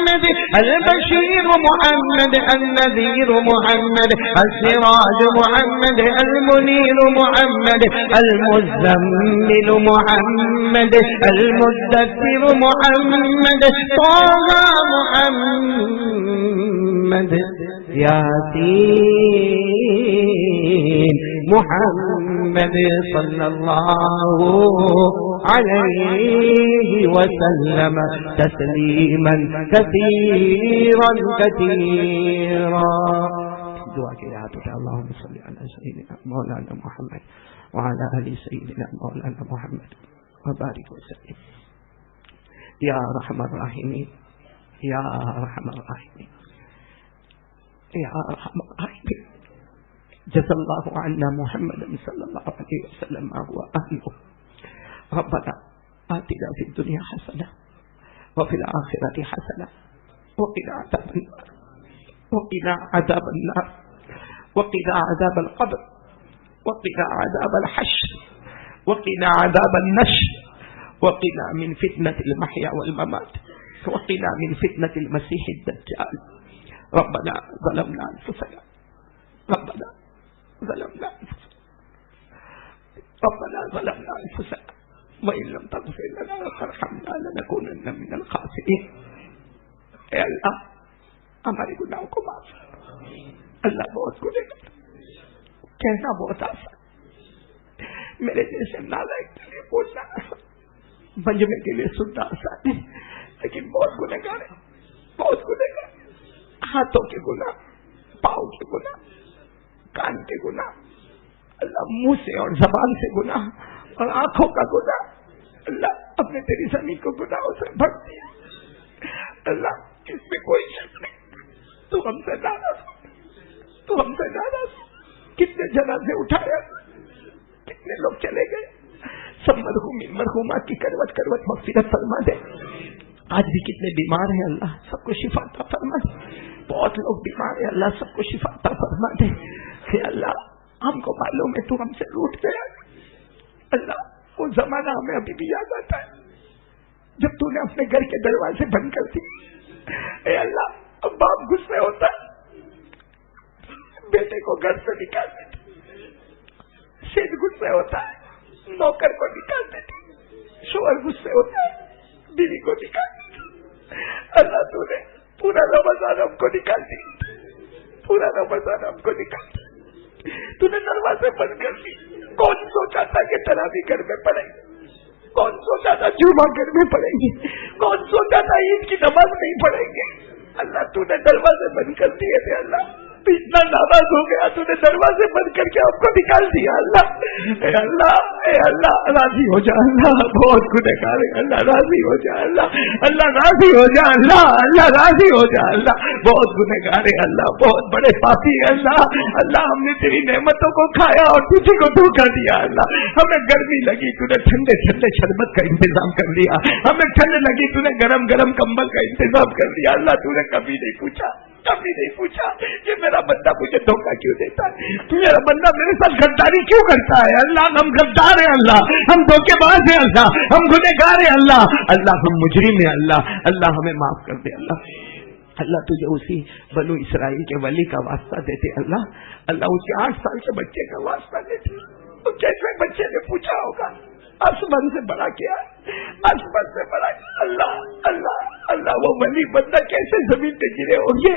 محمد البشير محمد النذير محمد السراج محمد المنير محمد المزمل محمد المدثر محمد طه محمد ياسين محمد صلى الله عليه وسلم تسليما كثيرا كثيرا. دعا کے یاد ہوتا ہے اللهم صل على سيدنا مولانا محمد وعلى آل سيدنا مولانا محمد وبارك وسلم. یا ارحم الراحمین یا ارحم الراحمین یا ارحم الراحمین. جزا اللہ عنا محمد صلی اللہ علیہ وسلم وآلہ. ربنا آتنا في الدنيا حسنة وفي الآخرة حسنة وقنا عذاب النار وقنا عذاب النار وقنا عذاب القبر وقنا عذاب الحشر وقنا عذاب النشر وقنا من فتنة المحيا والممات وقنا من فتنة المسيح الدجال. ربنا ظلمنا أنفسنا ربنا ظلمنا أنفسنا ربنا ظلمنا أنفسنا وإن لم تغفر لنا وترحمنا لنكونن من الخاسرين. اے اللہ ہمارے گناہوں کو معاف کر. اللہ بہت گنہگار کہنا بہت آسان, میرے جیسے نالائق کے لیے بولنا آسان, بنجمے کے لیے سننا آسان ہے, لیکن بہت گنہگار ہے, بہت گنہگار. ہاتھوں کے گناہ, پاؤں کے گناہ, کان کے گناہ, اللہ منہ سے اور زبان سے گناہ اور آنکھوں کا گناہ. اللہ ہم نے تیری زمین کو گناہوں سے بھر دیا. اللہ اس میں کوئی شک نہیں, تو ہم سے ناراض, تو ہم سے ناراض. کتنے جنازے اٹھایا, کتنے لوگ چلے گئے, سب مرحومین مرحومات کی کروٹ کروٹ مغفرت فرما دے. آج بھی کتنے بیمار ہیں, اللہ سب کو شفا عطا فرما دے. بہت لوگ بیمار ہیں, اللہ سب کو شفا عطا فرما دے. کہ اللہ ہم کو معلوم ہے تو ہم سے روٹ گیا. اللہ وہ زمانہ ہمیں ابھی بھی یاد آتا ہے جب تو نے اپنے گھر کے دروازے بند کر دی. اے اللہ اب باپ غصے ہوتا ہے, بیٹے کو گھر سے نکال دیتے, سیٹ غصے ہوتا ہے, نوکر کو نکال دیتے, شوہر غصے ہوتا ہے, بیوی کو نکال دیتے. اللہ تو نے پورا رمضان ہم کو نکال دی, پورا رمضان ہم کو نکال دی. تو نے دروازے بند کر دی. کون سوچا تھا کہ تراویح گھر میں پڑھیں گے, کون سوچا تھا جمعہ گھر میں پڑھیں گے, کون سوچا تھا عید کی نماز نہیں پڑھیں گے. اللہ تو نے دروازے بند کر دیے تھے. اللہ تو اتنا ناراض ہو گیا, تو نے دروازے بند کر کے آپ کو نکال دیا. اللہ اے اللہ, اے اللہ راضی ہو جا. اللہ بہت گنہگار ہے, اللہ راضی ہو جا. اللہ اللہ راضی ہو جا. اللہ اللہ راضی ہو جا. اللہ بہت گنہگار ہے, اللہ بہت بڑے پاپی ہے. اللہ اللہ ہم نے تیری نعمتوں کو کھایا اور تجھے کو دھوکا دیا. اللہ ہمیں گرمی لگی, تو نے ٹھنڈے ٹھنڈے شربت کا انتظام کر لیا. ہمیں ٹھنڈ لگی, تو نے گرم گرم کمبل کا انتظام کر لیا. اللہ تو نے کبھی نہیں پوچھا, کبھی نہیں پوچھا کہ میرا بندہ مجھے دھوکہ کیوں دیتا ہے, میرا بندہ میرے ساتھ غداری کیوں کرتا ہے. اللہ ہم غدار ہیں, اللہ ہم دھوکے باز ہیں, اللہ ہم گنہگار ہیں, اللہ اللہ ہم مجرم ہیں. اللہ اللہ ہمیں معاف کر دے. اللہ اللہ تجھے اسی بنو اسرائیل کے ولی کا واسطہ دیتے. اللہ اللہ اس کے 8 سال کے بچے کا واسطہ دیتے. تو کیسے بچے نے پوچھا ہوگا آسمان سے بڑا کیا, آسمان سے بڑا. اللہ اللہ اللہ وہ ولی بندہ کیسے زمین پہ گرے ہوں گے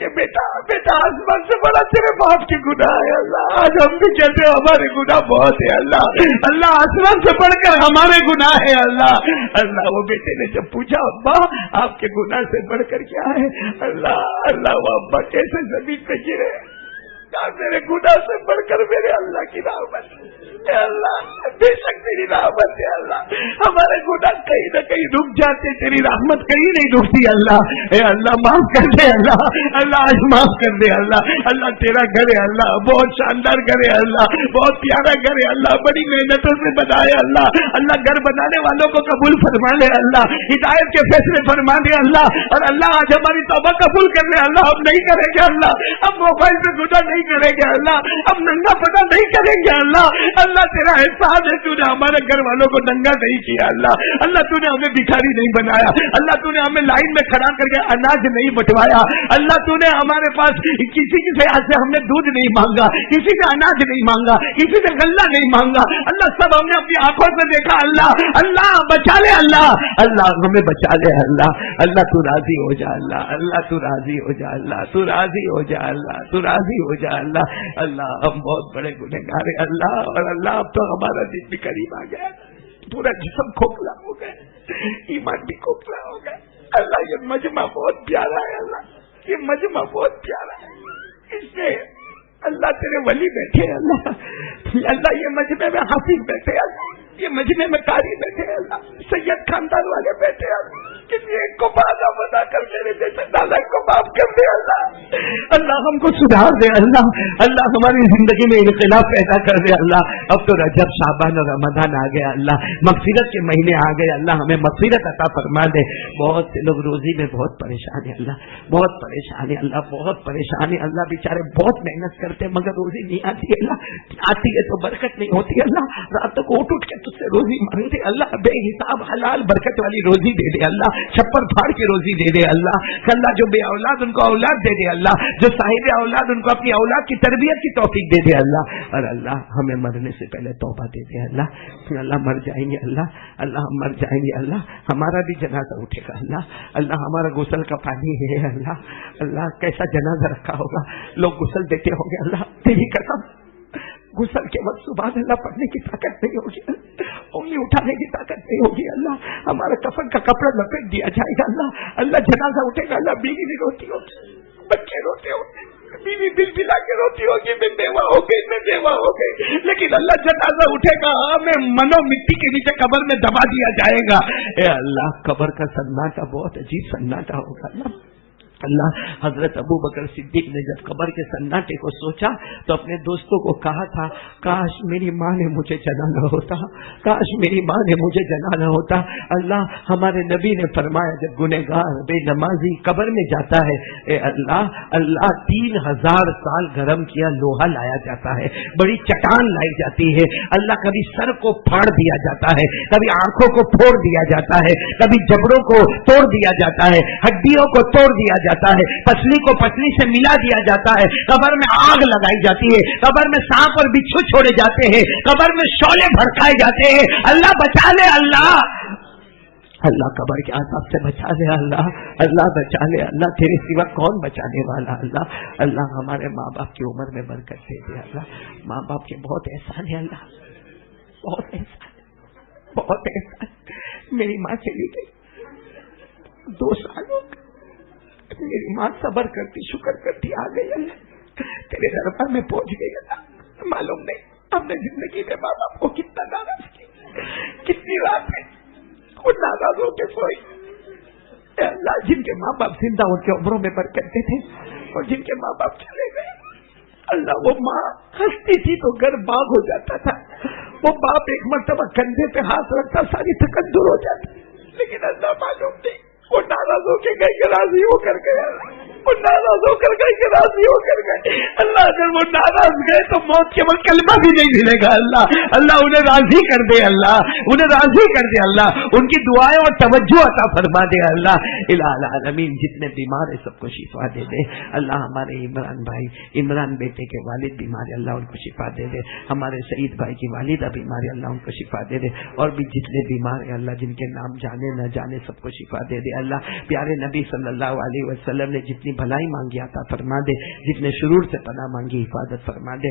کہ بیٹا بیٹا آسمان سے بڑا تیرے باپ کی گناہ ہے. اللہ آج ہم بھی کہتے ہیں ہمارے گناہ بہت ہے. اللہ اللہ آسمان سے بڑھ کر ہمارے گناہ ہے. اللہ اللہ وہ بیٹے نے جب پوچھا ابا آپ کے گناہ سے بڑھ کر کیا ہے, اللہ اللہ وہ ابا کیسے زمین پہ گرے, میرے گناہ سے بڑھ کر میرے اللہ کی رحمت. اے اللہ بے شک تیری رحمت ہے. اللہ ہمارے گناہ کہیں نہ کہیں رک جاتے, تیری رحمت کہیں نہیں رکتی. اللہ اے اللہ معاف کر دے. اللہ اللہ آج معاف کر دے. اللہ اللہ تیرا گھر ہے, اللہ بہت شاندار گھر ہے, اللہ بہت پیارا گھر ہے, اللہ بڑی محنتوں سے بنایا. اللہ اللہ گھر بنانے والوں کو قبول فرما لے. اللہ ہدایت کے فیصلے فرما دے. اللہ اور اللہ آج ہماری توبہ قبول کر لے. اللہ ہم نہیں کریں گے, اللہ ہم موبائل سے گناہ نہیں نہیں کریں گے اللہ, اب ننگا پتا نہیں کریں گے اللہ. اللہ تیرا احسان ہے, تو نے ہمارے گھر والوں کو ننگا نہیں کیا اللہ. اللہ تو نے ہمیں بھکاری نہیں بنایا اللہ. تو نے ہمیں لائن میں کھڑا کر کے اناج نہیں بٹوایا اللہ. تو نے ہمارے پاس کسی سے ہم نے دودھ نہیں مانگا, کسی سے اناج نہیں مانگا, کسی سے غلہ نہیں مانگا اللہ. سب ہم نے اپنی آنکھوں سے دیکھا اللہ. اللہ بچا لے اللہ. اللہ ہمیں بچا لے اللہ. اللہ تو راضی ہو جا اللہ. اللہ تو راضی ہو جا اللہ. تو راضی ہو جا اللہ. تو راضی ہو جا اللہ. اللہ ہم بہت بڑے گنہگار ہیں اللہ. اور اللہ اب تو ہمارا دل بھی قریب آ گیا, پورا جسم کھوکھلا ہو گیا, ایمان بھی کھوکھلا ہو گیا اللہ. یہ مجمع بہت پیارا ہے اللہ. یہ مجمع بہت پیارا ہے. اس میں اللہ تیرے ولی بیٹھے اللہ. اللہ یہ مجمع میں حافظ بیٹھے اللہ. یہ مجمع میں قاری بیٹھے اللہ. سید خاندان والے بیٹھے اللہ. کسی ایک کو بازا مزا کر میرے جیسے دادا کو معاف کر دے اللہ. اللہ ہم کو سدھار دے اللہ. اللہ ہماری زندگی میں انقلاب پیدا کر دے اللہ. اب تو رجب شعبان اور رمضان آ گیا اللہ. مغفرت کے مہینے آ گئے اللہ. ہمیں مغفرت عطا فرما دے. بہت سے لوگ روزی میں بہت پریشان ہے اللہ. بہت پریشان ہے اللہ. بہت پریشان ہے اللہ. بیچارے بہت محنت کرتے مگر روزی نہیں آتی اللہ. آتی ہے تو برکت نہیں ہوتی اللہ. رات کو اٹھ کے تجھ سے روزی مانگتے اللہ. بے حساب حلال برکت والی روزی دے دے اللہ. چھپر پھاڑ کی روزی دے دے اللہ. اللہ جو بے اولاد ان کو اولاد دے دے اللہ. جو صاحب اولاد ان کو اپنی اولاد کی تربیت کی توفیق دے دے اللہ. اور اللہ ہمیں مرنے سے پہلے توبہ دے دے اللہ. اللہ مر جائیں گے اللہ. اللہ ہم مر جائیں گے اللہ. ہمارا بھی جنازہ اٹھے گا اللہ. اللہ ہمارا غسل کا پانی ہے اللہ. اللہ کیسا جنازہ رکھا ہوگا. لوگ غسل دیتے ہوں گے اللہ. تیری قسم غسل کے وقت سبحان اللہ پڑھنے کی طاقت نہیں ہوگی, انگلی اٹھانے کی طاقت نہیں ہوگی اللہ. ہمارا کفن کا کپڑا لپیٹ دیا جائے گا اللہ. اللہ جنازہ اٹھے گا اللہ. بیوی بھی روتی ہوگی, بچے روتے ہوگے, بیوی دل دلا کے روتی ہوگی میں بیوہ ہو گئی, میں بیوہ ہو گئی. لیکن اللہ جنازہ اٹھے گا ہمیں منو مٹی کے نیچے قبر میں دبا دیا جائے گا. اے اللہ قبر کا سناٹا بہت عجیب سناٹا ہوگا اللہ. اللہ حضرت ابو بکر صدیق نے جب قبر کے سناٹے کو سوچا تو اپنے دوستوں کو کہا تھا کاش میری ماں نے مجھے جلانا ہوتا, کاش میری ماں نے مجھے جلانا ہوتا. اللہ ہمارے نبی نے فرمایا جب گنہگار بے نمازی قبر میں جاتا ہے اے اللہ, اللہ 3000 سال گرم کیا لوہا لایا جاتا ہے, بڑی چٹان لائی جاتی ہے اللہ. کبھی سر کو پھاڑ دیا جاتا ہے, کبھی آنکھوں کو پھوڑ دیا جاتا ہے, کبھی جبڑوں کو توڑ دیا جاتا ہے, ہڈیوں کو توڑ دیا جاتا ہے, پسلی کو پسلی سے ملا دیا جاتا ہے. قبر میں آگ لگائی جاتی ہے, قبر میں سانپ اور بچھو چھوڑے جاتے ہیں, قبر میں شعلے بھڑکائے جاتے ہیں. اللہ بچا لے اللہ. اللہ قبر کے عذاب سے بچا لے اللہ. اللہ بچا لے اللہ. تیرے سوا کون بچانے والا اللہ. اللہ ہمارے ماں باپ کی عمر میں برکت دے دے اللہ. ماں باپ کے بہت احسان ہے اللہ, بہت احسان, بہت احسان. میری ماں چلی گئی 2 سال ہو گئے. میری ماں صبر کرتی شکر کرتی آ گئی اللہ. تیرے دربار میں پہنچ گئی اللہ. معلوم نہیں ہم نے زندگی میں ماں باپ کو کتنا ناراض کی, کتنی رات ہے وہ ناراض ہو کے سوئی. اللہ جن کے ماں باپ زندہ ان کے عمروں میں برکت دیتے اور جن کے ماں باپ چلے گئے اللہ وہ ماں ہنستی تھی تو گھر باغ ہو جاتا تھا. وہ باپ ایک مرتبہ کندھے پہ ہاتھ رکھتا ساری تھکن دور ہو جاتی. لیکن اللہ معلوم نہیں وہ ناراض ہو کے گئے کہ راضی ہو کر گئے. وہ ناراض ہو کر گئے کہ راضی ہو کر گئے. اللہ اگر وہ ناراض گئے تو موت کے وقت کلمہ بھی نہیں ملے گا اللہ. اللہ انہیں راضی کر دے اللہ, انہیں راضی کر دے اللہ. ان کی دعائیں اور توجہ عطا فرما دے اللہ. الہ العالمین جتنے بیمار ہیں سب کو شفا دے دے اللہ. ہمارے عمران بھائی, عمران بیٹے کے والد بیمار ہیں اللہ ان کو شفا دے دے. ہمارے سعید بھائی کی والدہ بیمار ہے اللہ ان کو شفا دے دے. اور بھی جتنے بیمار ہیں اللہ جن کے نام جانے نہ جانے سب کو شفا دے دے اللہ. پیارے نبی صلی اللہ علیہ وسلم نے جتنی بھلائی مانگی عطا فرما دے, جتنے شرور سے پناہ مانگی حفاظت فرما دے.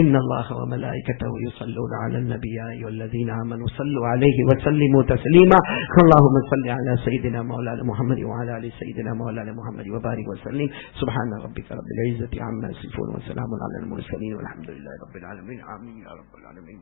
ان اللہ وملائکتہ یصلون علی النبی یا ایھا الذین آمنوا صلوا علیہ وسلموا تسلیما. اللهم صل علی سیدنا مولانا محمد وعلی آل سیدنا مولانا محمد وبارک وسلم. سبحان ربک رب العزة عما یصفون وسلام علی المرسلین والحمد للہ رب العالمین. آمین یا رب العالمین.